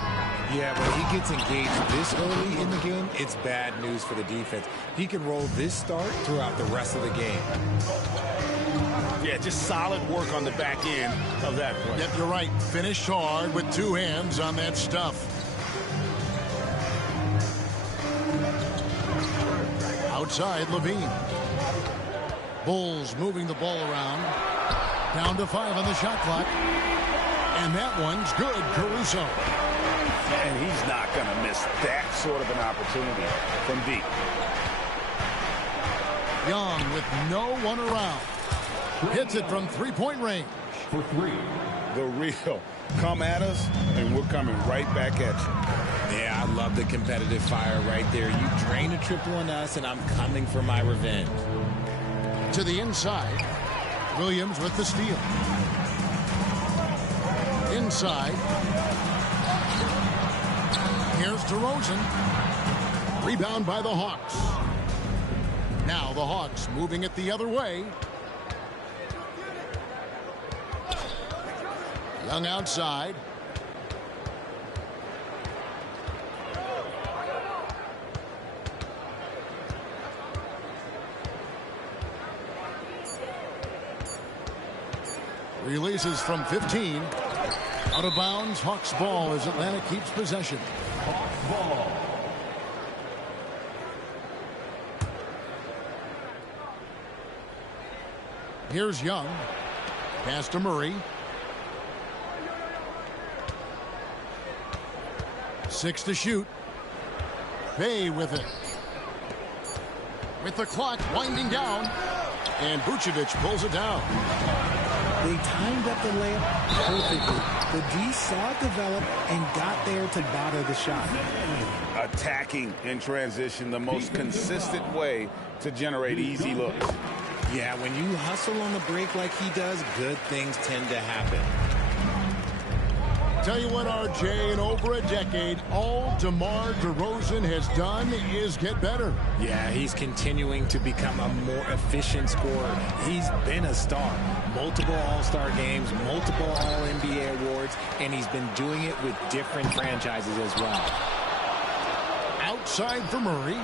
Yeah, when he gets engaged this early in the game, it's bad news for the defense. He can roll this start throughout the rest of the game. Yeah, just solid work on the back end of that play. Yep, you're right. Finished hard with two hands on that stuff. Outside, LaVine. Bulls moving the ball around. Down to 5 on the shot clock. And that one's good, Caruso. And he's not going to miss that sort of an opportunity from deep. Young with no one around. Hits it from three-point range. For three. The real. Come at us, and we're coming right back at you. Yeah, I love the competitive fire right there. You drain a triple on us, and I'm coming for my revenge. To the inside. Williams with the steal. Inside. Here's DeRozan. Rebound by the Hawks. Now the Hawks moving it the other way. Young outside. Releases from 15. Out of bounds, Hawks ball as Atlanta keeps possession. Hawks ball. Here's Young. Pass to Murray. 6 to shoot. Bay with it. With the clock winding down. And Vucevic pulls it down. They timed up the layup perfectly. The D saw it develop and got there to bother the shot. Attacking in transition, the most consistent way to generate easy looks. Yeah, when you hustle on the break like he does, good things tend to happen. Tell you what, RJ, in over a decade, all DeMar DeRozan has done is get better. Yeah, he's continuing to become a more efficient scorer. He's been a star. Multiple All-Star games, multiple All-NBA awards, and he's been doing it with different franchises as well. Outside for Murray.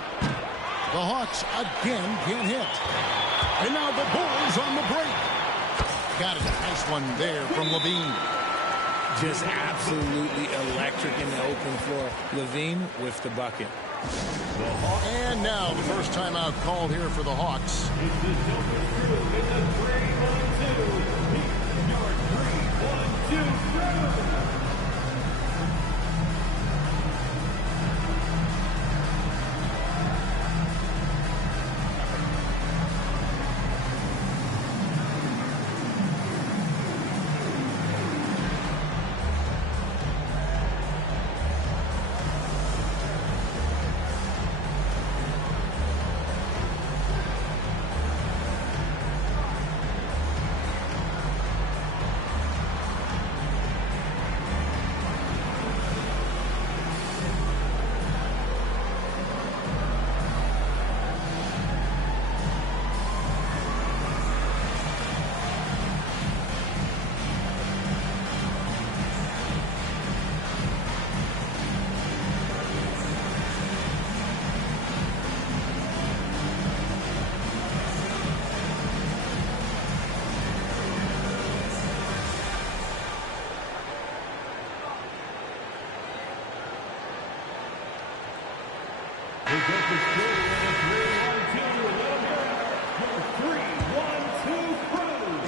The Hawks again can't hit. And now the Bulls on the break. Got it. Nice one there from LaVine. Just absolutely electric in the open floor. LaVine with the bucket. And now the first timeout called here for the Hawks.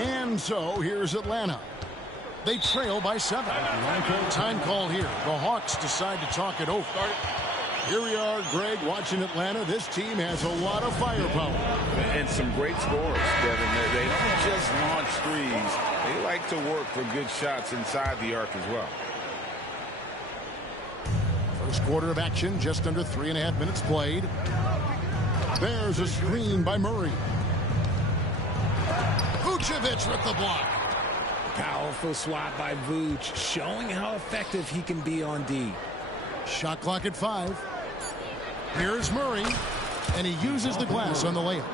And so here's Atlanta. They trail by 7. Time call here. The Hawks decide to talk it over. Here we are, Greg, watching Atlanta. This team has a lot of firepower. And some great scores, Devin. They don't just launch threes. They like to work for good shots inside the arc as well. First quarter of action, just under 3.5 minutes played. There's a screen by Murray. Vucevic with the block. Powerful swat by Vooch, showing how effective he can be on D. Shot clock at 5. Here's Murray, and he uses the glass on the layup.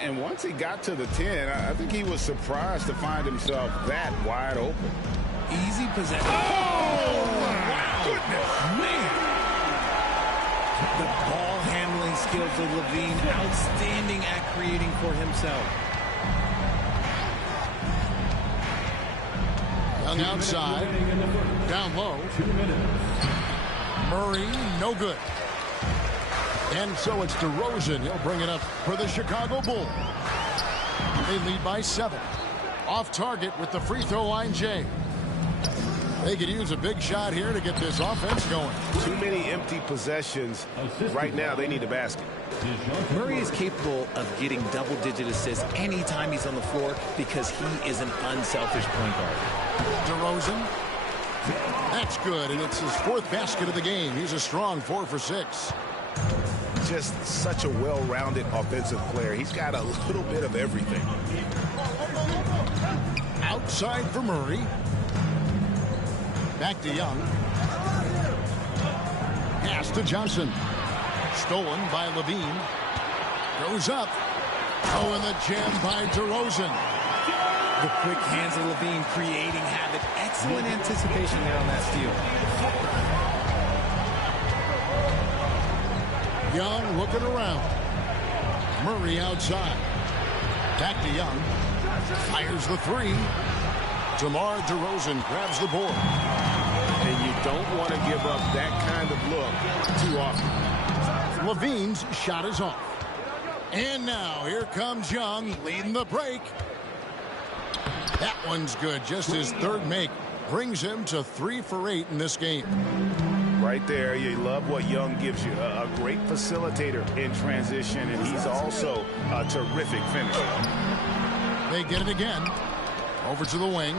And once he got to the 10, I think he was surprised to find himself that wide open. Easy possession. Oh, wow. Goodness, man. The ball handling skills of Levine, outstanding at creating for himself. Young outside, down low. Murray, no good. And so it's DeRozan. He'll bring it up for the Chicago Bulls. They lead by 7. Off target with the free throw line, Jay. They could use a big shot here to get this offense going. Too many empty possessions. Right now, they need a basket. Murray is capable of getting double-digit assists anytime he's on the floor because he is an unselfish point guard. DeRozan. That's good, and it's his 4th basket of the game. He's a strong 4 for 6. Just such a well-rounded offensive player. He's got a little bit of everything. Outside for Murray. Back to Young. Pass to Johnson. Stolen by Levine. Goes up. Oh, and the jam by DeRozan. The quick hands of Levine creating havoc. Excellent anticipation there on that steal. Young looking around. Murray outside. Back to Young. Fires the 3. DeMar DeRozan grabs the board. And you don't want to give up that kind of look too often. Levine's shot is off. And now here comes Young leading the break. That one's good. Just his 3rd make brings him to 3 for 8 in this game. Right there, you love what Young gives you. A great facilitator in transition, and he's also a terrific finisher. They get it again. Over to the wing.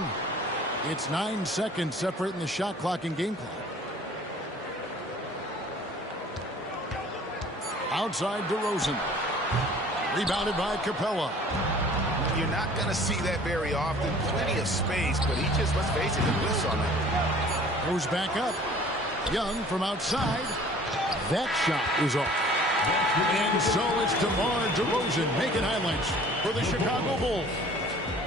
It's 9 seconds separating the shot clock and game clock. Outside DeRozan. Rebounded by Capella. You're not going to see that very often. Plenty of space, but he just, let's face it, he missed on it. Goes back up. Young from outside. That shot is off. And so it's DeMar DeRozan making highlights for the Chicago Bulls.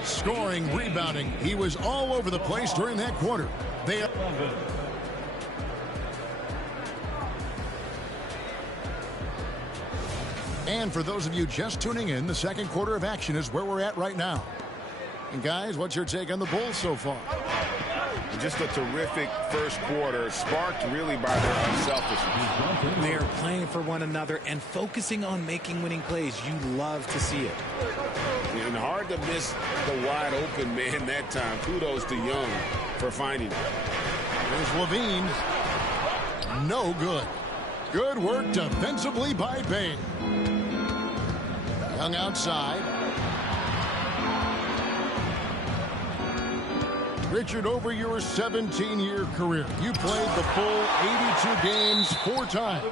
Scoring, rebounding. He was all over the place during that quarter. They are... And for those of you just tuning in, the second quarter of action is where we're at right now. And guys, what's your take on the Bulls so far? Just a terrific first quarter, sparked really by their unselfishness. They are playing for one another and focusing on making winning plays. You love to see it. And hard to miss the wide open man that time. Kudos to Young for finding it. There's Levine. No good. Good work defensively by Bay. Young outside. Richard, over your 17-year career, you played the full 82 games 4 times.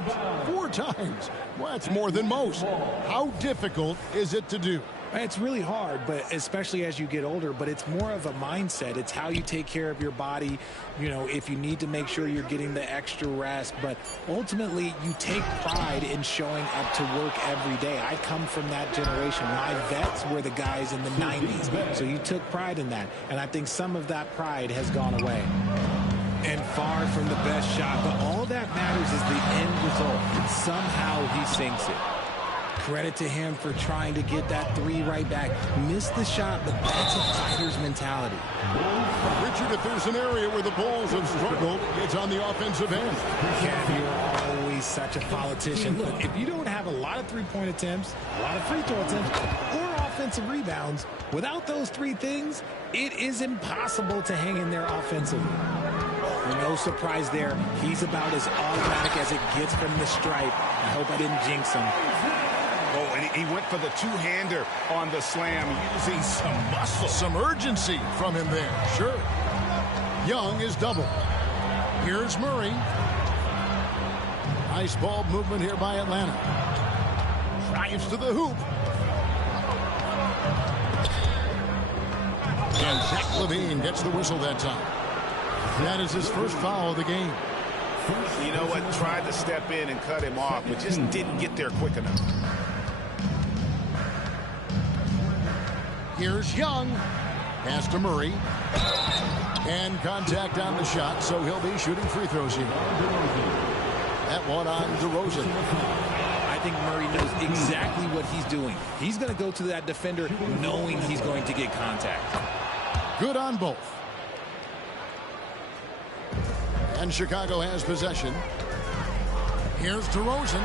4 times. Well, that's more than most. How difficult is it to do? It's really hard, but especially as you get older, but it's more of a mindset. It's how you take care of your body, you know, if you need to make sure you're getting the extra rest. But ultimately, you take pride in showing up to work every day. I come from that generation. My vets were the guys in the 90s, so you took pride in that. And I think some of that pride has gone away. And far from the best shot, but all that matters is the end result. Somehow he sinks it. Credit to him for trying to get that 3 right back. Missed the shot, but that's a fighter's mentality. Richard, if there's an area where the Bulls have struggled, it's on the offensive end. Kev, you're always such a politician. Look, if you don't have a lot of three-point attempts, a lot of free throw attempts, or offensive rebounds, without those 3 things, it is impossible to hang in there offensively. No surprise there. He's about as automatic as it gets from the stripe. I hope I didn't jinx him. Oh, and he went for the two-hander on the slam, using some muscle. Some urgency from him there. Sure. Young is double. Here's Murray. Nice ball movement here by Atlanta. Drives to the hoop. And Zach Levine gets the whistle that time. That is his first foul of the game. You know what? Tried to step in and cut him off, but just didn't get there quick enough. Here's Young. Pass to Murray. And contact on the shot, so he'll be shooting free throws here. That one on DeRozan. I think Murray knows exactly what he's doing. He's going to go to that defender knowing he's going to get contact. Good on both. And Chicago has possession. Here's DeRozan.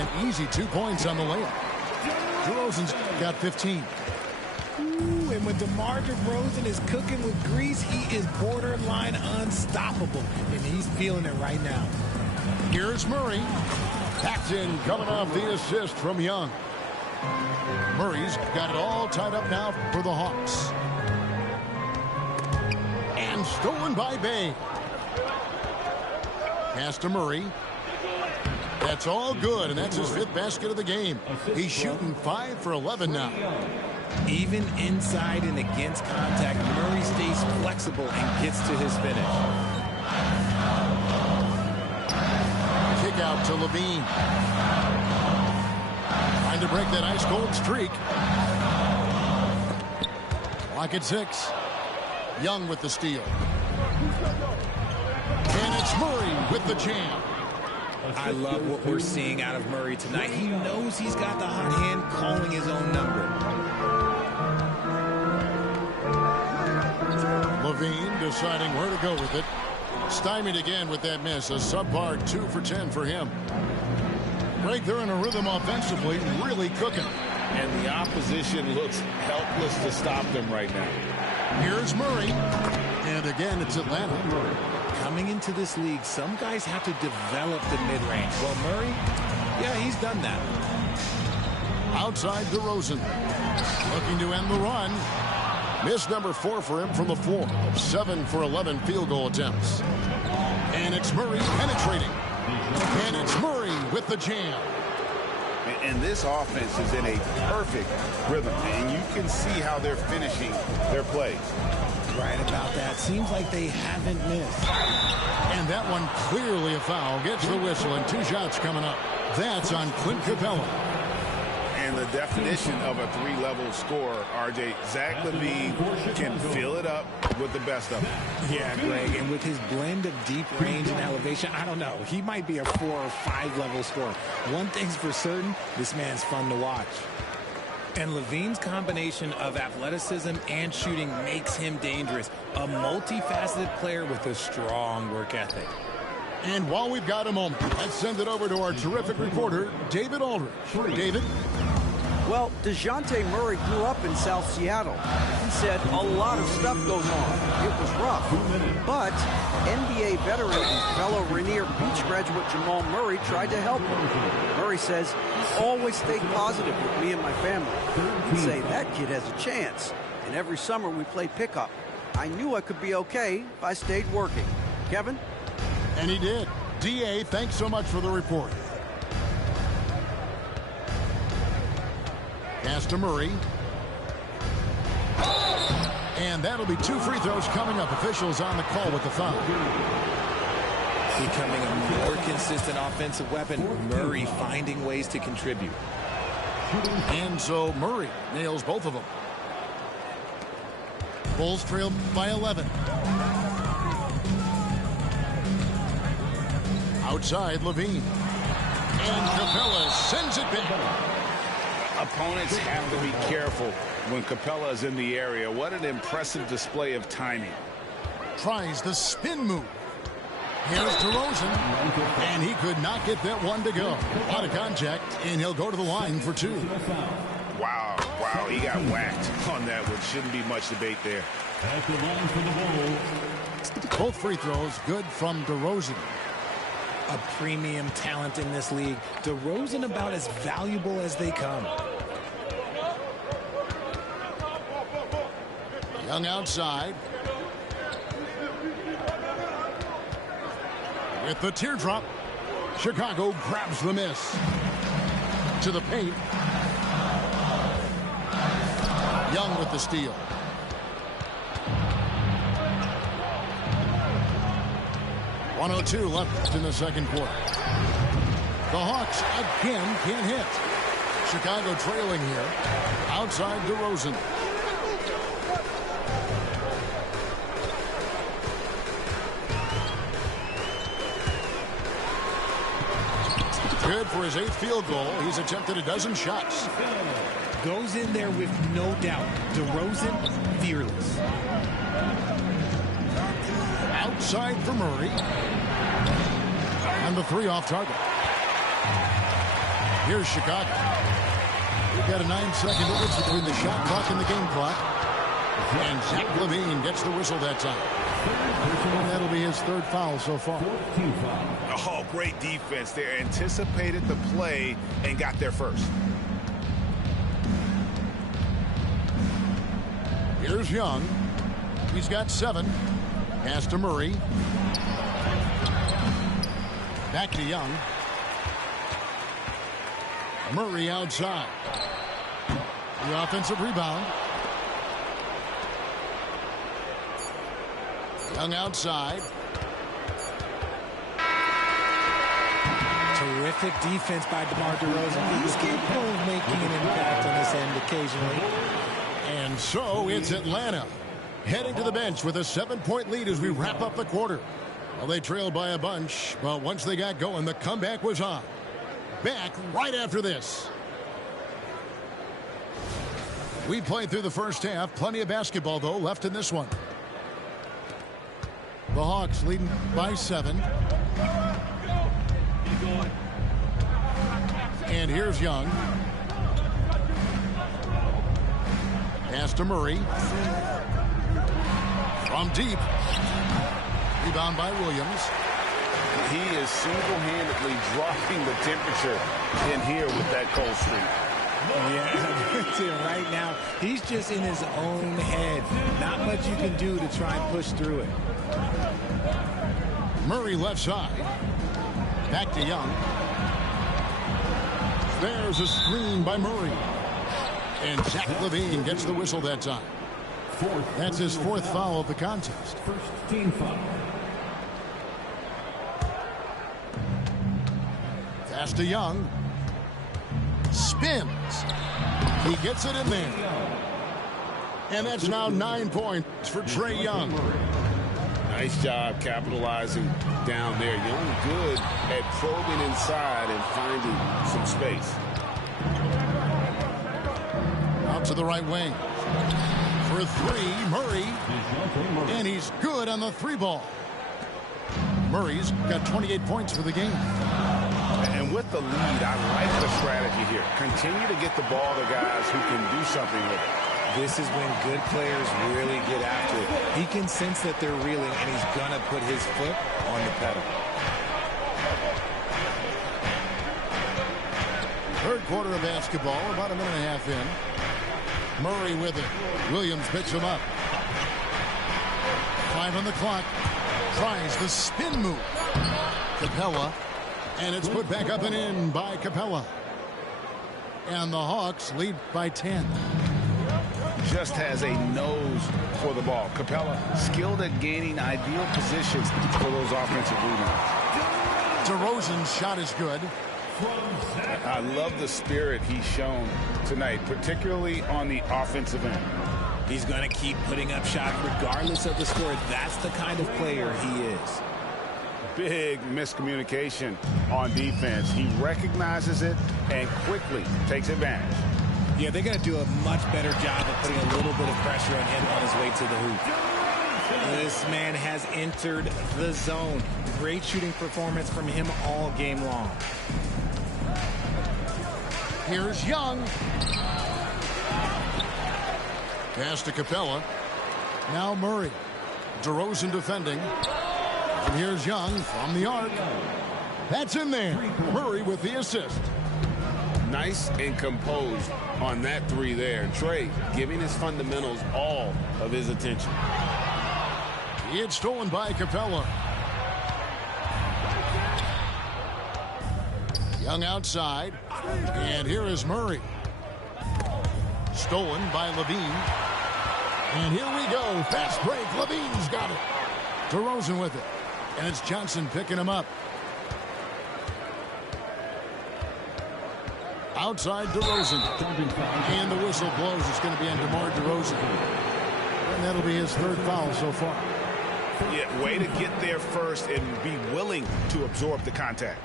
An easy 2 points on the layup. DeRozan's got 15. Ooh, and when DeMar DeRozan is cooking with grease, he is borderline unstoppable. And he's feeling it right now. Here's Murray. Paxton coming off the assist from Young. Murray's got it all tied up now for the Hawks. And stolen by Bay. Pass to Murray. That's all good, and that's his 5th basket of the game. He's shooting 5 for 11 now. Even inside and against contact, Murray stays flexible and gets to his finish. Kick out to Levine. Trying to break that ice-cold streak. Clock at 6. Young with the steal. And it's Murray with the jam. I love what we're seeing out of Murray tonight. He knows he's got the hot hand calling his own number. Levine deciding where to go with it. Stymied again with that miss. A subpar 2 for 10 for him. Greg, they're in a rhythm offensively, really cooking. And the opposition looks helpless to stop them right now. Here's Murray. And again, it's Atlanta. Coming into this league, some guys have to develop the mid-range. Well, Murray, yeah, he's done that. Outside DeRozan. Looking to end the run. Miss number 4 for him from the floor. 7 for 11 field goal attempts. And it's Murray penetrating. And it's Murray with the jam. And this offense is in a perfect rhythm. And you can see how they're finishing their plays. Right about that. Seems like they haven't missed. And that one clearly a foul. Gets the whistle and 2 shots coming up. That's on Clint Capella. And the definition of a 3-level scorer, RJ, Zach Levine can fill it up with the best of them. Yeah, Greg, and with his blend of deep range and elevation, I don't know. He might be a 4 or 5 level scorer. One thing's for certain, this man's fun to watch. And Levine's combination of athleticism and shooting makes him dangerous. A multifaceted player with a strong work ethic. And while we've got a moment, let's send it over to our terrific reporter, David Aldridge. David? Well, DeJounte Murray grew up in South Seattle. He said a lot of stuff goes on. It was rough. But NBA veteran and fellow Rainier Beach graduate Jamal Murray tried to help him. Murray says, he always stayed positive with me and my family. He'd say, that kid has a chance. And every summer we played pickup. I knew I could be okay if I stayed working. Kevin? And he did. D.A., thanks so much for the report. Pass to Murray. And that'll be 2 free throws coming up. Officials on the call with the foul. Becoming a more consistent offensive weapon, Murray finding ways to contribute. And so Murray nails both of them. Bulls trail by 11. Outside, Levine. And Capella sends it back. Opponents have to be careful when Capella is in the area. What an impressive display of timing. Tries the spin move. Here's DeRozan. And he could not get that one to go. Out of contact, and he'll go to the line for 2. Wow, he got whacked on that one. Shouldn't be much debate there. At the line for the Bulls, Both free throws good from DeRozan. A premium talent in this league. DeRozan about as valuable as they come. Young outside. With the teardrop, Chicago grabs the miss. To the paint. Young with the steal. .102 left in the second quarter. The Hawks again can't hit. Chicago trailing here. Outside DeRozan. Good for his 8th field goal. He's attempted a dozen shots. Goes in there with no doubt. DeRozan, fearless. Outside for Murray. And the 3 off target. Here's Chicago. We've got a 9-second difference between the shot clock and the game clock. And Zach LaVine gets the whistle that time. And that'll be his 3rd foul so far. Oh, great defense there. Anticipated the play and got there first. Here's Young. He's got 7. Pass to Murray. Back to Young. Murray outside. The offensive rebound. Young outside. Terrific defense by DeMar DeRozan. He's capable of making an impact on this end occasionally. And so it's Atlanta heading to the bench with a 7-point lead as we wrap up the quarter. Well, they trailed by a bunch, but once they got going, the comeback was on. Back right after this. We played through the first half. Plenty of basketball, though, left in this one. The Hawks leading by 7. And here's Young. Pass to Murray. From deep. Rebound by Williams. He is single-handedly dropping the temperature in here with that cold streak. Yeah, that's it right now. He's just in his own head. Not much you can do to try and push through it. Murray left side. Back to Young. There's a screen by Murray. And Zach LaVine gets the whistle that time. That's his 4th foul of the contest. First team foul. Pass to Young. Spins. He gets it in there. And that's now 9 points for Trae Young. Nice job capitalizing down there. Young good at probing inside and finding some space. Out to the right wing. For 3, Murray. And he's good on the 3 ball. Murray's got 28 points for the game. And with the lead, I like the strategy here. Continue to get the ball to guys who can do something with it. This is when good players really get after it. He can sense that they're reeling, and he's going to put his foot on the pedal. Third quarter of basketball, about a minute and a half in. Murray with it. Williams picks him up. 5 on the clock. Tries the spin move. Capella. And it's put back up and in by Capella. And the Hawks lead by 10. Just has a nose for the ball. Capella skilled at gaining ideal positions for those offensive rebounds. DeRozan's shot is good. I love the spirit he's shown tonight, particularly on the offensive end. He's going to keep putting up shots regardless of the score. That's the kind of player he is. Big miscommunication on defense. He recognizes it and quickly takes advantage. Yeah, they're going to do a much better job of putting a little bit of pressure on him on his way to the hoop. This man has entered the zone. Great shooting performance from him all game long. Here's Young. Pass to Capella. Now Murray. DeRozan defending. And here's Young from the arc. That's in there. Murray with the assist. Nice and composed on that three there. Trey giving his fundamentals all of his attention. It's stolen by Capella. Young outside. And here is Murray. Stolen by Levine. And here we go. Fast break. Levine's got it. DeRozan with it. And it's Johnson picking him up. Outside DeRozan. And the whistle blows. It's going to be on DeMar DeRozan. And that'll be his third foul so far. Yeah, way to get there first and be willing to absorb the contact.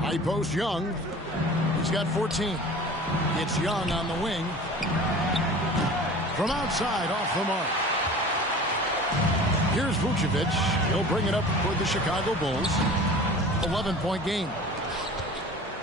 High post Young. He's got 14. It's Young on the wing. From outside, off the mark. Here's Vucevic. He'll bring it up for the Chicago Bulls. 11-point game.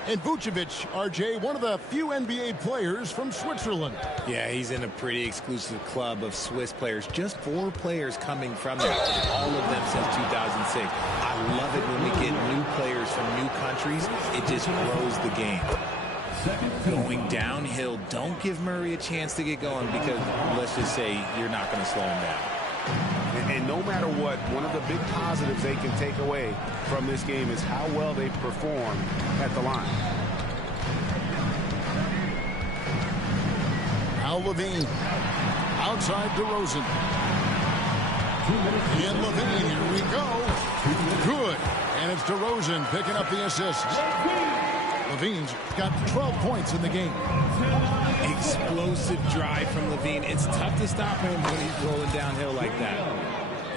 And Vucevic, RJ, one of the few NBA players from Switzerland. Yeah, he's in a pretty exclusive club of Swiss players. Just 4 players coming from there. All of them since 2006. I love it when we get new players from new countries. It just grows the game. Going downhill, don't give Murray a chance to get going because, let's just say, you're not going to slow him down. And no matter what, one of the big positives they can take away from this game is how well they perform at the line. Now Levine. Outside DeRozan. And Levine, here we go. Good. And it's DeRozan picking up the assist. Levine's got 12 points in the game. Explosive drive from Levine. It's tough to stop him when he's rolling downhill like that.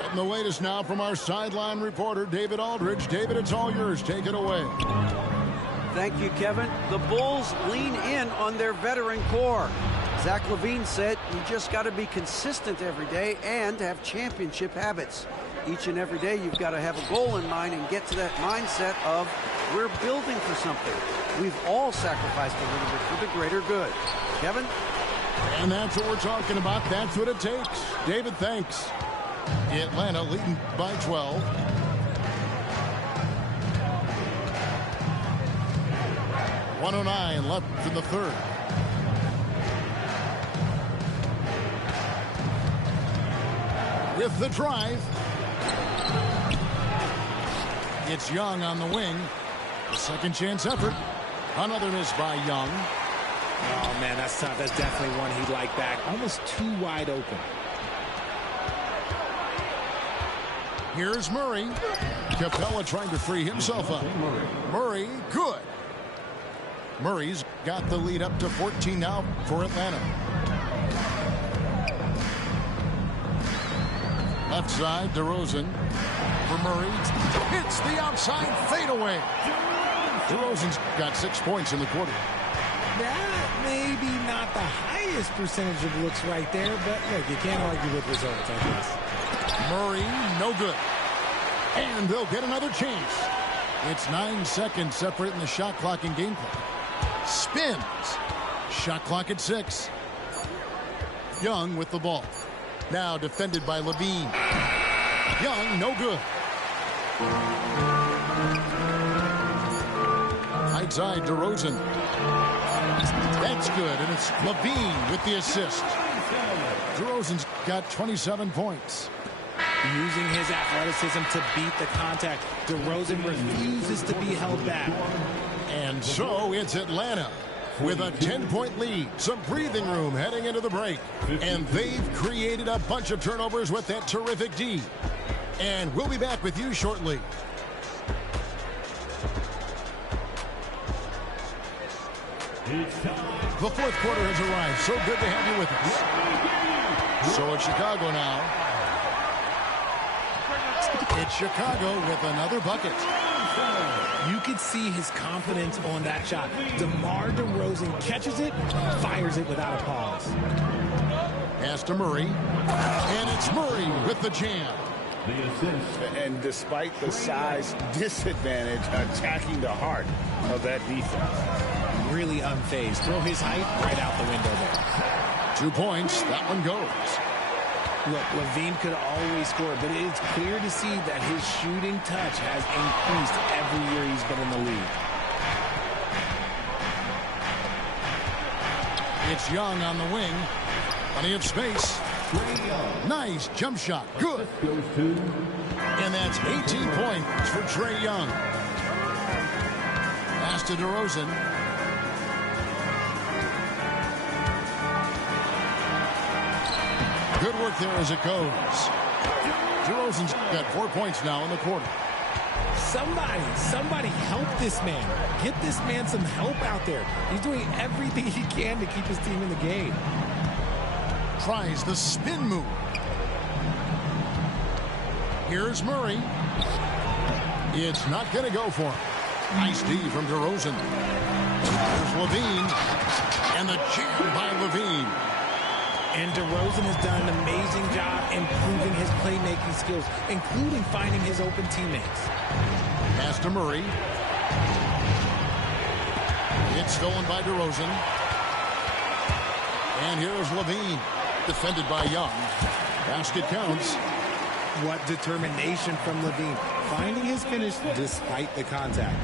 And the latest now from our sideline reporter, David Aldridge. David, it's all yours. Take it away. Thank you, Kevin. The Bulls lean in on their veteran core. Zach LaVine said you just got to be consistent every day and have championship habits. Each and every day you've got to have a goal in mind and get to that mindset of we're building for something. We've all sacrificed a little bit for the greater good. Kevin? And that's what we're talking about. That's what it takes. David, thanks. Atlanta leading by 12. .109 left in the third. With the drive. It's Young on the wing. The second chance effort. Another miss by Young. Oh, man, that's tough. That's definitely one he'd like back. Almost too wide open. Here's Murray. Capella trying to free himself up. Murray, good. Murray's got the lead up to 14 now for Atlanta. Left side, DeRozan. For Murray. Hits the outside fadeaway. DeRozan's got 6 points in the quarter. That maybe not the highest percentage of looks right there, but look, you can't argue with results, I guess. Murray, no good. And they'll get another chance. It's 9 seconds separating the shot clock and gameplay. Spins. Shot clock at 6. Young with the ball. Now defended by Levine. Young, no good. Right side, DeRozan. That's good, and it's Levine with the assist. DeRozan's got 27 points. Using his athleticism to beat the contact. DeRozan refuses to be held back. And so it's Atlanta with a 10-point lead. Some breathing room heading into the break. And they've created a bunch of turnovers with that terrific D. And we'll be back with you shortly. The fourth quarter has arrived. So good to have you with us. So it's Chicago now. It's Chicago with another bucket. You could see his confidence on that shot. DeMar DeRozan catches it, fires it without a pause. Pass to Murray. And it's Murray with the jam. And despite the size disadvantage, attacking the heart of that defense. Really unfazed. Throw his height right out the window there. 2 points. That one goes. Look, Levine could always score, but it's clear to see that his shooting touch has increased every year he's been in the league. It's Young on the wing. Plenty of space. Nice jump shot. Good. And that's 18 points for Trae Young. Pass to DeRozan. Good work there as it goes. DeRozan's got 4 points now in the quarter. Somebody help this man. Get this man some help out there. He's doing everything he can to keep his team in the game. Tries the spin move. Here's Murray. It's not going to go for him. Nice D from DeRozan. Here's Levine. And the jam by Levine. And DeRozan has done an amazing job improving his playmaking skills, including finding his open teammates. Pass to Murray. It's stolen by DeRozan. And here's Levine. Defended by Young. Basket counts. What determination from Levine. Finding his finish despite the contact.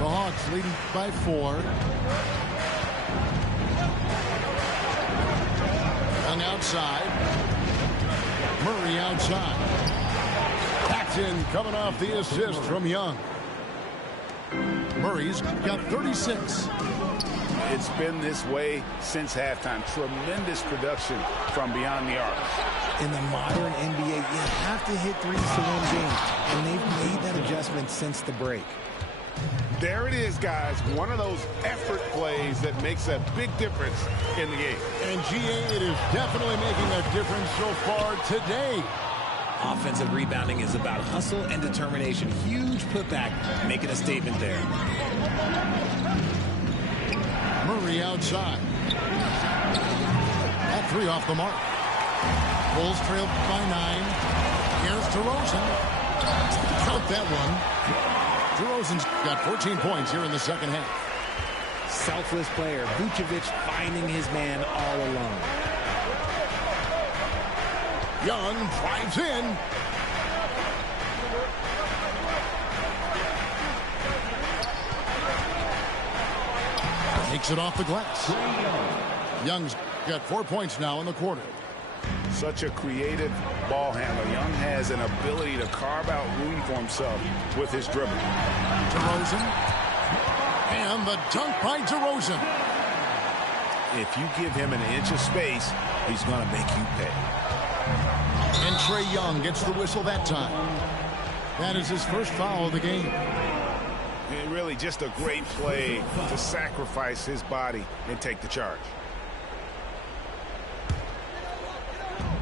The Hawks leading by 4. Young outside. Murray outside. Paxton coming off the assist from Young. Murray's got 36. It's been this way since halftime. Tremendous production from beyond the arc. In the modern NBA, you have to hit threes to win games, and they've made that adjustment since the break. There it is, guys. One of those effort plays that makes a big difference in the game. And GA, it is definitely making a difference so far today. Offensive rebounding is about hustle and determination. Huge putback, making a statement there. Murray outside. That 3 off the mark. Bulls trailed by 9. Here's DeRozan. Count that one. DeRozan's got 14 points here in the second half. Selfless player. Vucevic finding his man all alone. Young drives in. Takes it off the glass. Young's got 4 points now in the quarter. Such a creative ball handler. Young has an ability to carve out room for himself with his dribble. DeRozan. And the dunk by DeRozan. If you give him an inch of space, he's going to make you pay. And Trae Young gets the whistle that time. That is his first foul of the game. And really just a great play to sacrifice his body and take the charge.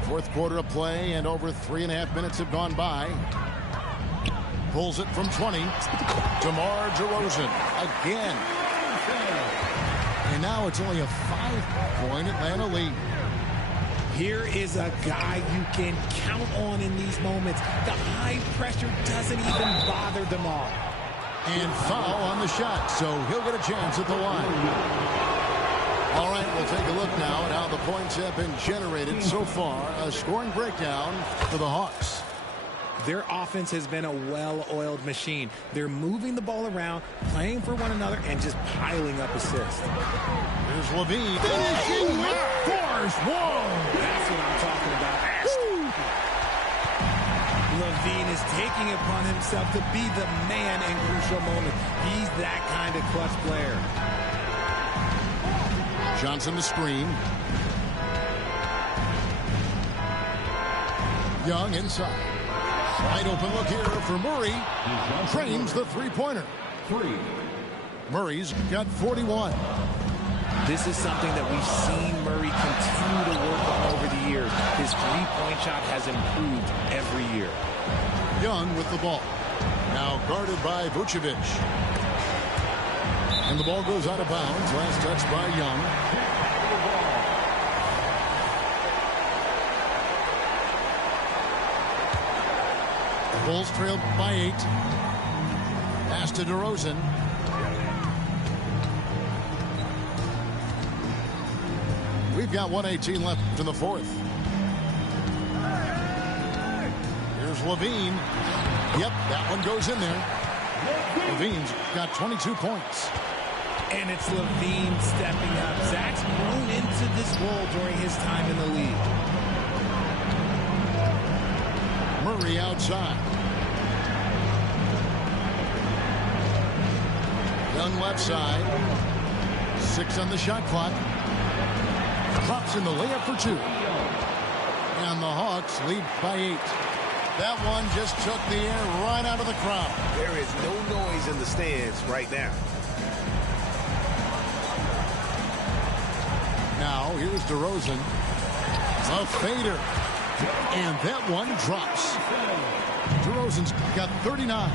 Fourth quarter of play, and over 3.5 minutes have gone by. Pulls it from 20. DeMar DeRozan again. And now it's only a 5-point Atlanta lead. Here is a guy you can count on in these moments. The high pressure doesn't even bother DeMar. And foul on the shot, so he'll get a chance at the line. All right, we'll take a look now at how the points have been generated so far. A scoring breakdown for the Hawks. Their offense has been a well-oiled machine. They're moving the ball around, playing for one another, and just piling up assists. Here's Levine finishing with force. Whoa! That's what I'm talking about. Levine is taking it upon himself to be the man in crucial moments. He's that kind of clutch player. Johnson the screen. Young inside. Wide open look here for Murray. Frames the three-pointer. Murray's got 41. This is something that we've seen Murray continue to work on over the years. His three-point shot has improved every year. Young with the ball. Now guarded by Vucevic. And the ball goes out of bounds. Last touch by Young. The Bulls trailed by 8. Pass to DeRozan. We've got 1:18 left in the fourth. Here's Levine. Yep, that one goes in there. Levine's got 22 points. And it's Levine stepping up. Zach's grown into this role during his time in the league. Murray outside. Young left side. 6 on the shot clock. Drops in the layup for 2. And the Hawks lead by 8. That one just took the air right out of the crowd. There is no noise in the stands right now. Now, here's DeRozan. A fader. And that one drops. DeRozan's got 39.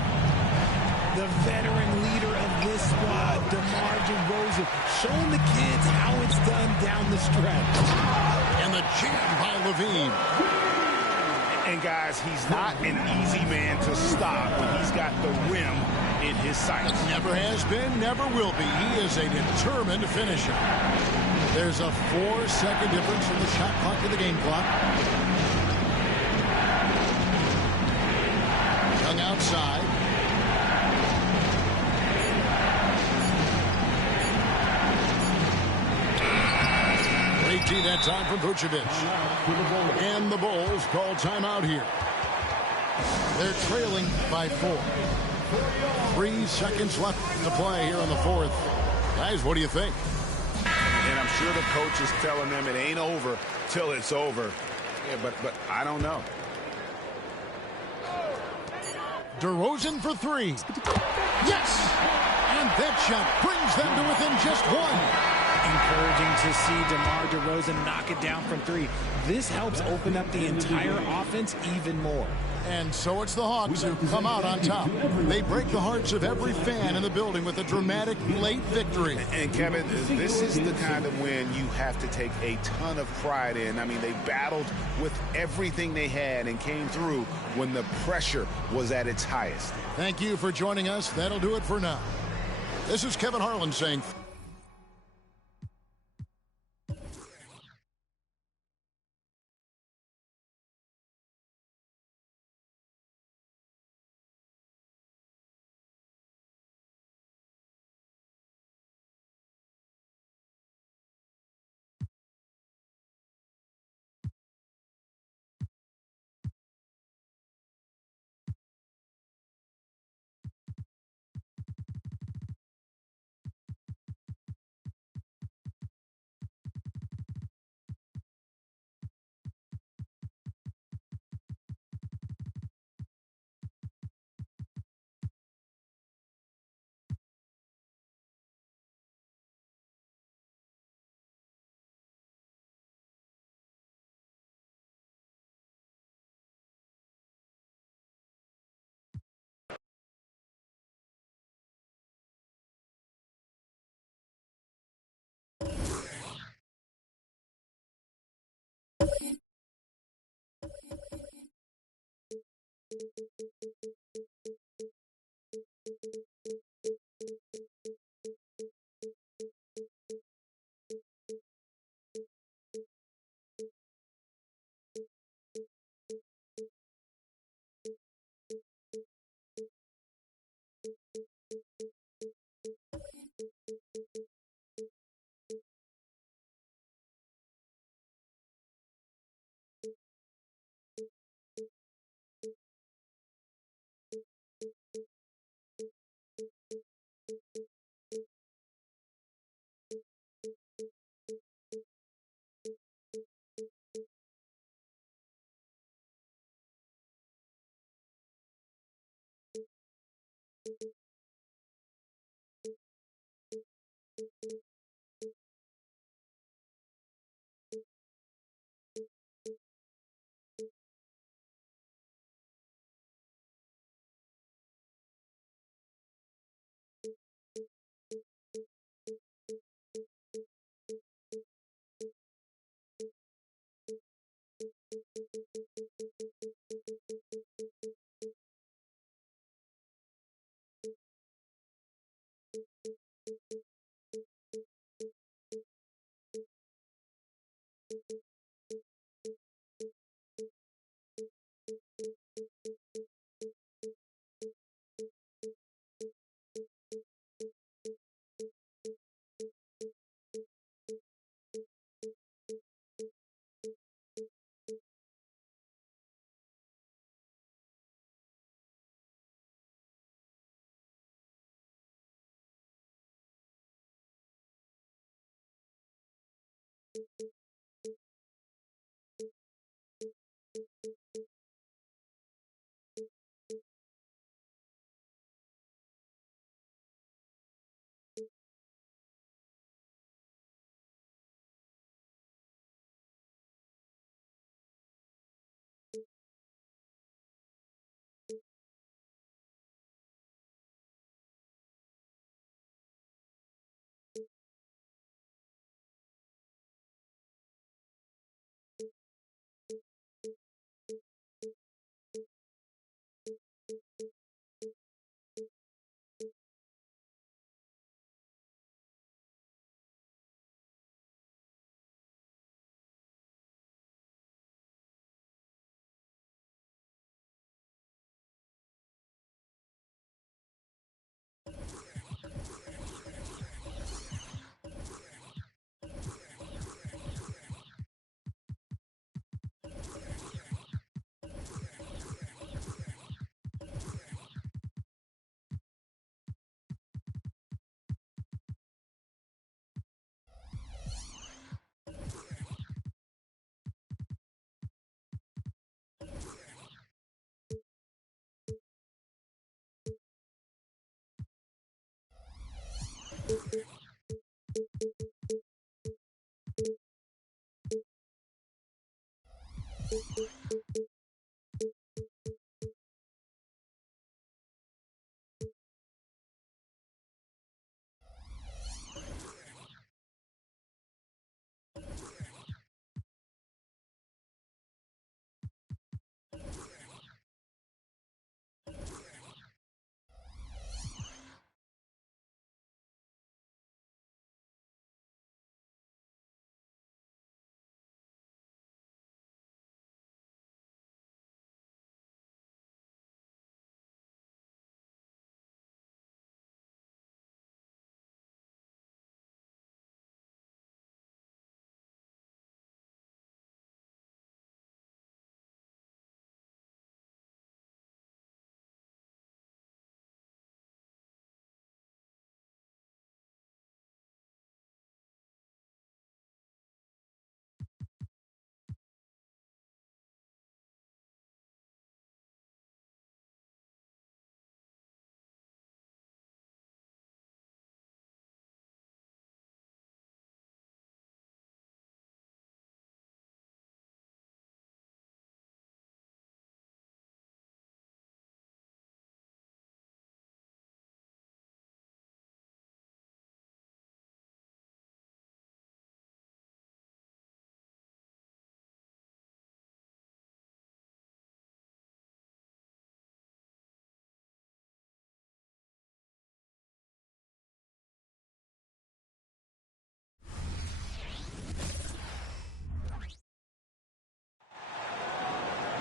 The veteran leader of this squad, DeMar DeRozan, showing the kids how it's done down the stretch. And the jam by Levine. And guys, he's not an easy man to stop when he's got the rim in his sights. Never has been, never will be. He is a determined finisher. There's a 4-second difference from the shot clock to the game clock. Young outside. That time from Vucevic. And the Bulls call timeout here. They're trailing by 4. 3 seconds left to play here in the fourth. Guys, what do you think? And I'm sure the coach is telling them it ain't over till it's over. Yeah, but I don't know. DeRozan for 3. Yes! And that shot brings them to within just 1. Encouraging to see DeMar DeRozan knock it down from 3. This helps open up the entire offense even more. And so it's the Hawks who come out on top. They break the hearts of every fan in the building with a dramatic late victory. And Kevin, this is the kind of win you have to take a ton of pride in. I mean, they battled with everything they had and came through when the pressure was at its highest. Thank you for joining us. That'll do it for now. This is Kevin Harlan saying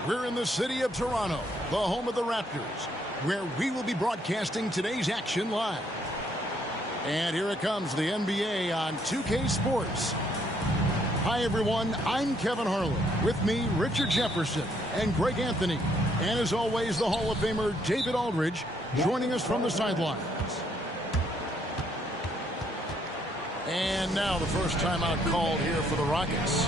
We're in the city of Toronto, the home of the Raptors, where we will be broadcasting today's action live. And here it comes, the NBA on 2K Sports. Hi, everyone. I'm Kevin Harlan. With me, Richard Jefferson and Greg Anthony. And as always, the Hall of Famer David Aldridge joining us from the sidelines. And now the first timeout called here for the Rockets.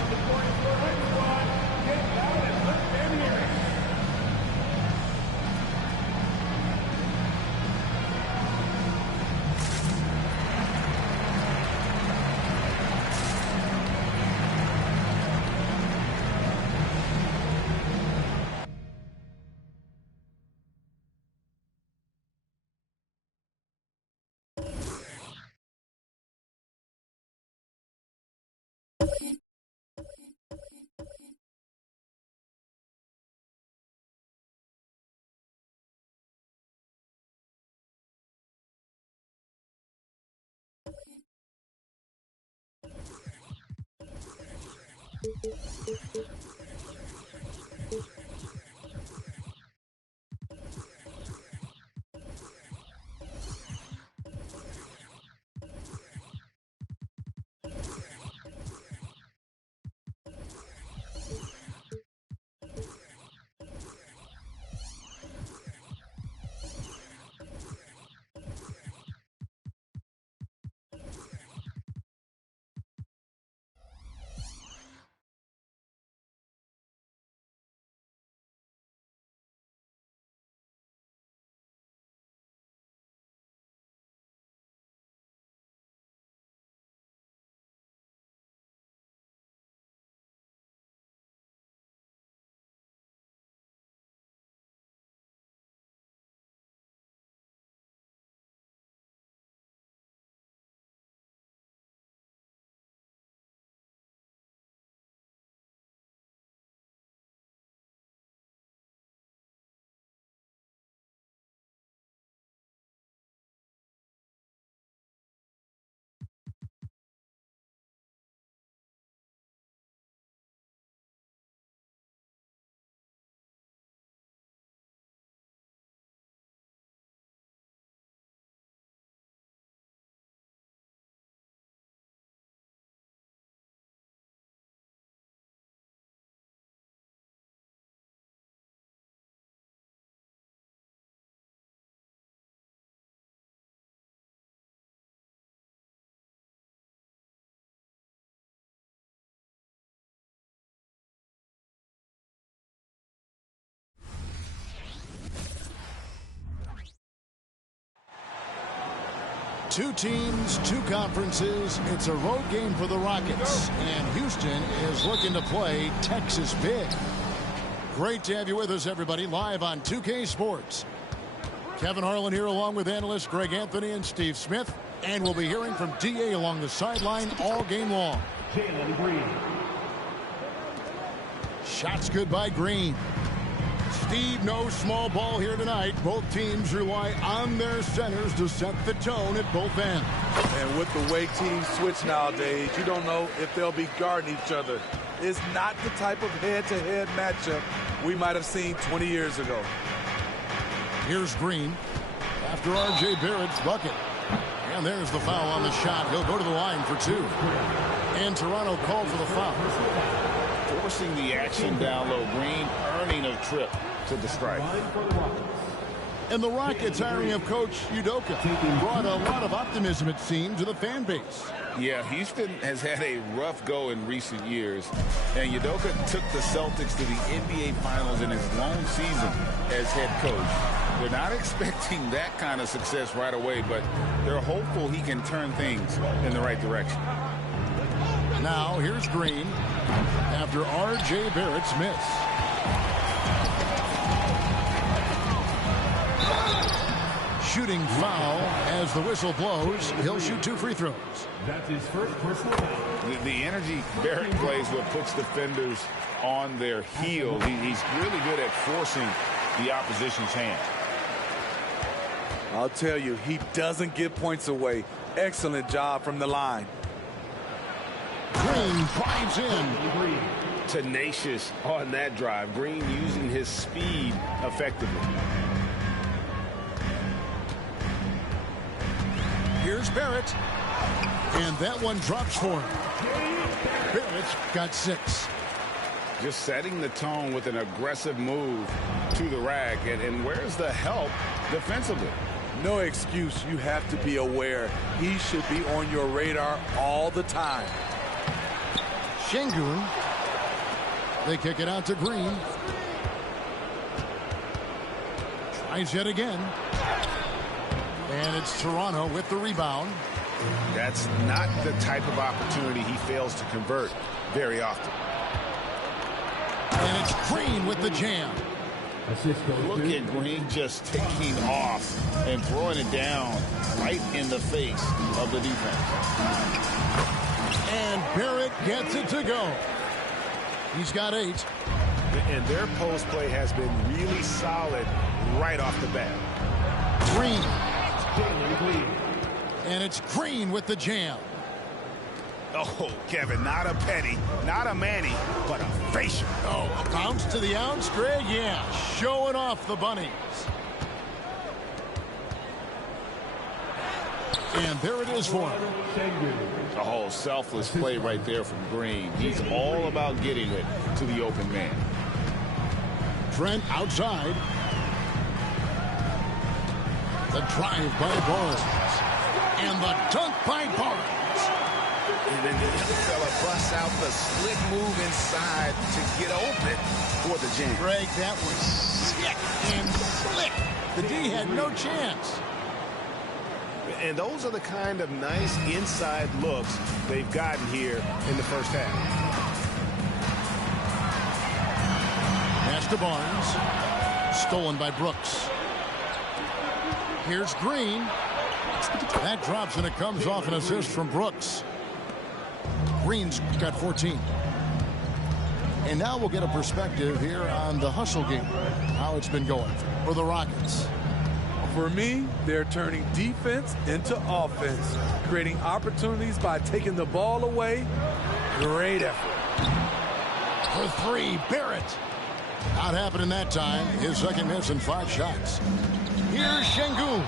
Two teams, two conferences. It's a road game for the Rockets. And Houston is looking to play Texas big. Great to have you with us, everybody, live on 2K Sports. Kevin Harlan here along with analysts Greg Anthony and Steve Smith. And we'll be hearing from D.A. along the sideline all game long. Jalen Green. Shots good by Green. Steve, no small ball here tonight. Both teams rely on their centers to set the tone at both ends. And with the way teams switch nowadays, you don't know if they'll be guarding each other. It's not the type of head-to-head matchup we might have seen 20 years ago. Here's Green after R.J. Barrett's bucket. And there's the foul on the shot. He'll go to the line for two. And Toronto called for the foul. Forcing the action down low. Green earning a trip to the strike. And the Rockets hiring of Coach Udoka brought a lot of optimism, it seemed, to the fan base. Yeah, Houston has had a rough go in recent years. And Udoka took the Celtics to the NBA Finals in his lone season as head coach. They're not expecting that kind of success right away, but they're hopeful he can turn things in the right direction. Now, here's Green after R.J. Barrett's miss. Shooting foul as the whistle blows. He'll shoot 2 free throws. That's his first personal foul. The energy Barrett plays what puts defenders on their heels. He's really good at forcing the opposition's hand. I'll tell you, he doesn't give points away. Excellent job from the line. Green drives in. Tenacious on that drive. Green using his speed effectively. Here's Barrett. And that one drops for him. Barrett's got 6. Just setting the tone with an aggressive move to the rack. And where's the help defensively? No excuse. You have to be aware. He should be on your radar all the time. Şengün. They kick it out to Green. Tries yet again. And it's Toronto with the rebound. That's not the type of opportunity he fails to convert very often. And it's Green with the jam. Look at Green just taking off and throwing it down right in the face of the defense. And Barrett gets it to go. He's got 8. And their post play has been really solid right off the bat. Green. And it's Green with the jam. Oh, Kevin, not a petty, not a Manny, but a facial. Oh, a bounce to the ounce, Greg? Yeah, showing off the bunnies. And there it is for him. A whole selfless play right there from Green. He's all about getting it to the open man. Trent outside. The drive by Barnes. And the dunk by Barnes. And then the fella busts out the slick move inside to get open for the jam. Greg, that was sick and slick. The D had no chance. And those are the kind of nice inside looks they've gotten here in the first half. Pass to Barnes. Stolen by Brooks. Here's Green. That drops and it comes off an assist from Brooks. Green's got 14. And now we'll get a perspective here on the hustle game, how it's been going for the Rockets. For me, they're turning defense into offense, creating opportunities by taking the ball away. Great effort. For 3, Barrett. Not happening that time. His second miss in 5 shots. Here's Şengün.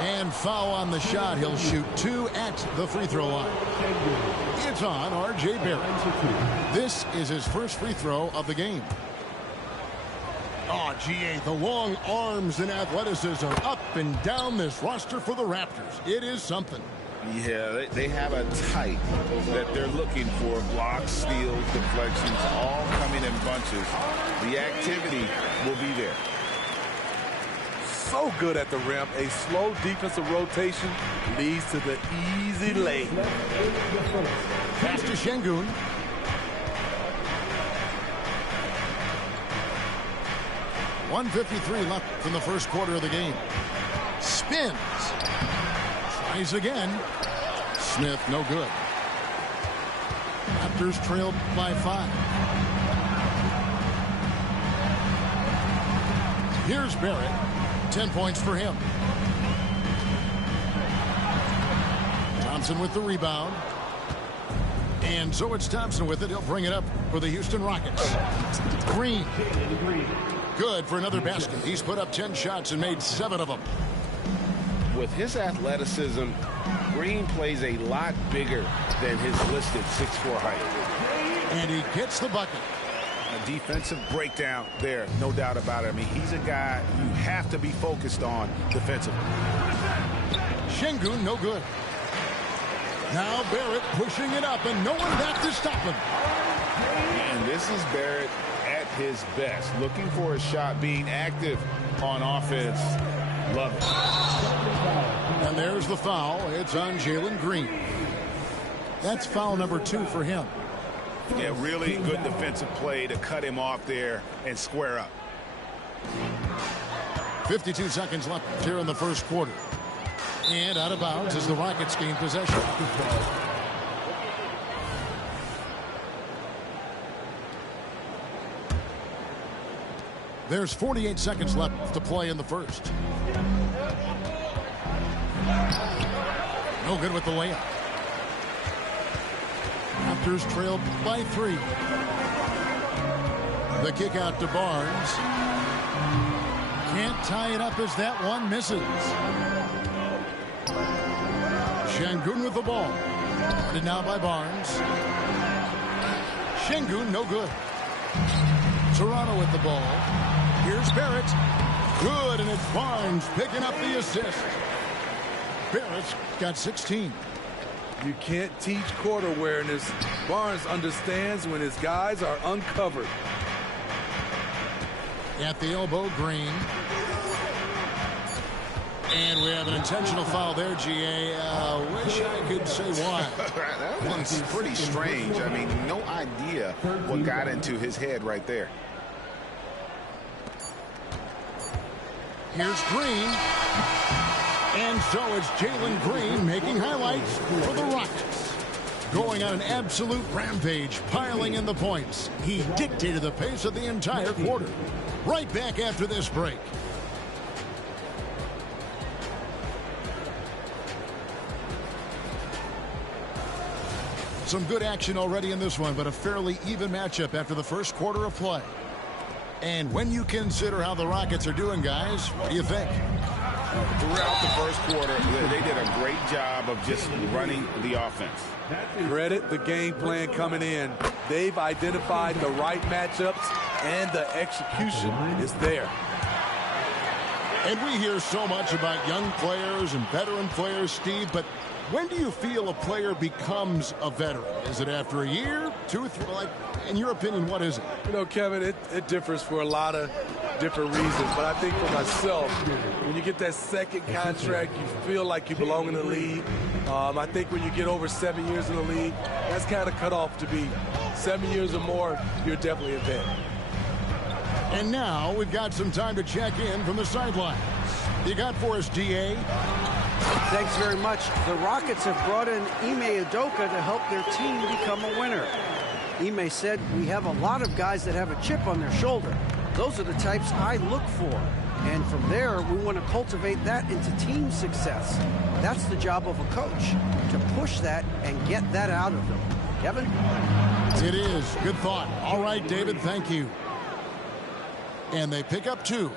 And foul on the shot. He'll shoot 2 at the free throw line. It's on R.J. Barrett. This is his first free throw of the game. Oh, GA, the long arms and athleticism up and down this roster for the Raptors. It is something. Yeah, they have a type that they're looking for. Blocks, steals, deflections, all coming in bunches. The activity will be there. So good at the rim. A slow defensive rotation leads to the easy lay. Pass to Şengün. 1:53 left in the first quarter of the game. Spins. Tries again. Smith, no good. Raptors trailed by 5. Here's Barrett. 10 points for him. Thompson with the rebound. And so it's Thompson with it. He'll bring it up for the Houston Rockets. Green. Good for another basket. He's put up 10 shots and made 7 of them. With his athleticism, Green plays a lot bigger than his listed 6'4" height. And he gets the bucket. A defensive breakdown there, no doubt about it. I mean, he's a guy you have to be focused on defensively. Şengün, no good. Now Barrett pushing it up, and no one back to stop him. And this is Barrett at his best, looking for a shot, being active on offense. Love it. And there's the foul. It's on Jalen Green. That's foul number 2 for him. Yeah, really good defensive play to cut him off there and square up. 52 seconds left here in the first quarter. And out of bounds as the Rockets gain possession. There's 48 seconds left to play in the first. No good with the layup. Raptors trailed by 3. The kick out to Barnes. Can't tie it up as that one misses. Şengün with the ball. Guarded now by Barnes. Şengün, no good. Toronto with the ball. Here's Barrett. Good, and it's Barnes picking up the assist. Barrett's got 16. You can't teach court awareness. Barnes understands when his guys are uncovered. At the elbow, Green. And we have an intentional foul there, G.A. Wish I could say why. That one's pretty strange. I mean, no idea what got into his head right there. Here's Green. And so it's Jalen Green making highlights for the Rockets. Going on an absolute rampage, piling in the points. He dictated the pace of the entire quarter. Right back after this break. Some good action already in this one, but a fairly even matchup after the first quarter of play. And when you consider how the Rockets are doing, guys, what do you think? Throughout the first quarter, they did a great job of just running the offense. Credit the game plan coming in. They've identified the right matchups, and the execution is there. And we hear so much about young players and veteran players, Steve, but when do you feel a player becomes a veteran? Is it after a year, 2, 3? Like, in your opinion, what is it? You know, Kevin, it differs for a lot of different reasons. But I think for myself, when you get that second contract, you feel like you belong in the league. I think when you get over 7 years in the league, that's kind of cut off to be 7 years or more, you're definitely a vet. And now we've got some time to check in from the sidelines. You got for us, D.A.? Thanks very much. The Rockets have brought in Ime Udoka to help their team become a winner. Ime said, "We have a lot of guys that have a chip on their shoulder. Those are the types I look for. And from there, we want to cultivate that into team success. That's the job of a coach, to push that and get that out of them." Kevin? It is. Good thought. All right, David, thank you. And they pick up 2.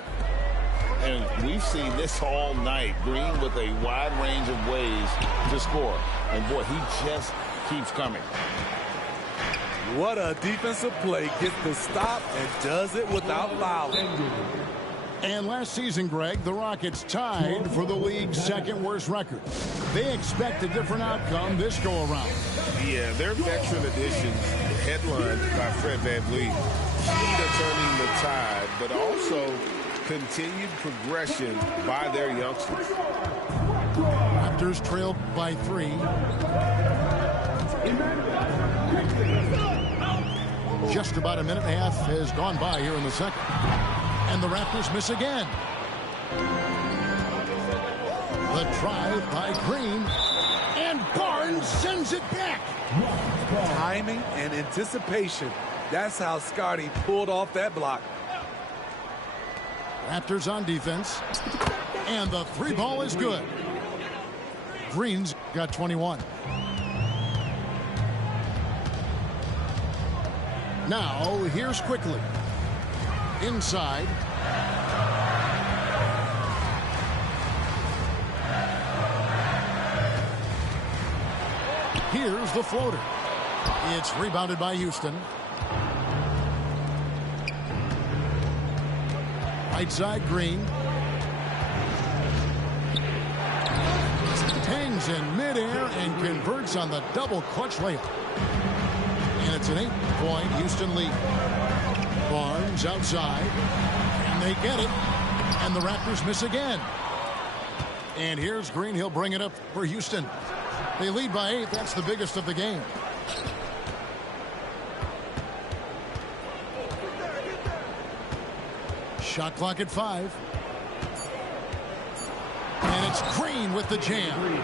And we've seen this all night. Green with a wide range of ways to score. And, boy, he just keeps coming. What a defensive play. Gets the stop and does it without fouling. And last season, Greg, the Rockets tied for the league's second worst record. They expect a different outcome this go-around. Yeah, their veteran additions, headlined by Fred VanVleet, key to turning the tide, but also continued progression by their youngsters. Raptors trailed by 3. Just about a minute and a half has gone by here in the second. And the Raptors miss again. The drive by Green. And Barnes sends it back. Timing and anticipation. That's how Scotty pulled off that block. Raptors on defense. And the three ball is good. Green's got 21. Now, here's Quickly. Inside. Here's the floater. It's rebounded by Houston. Right side, Green. Hangs in midair and converts on the double clutch layup. And it's an 8-point Houston lead. Barnes outside. And they get it. And the Raptors miss again. And here's Green. He'll bring it up for Houston. They lead by 8. That's the biggest of the game. Shot clock at 5. And it's Green with the jam.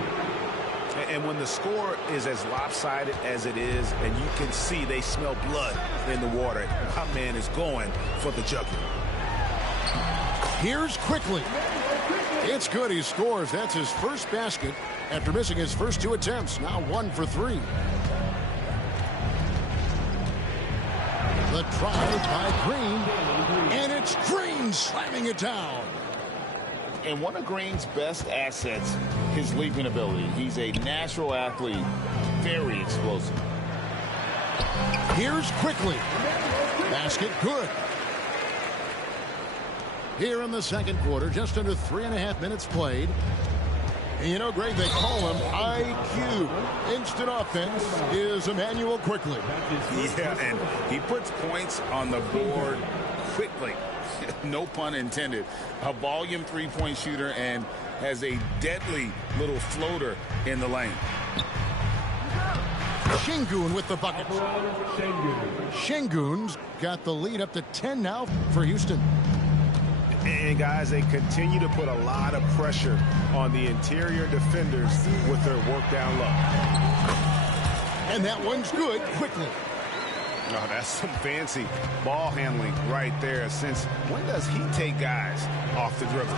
And when the score is as lopsided as it is, and you can see they smell blood in the water, my man is going for the jugular. Here's Quickly. It's good. He scores. That's his first basket after missing his first 2 attempts. Now 1 for 3. The drive by Green. And it's Green slamming it down. And one of Green's best assets, his leaping ability. He's a natural athlete, very explosive. Here's Quickly. Basket good. Here in the second quarter, just under 3.5 minutes played. And you know, Greg, they call him IQ. Instant offense is Emmanuel Quickly. Yeah, and he puts points on the board quickly. No pun intended. A volume three-point shooter and has a deadly little floater in the lane. Şengün with the bucket. Şengün's got the lead up to 10 now for Houston. And guys, they continue to put a lot of pressure on the interior defenders with their work down low. And that one's good. Quickly. Oh, that's some fancy ball handling right there. Since when does he take guys off the dribble?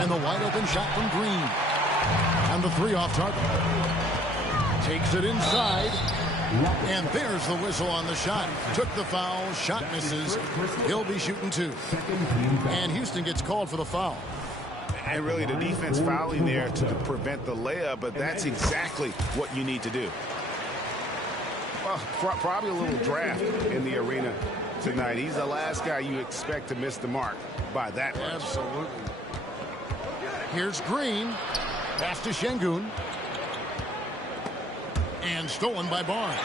And the wide open shot from Green. And the 3 off target. Takes it inside. And there's the whistle on the shot. Took the foul. Shot misses. He'll be shooting 2. And Houston gets called for the foul. And really the defense fouling there to prevent the layup, but that's exactly what you need to do. Well, probably a little draft in the arena tonight. He's the last guy you expect to miss the mark by that much. Absolutely. Here's Green. Pass to Şengün. And stolen by Barnes.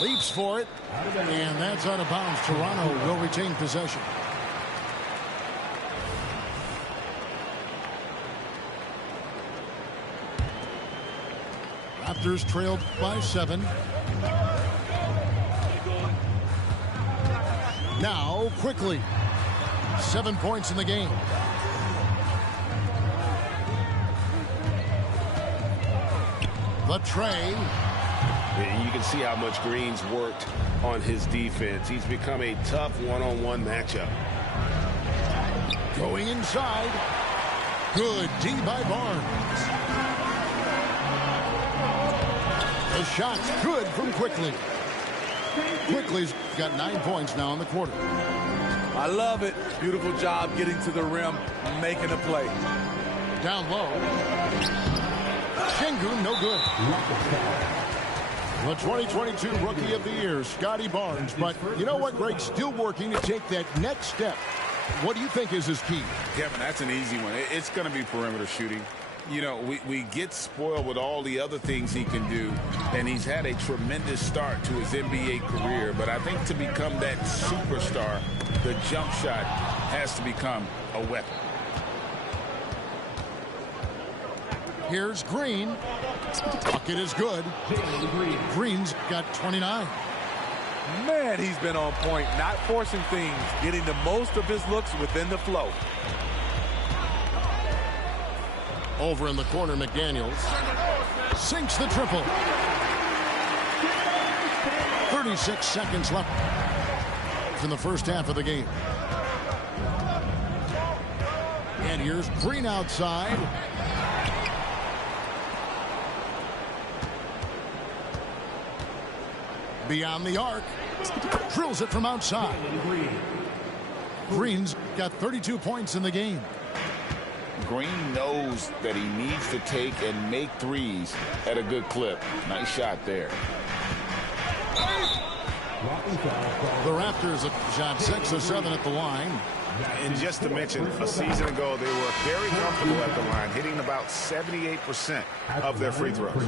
Leaps for it. And that's out of bounds. Toronto will retain possession. Raptors trailed by 7. Now, Quickly. 7 points in the game. The tray. You can see how much Green's worked on his defense. He's become a tough one-on-one matchup. Going inside. Good D by Barnes. The shot's good from Quickly. Quickly's got 9 points now in the quarter. I love it. Beautiful job getting to the rim, making a play. Down low. Şengün, no good. The 2022 Rookie of the Year, Scotty Barnes. But you know what, Greg? Still working to take that next step. What do you think is his key? Kevin, that's an easy one. It's going to be perimeter shooting. You know, we get spoiled with all the other things he can do, and he's had a tremendous start to his NBA career. But I think to become that superstar, the jump shot has to become a weapon. Here's Green. Bucket is good. Green's got 29. Man, he's been on point, not forcing things, getting the most of his looks within the flow. Over in the corner, McDaniels sinks the triple. 36 seconds left in the first half of the game. And here's Green outside. Beyond the arc. Drills it from outside. Green's got 32 points in the game. Green knows that he needs to take and make threes at a good clip. Nice shot there. The Raptors have shot 6 of 7 at the line. And just to mention, a season ago, they were very comfortable at the line, hitting about 78% of their free throws.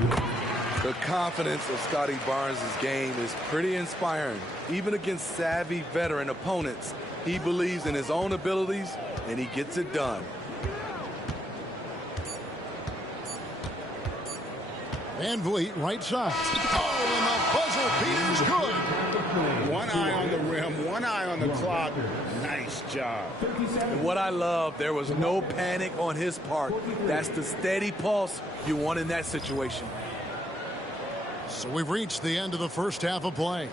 The confidence of Scotty Barnes' game is pretty inspiring. Even against savvy veteran opponents, he believes in his own abilities, and he gets it done. Van Vliet, right side. Oh, and the buzzer beater's good. One eye on the rim, one eye on the clock. Nice job. And what I love, there was no panic on his part. That's the steady pulse you want in that situation. So we've reached the end of the first half of play.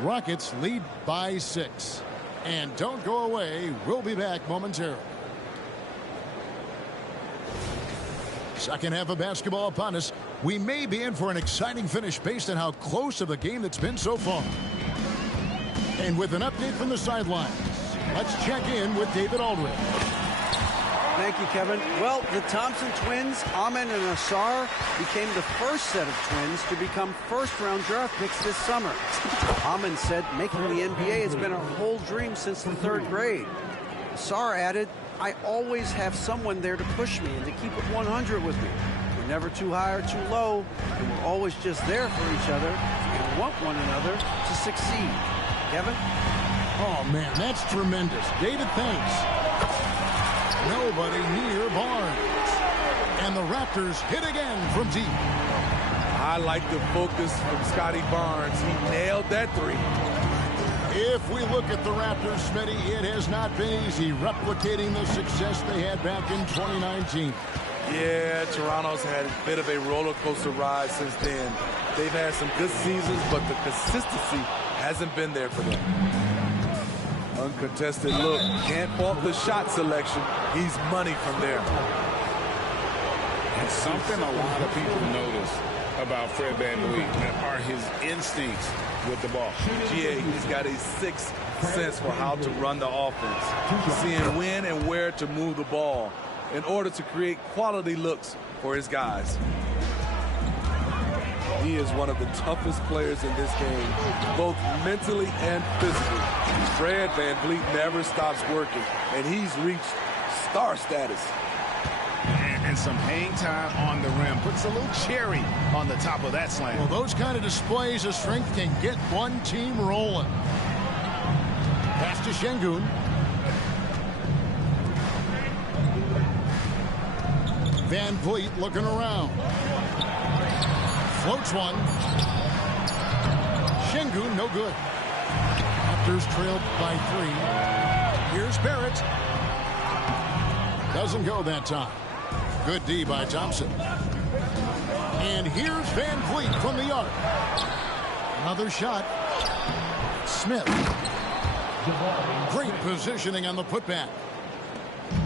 Rockets lead by 6. And don't go away. We'll be back momentarily. Second half of basketball upon us. We may be in for an exciting finish based on how close of the game that's been so far. And with an update from the sidelines, let's check in with David Aldridge. Thank you, Kevin. Well, the Thompson twins, Amen and Asar, became the first set of twins to become first-round draft picks this summer. Amen said making the NBA has been a whole dream since the 3rd grade. Asar added, I always have someone there to push me and to keep it 100 with me. We're never too high or too low, and we're always just there for each other and want one another to succeed. Kevin? Oh, man, that's tremendous. David, thanks. Nobody near Barnes. And the Raptors hit again from deep. I like the focus from Scotty Barnes. He nailed that 3. If we look at the Raptors, Smitty, it has not been easy replicating the success they had back in 2019. Yeah, Toronto's had a bit of a roller coaster ride since then. They've had some good seasons, but the consistency hasn't been there for them. Uncontested look. Can't fault the shot selection. He's money from there. And something a lot of people notice about Fred VanVleet are his instincts with the ball. GA, he's got a sixth sense for how to run the offense, seeing when and where to move the ball in order to create quality looks for his guys. He is one of the toughest players in this game, both mentally and physically. Fred VanVleet never stops working, and he's reached star status. And some hang time on the rim. Puts a little cherry on the top of that slam. Well, those kind of displays of strength can get one team rolling. Pass to Şengün. VanVleet looking around. Floats one. Şengün, no good. Raptors trailed by 3. Here's Barrett. Doesn't go that time. Good D by Thompson. And here's VanVleet from the arc. Another shot. Smith. Great positioning on the putback.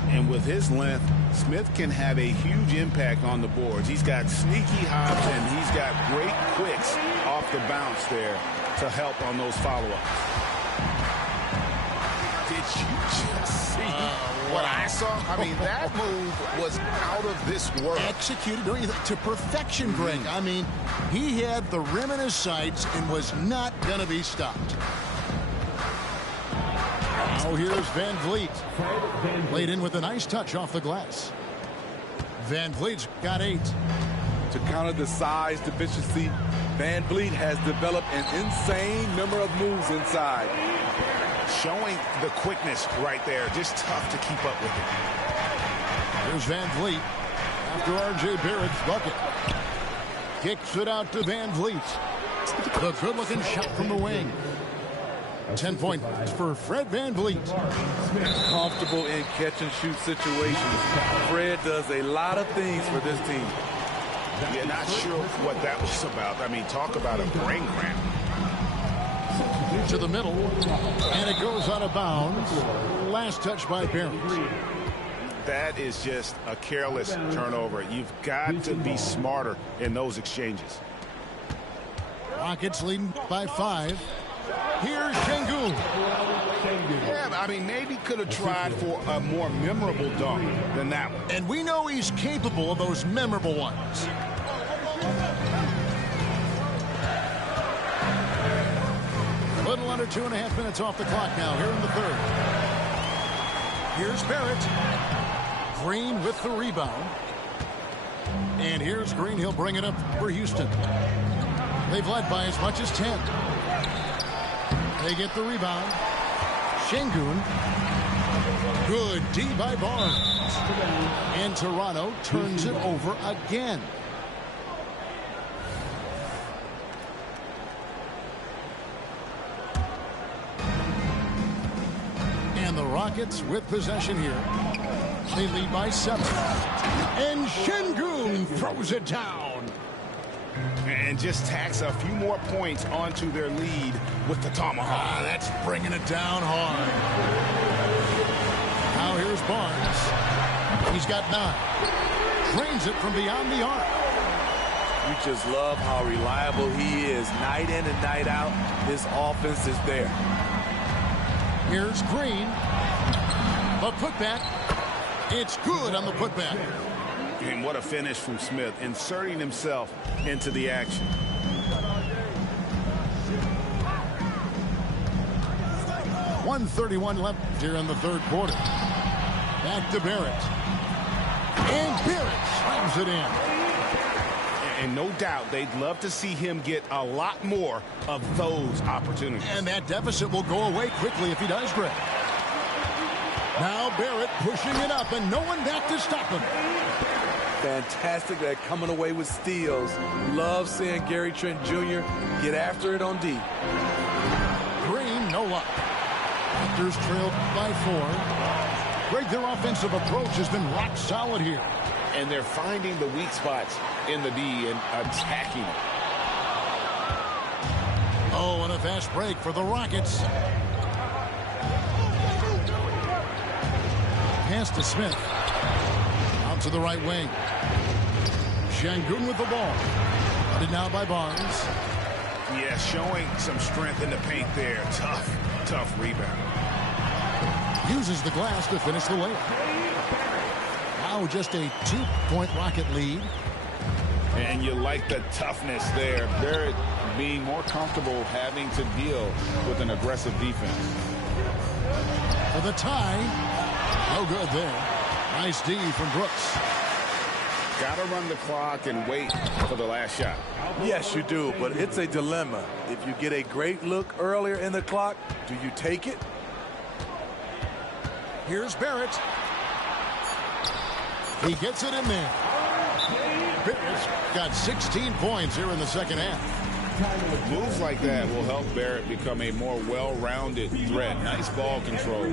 And with his length, Smith can have a huge impact on the boards. He's got sneaky hops, and he's got great quicks off the bounce there to help on those follow-ups. Did you just see what I saw? I mean, that move was out of this world. Executed, don't you think, to perfection, Greg. I mean, he had the rim in his sights and was not going to be stopped. Now here's VanVleet. Played in with a nice touch off the glass. VanVleet's got 8. To counter the size deficiency, VanVleet has developed an insane number of moves inside. Showing the quickness right there. Just tough to keep up with it. Here's VanVleet after R.J. Barrett's bucket. Kicks it out to VanVleet. The good-looking shot from the wing. 10 points for Fred VanVleet. Comfortable in catch-and-shoot situations. Fred does a lot of things for this team. Yeah, not sure what that was about. I mean, talk about a brain cramp. To the middle, and it goes out of bounds. Last touch by Barrett. That is just a careless turnover. You've got to be smarter in those exchanges. Rockets leading by 5. Here's Şengün. Yeah, I mean, maybe could have tried for a more memorable dunk than that one. And we know he's capable of those memorable ones. A little under 2.5 minutes off the clock now here in the third. Here's Barrett. Green with the rebound. And here's Green. He'll bring it up for Houston. They've led by as much as 10. They get the rebound. Şengün. Good D by Barnes. And Toronto turns it over again. And the Rockets with possession here. They lead by 7. And Şengün throws it down. And just tacks a few more points onto their lead with the tomahawk. That's bringing it down hard. Now here's Barnes. He's got 9. Drains it from beyond the arc. You just love how reliable he is. Night in and night out, his offense is there. Here's Green. A putback. It's good on the putback. And what a finish from Smith, inserting himself into the action. .131 left here in the third quarter. Back to Barrett. And Barrett slams it in. And no doubt they'd love to see him get a lot more of those opportunities. And that deficit will go away quickly if he does, Greg. Now Barrett pushing it up and no one back to stop him. Fantastic at coming away with steals. Love seeing Gary Trent Jr. get after it on D. Green, no luck. Raptors trailed by 4. Greg, their offensive approach has been rock solid here. And they're finding the weak spots in the D and attacking it. Oh, and a fast break for the Rockets. Pass to Smith. Out to the right wing. Şengün with the ball. Guarded now by Barnes. Yeah, showing some strength in the paint there. Tough rebound. Uses the glass to finish the layup. Now just a 2-point Rocket lead. And you like the toughness there. Barrett being more comfortable having to deal with an aggressive defense. For the tie. No good there. Nice D from Brooks. Got to run the clock and wait for the last shot. Yes, you do, but it's a dilemma. If you get a great look earlier in the clock, do you take it? Here's Barrett. He gets it in there. Barrett's got 16 points here in the second half. Moves like that will help Barrett become a more well-rounded threat. Nice ball control.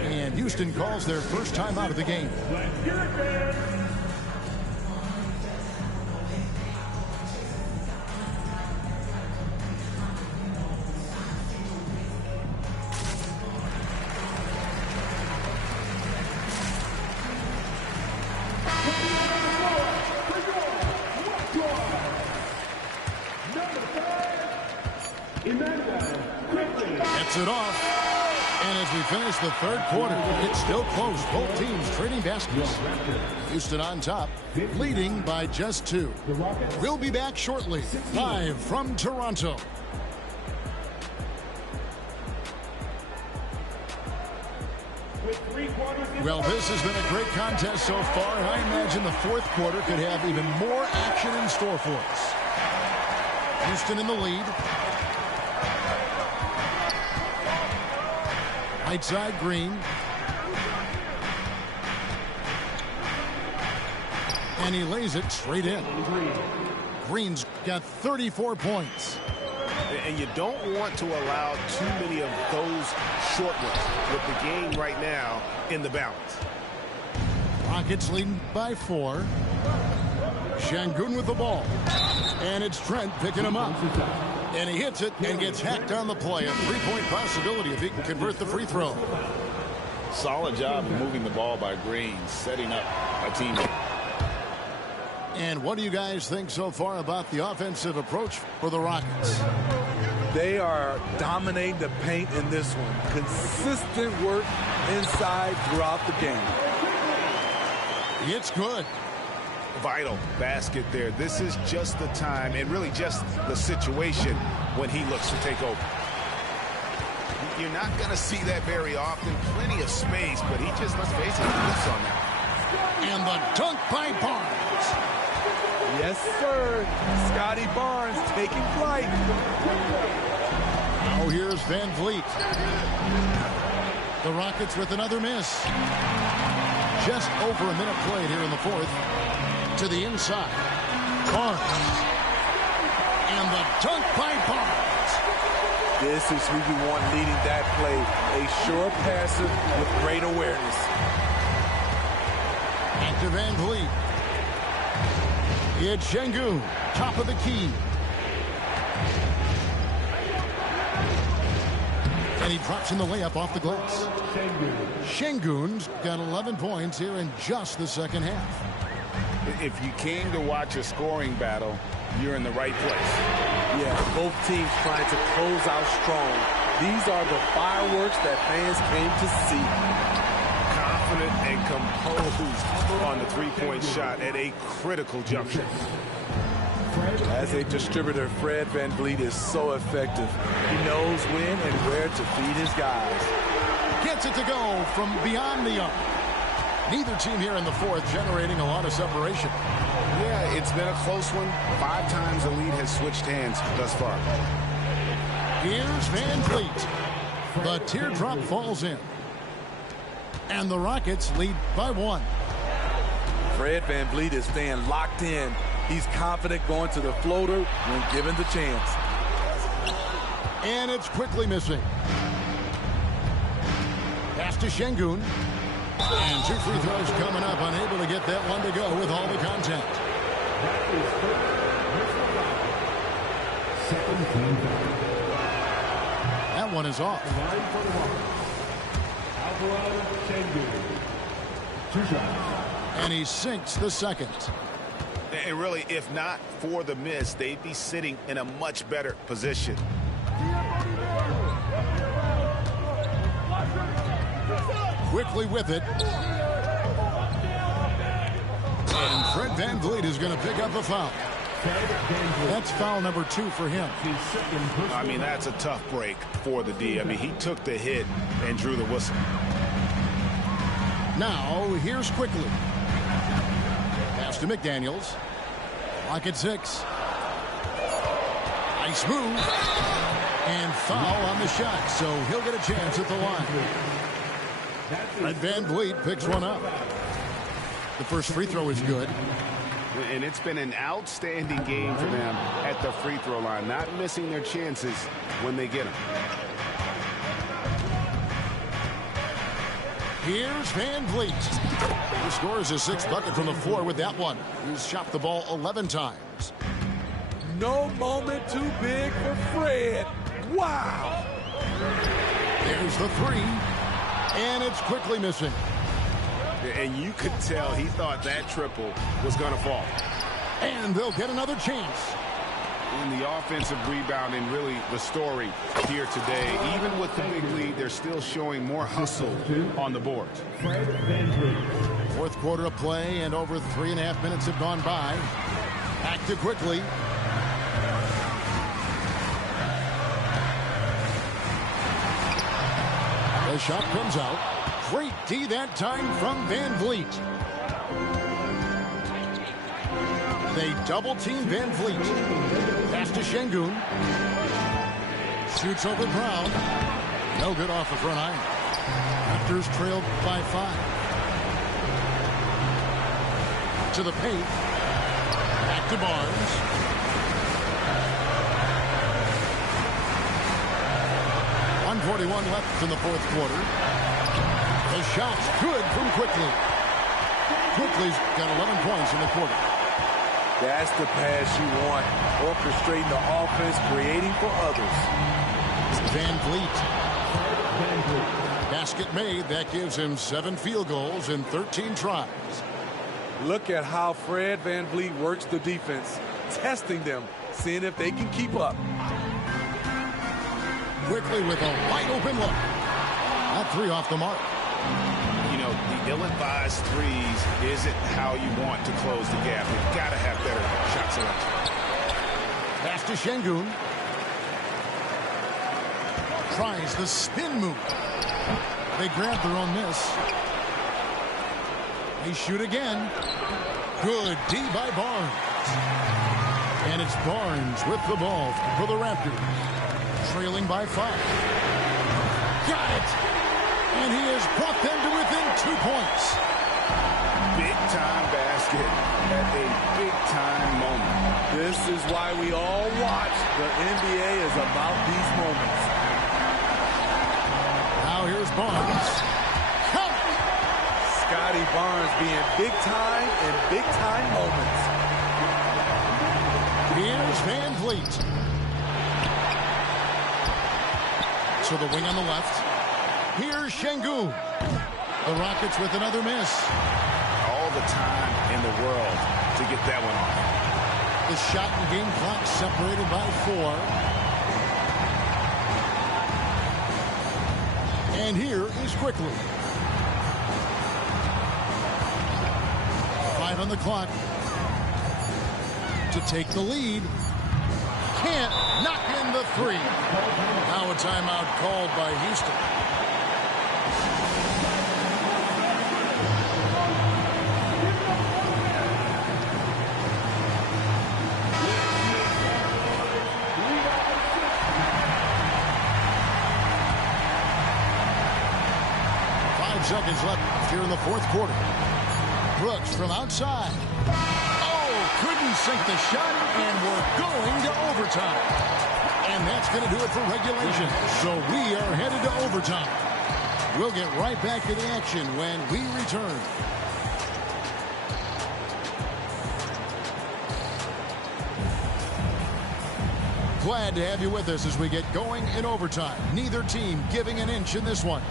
And Houston calls their first time out of the game. Gets it off. And as we finish the third quarter, it's still close. Both teams trading baskets. Houston on top, leading by just 2. We'll be back shortly, live from Toronto. Well, this has been a great contest so far, and I imagine the fourth quarter could have even more action in store for us. Houston in the lead. Right side, Green. And he lays it straight in. Green's got 34 points. And you don't want to allow too many of those short ones with the game right now in the balance. Rockets leading by 4. Şengün with the ball. And it's Trent picking him up. And he hits it and gets hacked on the play. A three-point possibility if he can convert the free throw. Solid job of moving the ball by Green, setting up a teammate. And what do you guys think so far about the offensive approach for the Rockets? They are dominating the paint in this one. Consistent work inside throughout the game. It's good. Vital basket there. This is just the time and really just the situation when he looks to take over. You're not going to see that very often. Plenty of space, but he just, let's face it, he looks on that. And the dunk by Barnes. Yes, sir. Scotty Barnes taking flight. Now here's Van Vliet. The Rockets with another miss. Just over a minute played here in the fourth. To the inside. Barnes. And the dunk by Barnes. This is who you want leading that play. A sure passer with great awareness. Back to Van Vliet. It's Şengün, top of the key. And he drops in the layup off the glass. Şengün's got 11 points here in just the second half. If you came to watch a scoring battle, you're in the right place. Yeah, both teams trying to close out strong. These are the fireworks that fans came to see. Confident and composed on the three-point shot at a critical juncture. As a distributor, Fred Van Vliet is so effective. He knows when and where to feed his guys. Gets it to go from beyond the arc. Neither team here in the fourth generating a lot of separation. Yeah, it's been a close one. 5 times the lead has switched hands thus far. Here's Van Vliet. The teardrop falls in. And the Rockets lead by 1. Fred Van Vliet is staying locked in. He's confident going to the floater when given the chance. And it's quickly missing. Pass to Şengün. And 2 free throws coming up. Unable to get that one to go with all the contact. That one is off. And he sinks the second. And really, if not for the miss, they'd be sitting in a much better position. Quickly with it. And Fred Van Vliet is going to pick up a foul. That's foul number 2 for him. I mean, that's a tough break for the D. I mean, he took the hit and drew the whistle. Now, here's quickly. Pass to McDaniels. Lock at 6. Nice move. And foul on the shot, so he'll get a chance at the line. Fred Van Vliet picks one up. The first free throw is good. And it's been an outstanding game for them at the free throw line, not missing their chances when they get them. Here's Van Vliet. He scores his 6th bucket from the floor with that one. He's shot the ball 11 times. No moment too big for Fred. Wow. There's the 3. And it's quickly missing. And you could tell he thought that triple was going to fall. And they'll get another chance. In the offensive rebounding, really the story here today. Even with the big lead, they're still showing more hustle on the board. Fourth quarter of play, and over 3.5 minutes have gone by. Back to quickly. The shot comes out. Great D that time from Van Vliet. They double-team Van Vliet. Pass to Şengün. Shoots over Brown. No good off the front iron. Raptors trailed by 5. To the paint. Back to Barnes. .141 left in the fourth quarter. The shot's good from Quickly. Quickly's got 11 points in the quarter. That's the pass you want. Orchestrating the offense, creating for others. Van Vliet. Basket made. That gives him 7 field goals in 13 tries. Look at how Fred Van Vliet works the defense, testing them, seeing if they can keep up. Quickly with a wide open look. That 3 off the mark. You know, the ill-advised threes isn't how you want to close the gap. You've got to have better shot selection. Pass to Şengün. Tries the spin move. They grab their own miss. They shoot again. Good D by Barnes. And it's Barnes with the ball for the Raptors. Trailing by 5. Got it. And he has brought them to within 2 points. Big-time basket at a big-time moment. This is why we all watch. The NBA is about these moments. Now here's Barnes. Scotty Barnes being big-time in big-time moments. Here's Van Vliet. To the wing on the left. Here's Şengün. The Rockets with another miss. All the time in the world to get that one off. The shot and game clock separated by 4. And here is Quickly. 5 on the clock to take the lead. Can't knock in the 3. Now a timeout called by Houston. Seconds left here in the fourth quarter. Brooks from outside. Oh, couldn't sink the shot, and we're going to overtime. And that's going to do it for regulation. So we are headed to overtime. We'll get right back to the action when we return. Glad to have you with us as we get going in overtime. Neither team giving an inch in this one.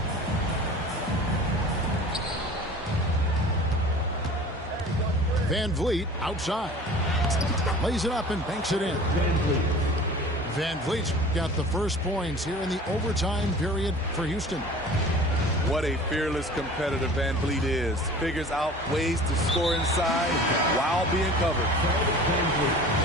Van Vliet outside. Lays it up and banks it in. Van Vliet's got the first points here in the overtime period for Houston. What a fearless competitor Van Vliet is. Figures out ways to score inside while being covered.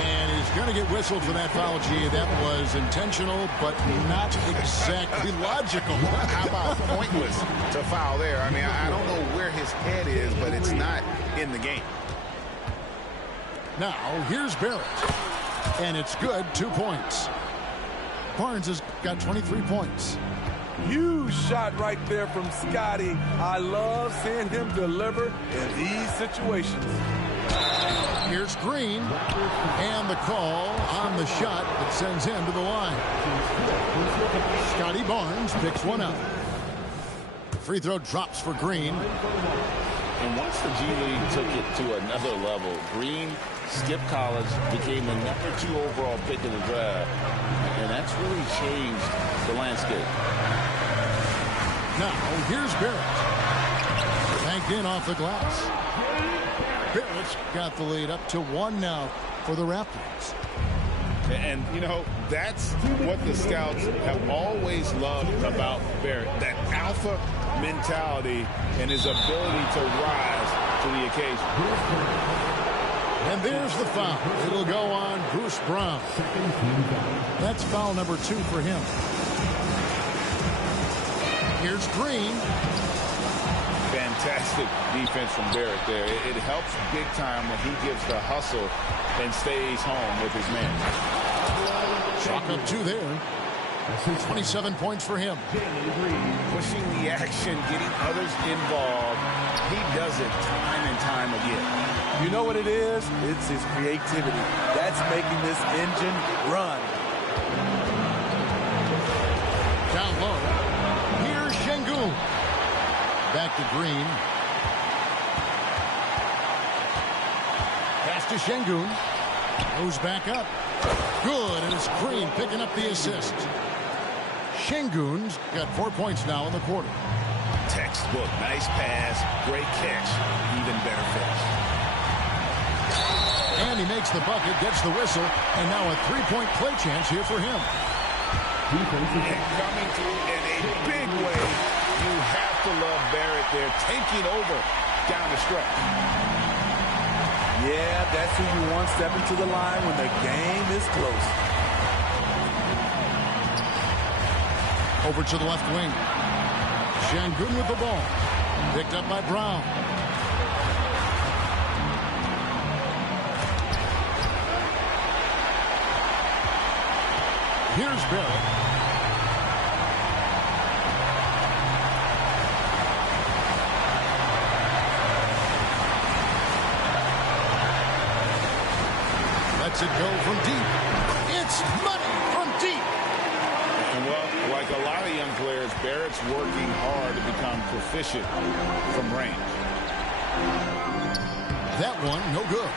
And he's going to get whistled for that foul, G. That was intentional, but not exactly logical. How about pointless to foul there? I mean, I don't know where his head is, but it's not in the game. Now, here's Barrett. And it's good, 2 points. Barnes has got 23 points. Huge shot right there from Scotty. I love seeing him deliver in these situations. Here's Green. And the call on the shot that sends him to the line. Scotty Barnes picks one up. Free throw drops for Green. And once the G League took it to another level, Green skipped college, became the #2 overall pick in the draft, and that's really changed the landscape. Now, here's Barrett. Banked in off the glass. Barrett's got the lead up to 1 now for the Raptors. And, you know, that's what the scouts have always loved about Barrett, that alpha mentality and his ability to rise to the occasion. And there's the foul. It'll go on Bruce Brown. That's foul number 2 for him. Here's Green. Fantastic defense from Barrett there. It helps big time when he gives the hustle and stays home with his man. Chalk up 2 there. 27 points for him. Pushing the action, getting others involved. He does it time and time again. You know what it is? It's his creativity. That's making this engine run. Down low. Here's Şengün. Back to Green. Pass to Şengün. Goes back up. Good, and it's Green picking up the assist. Şengün's got 4 points now in the quarter. Textbook, nice pass, great catch, even better finish. And he makes the bucket, gets the whistle, and now a three-point play chance here for him. And coming through in a big way, you have to love Barrett there, taking over down the stretch. Yeah, that's who you want stepping to the line when the game is close. Over to the left wing. Şengün with the ball. Picked up by Brown. Here's Barrett. Lets it go from deep. It's money from deep. And well, like a lot of young players, Barrett's working hard to become proficient from range. That one, no good.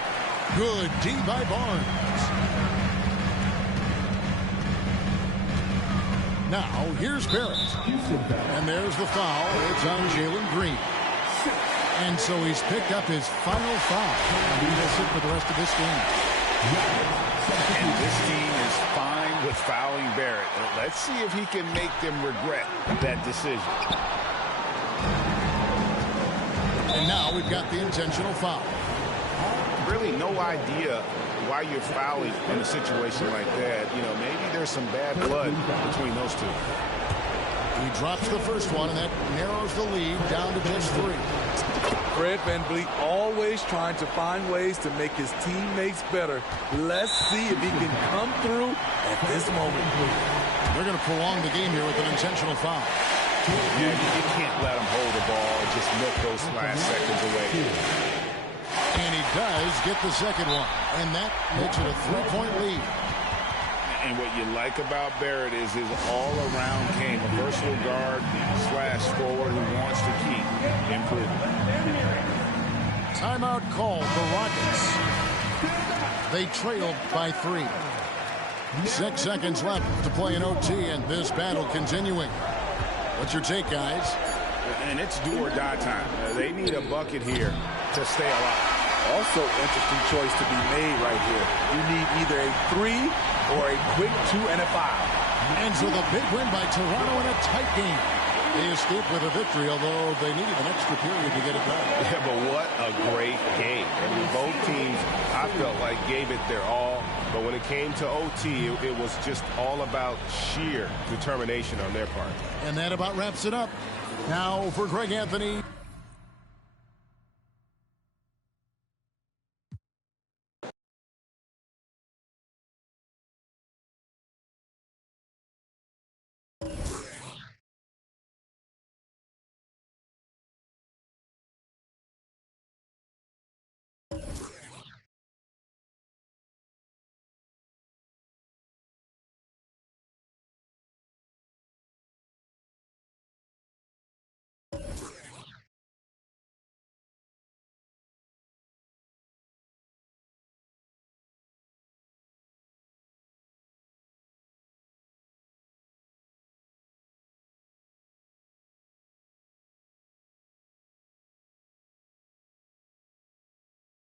Good D by Barnes. Now, here's Barrett. And there's the foul. It's on Jalen Green. And so he's picked up his final foul. And he will sit for the rest of this game. And this team is fine with fouling Barrett. Let's see if he can make them regret that decision. And now we've got the intentional foul. Really no idea why you're fouling in a situation like that. You know, maybe there's some bad blood between those two. He drops the first one, and that narrows the lead down to just 3. Fred VanVleet always trying to find ways to make his teammates better. Let's see if he can come through at this moment. They're going to prolong the game here with an intentional foul. Yeah, you can't let him hold the ball and just milk those last seconds away. And he does get the second one. And that makes it a 3-point lead. And what you like about Barrett is his all-around game, a versatile guard / forward who wants to keep improving. Timeout called the Rockets. They trailed by 3. 6 seconds left to play in OT, and this battle continuing. What's your take, guys? And it's do or die time. They need a bucket here to stay alive. Also, interesting choice to be made right here. You need either a 3 or a quick 2 and a foul. And so the big win by Toronto in a tight game. They escaped with a victory, although they needed an extra period to get it done. Yeah, but what a great game. I mean, both teams, I felt like, gave it their all. But when it came to OT, it was just all about sheer determination on their part. And that about wraps it up. Now for Greg Anthony.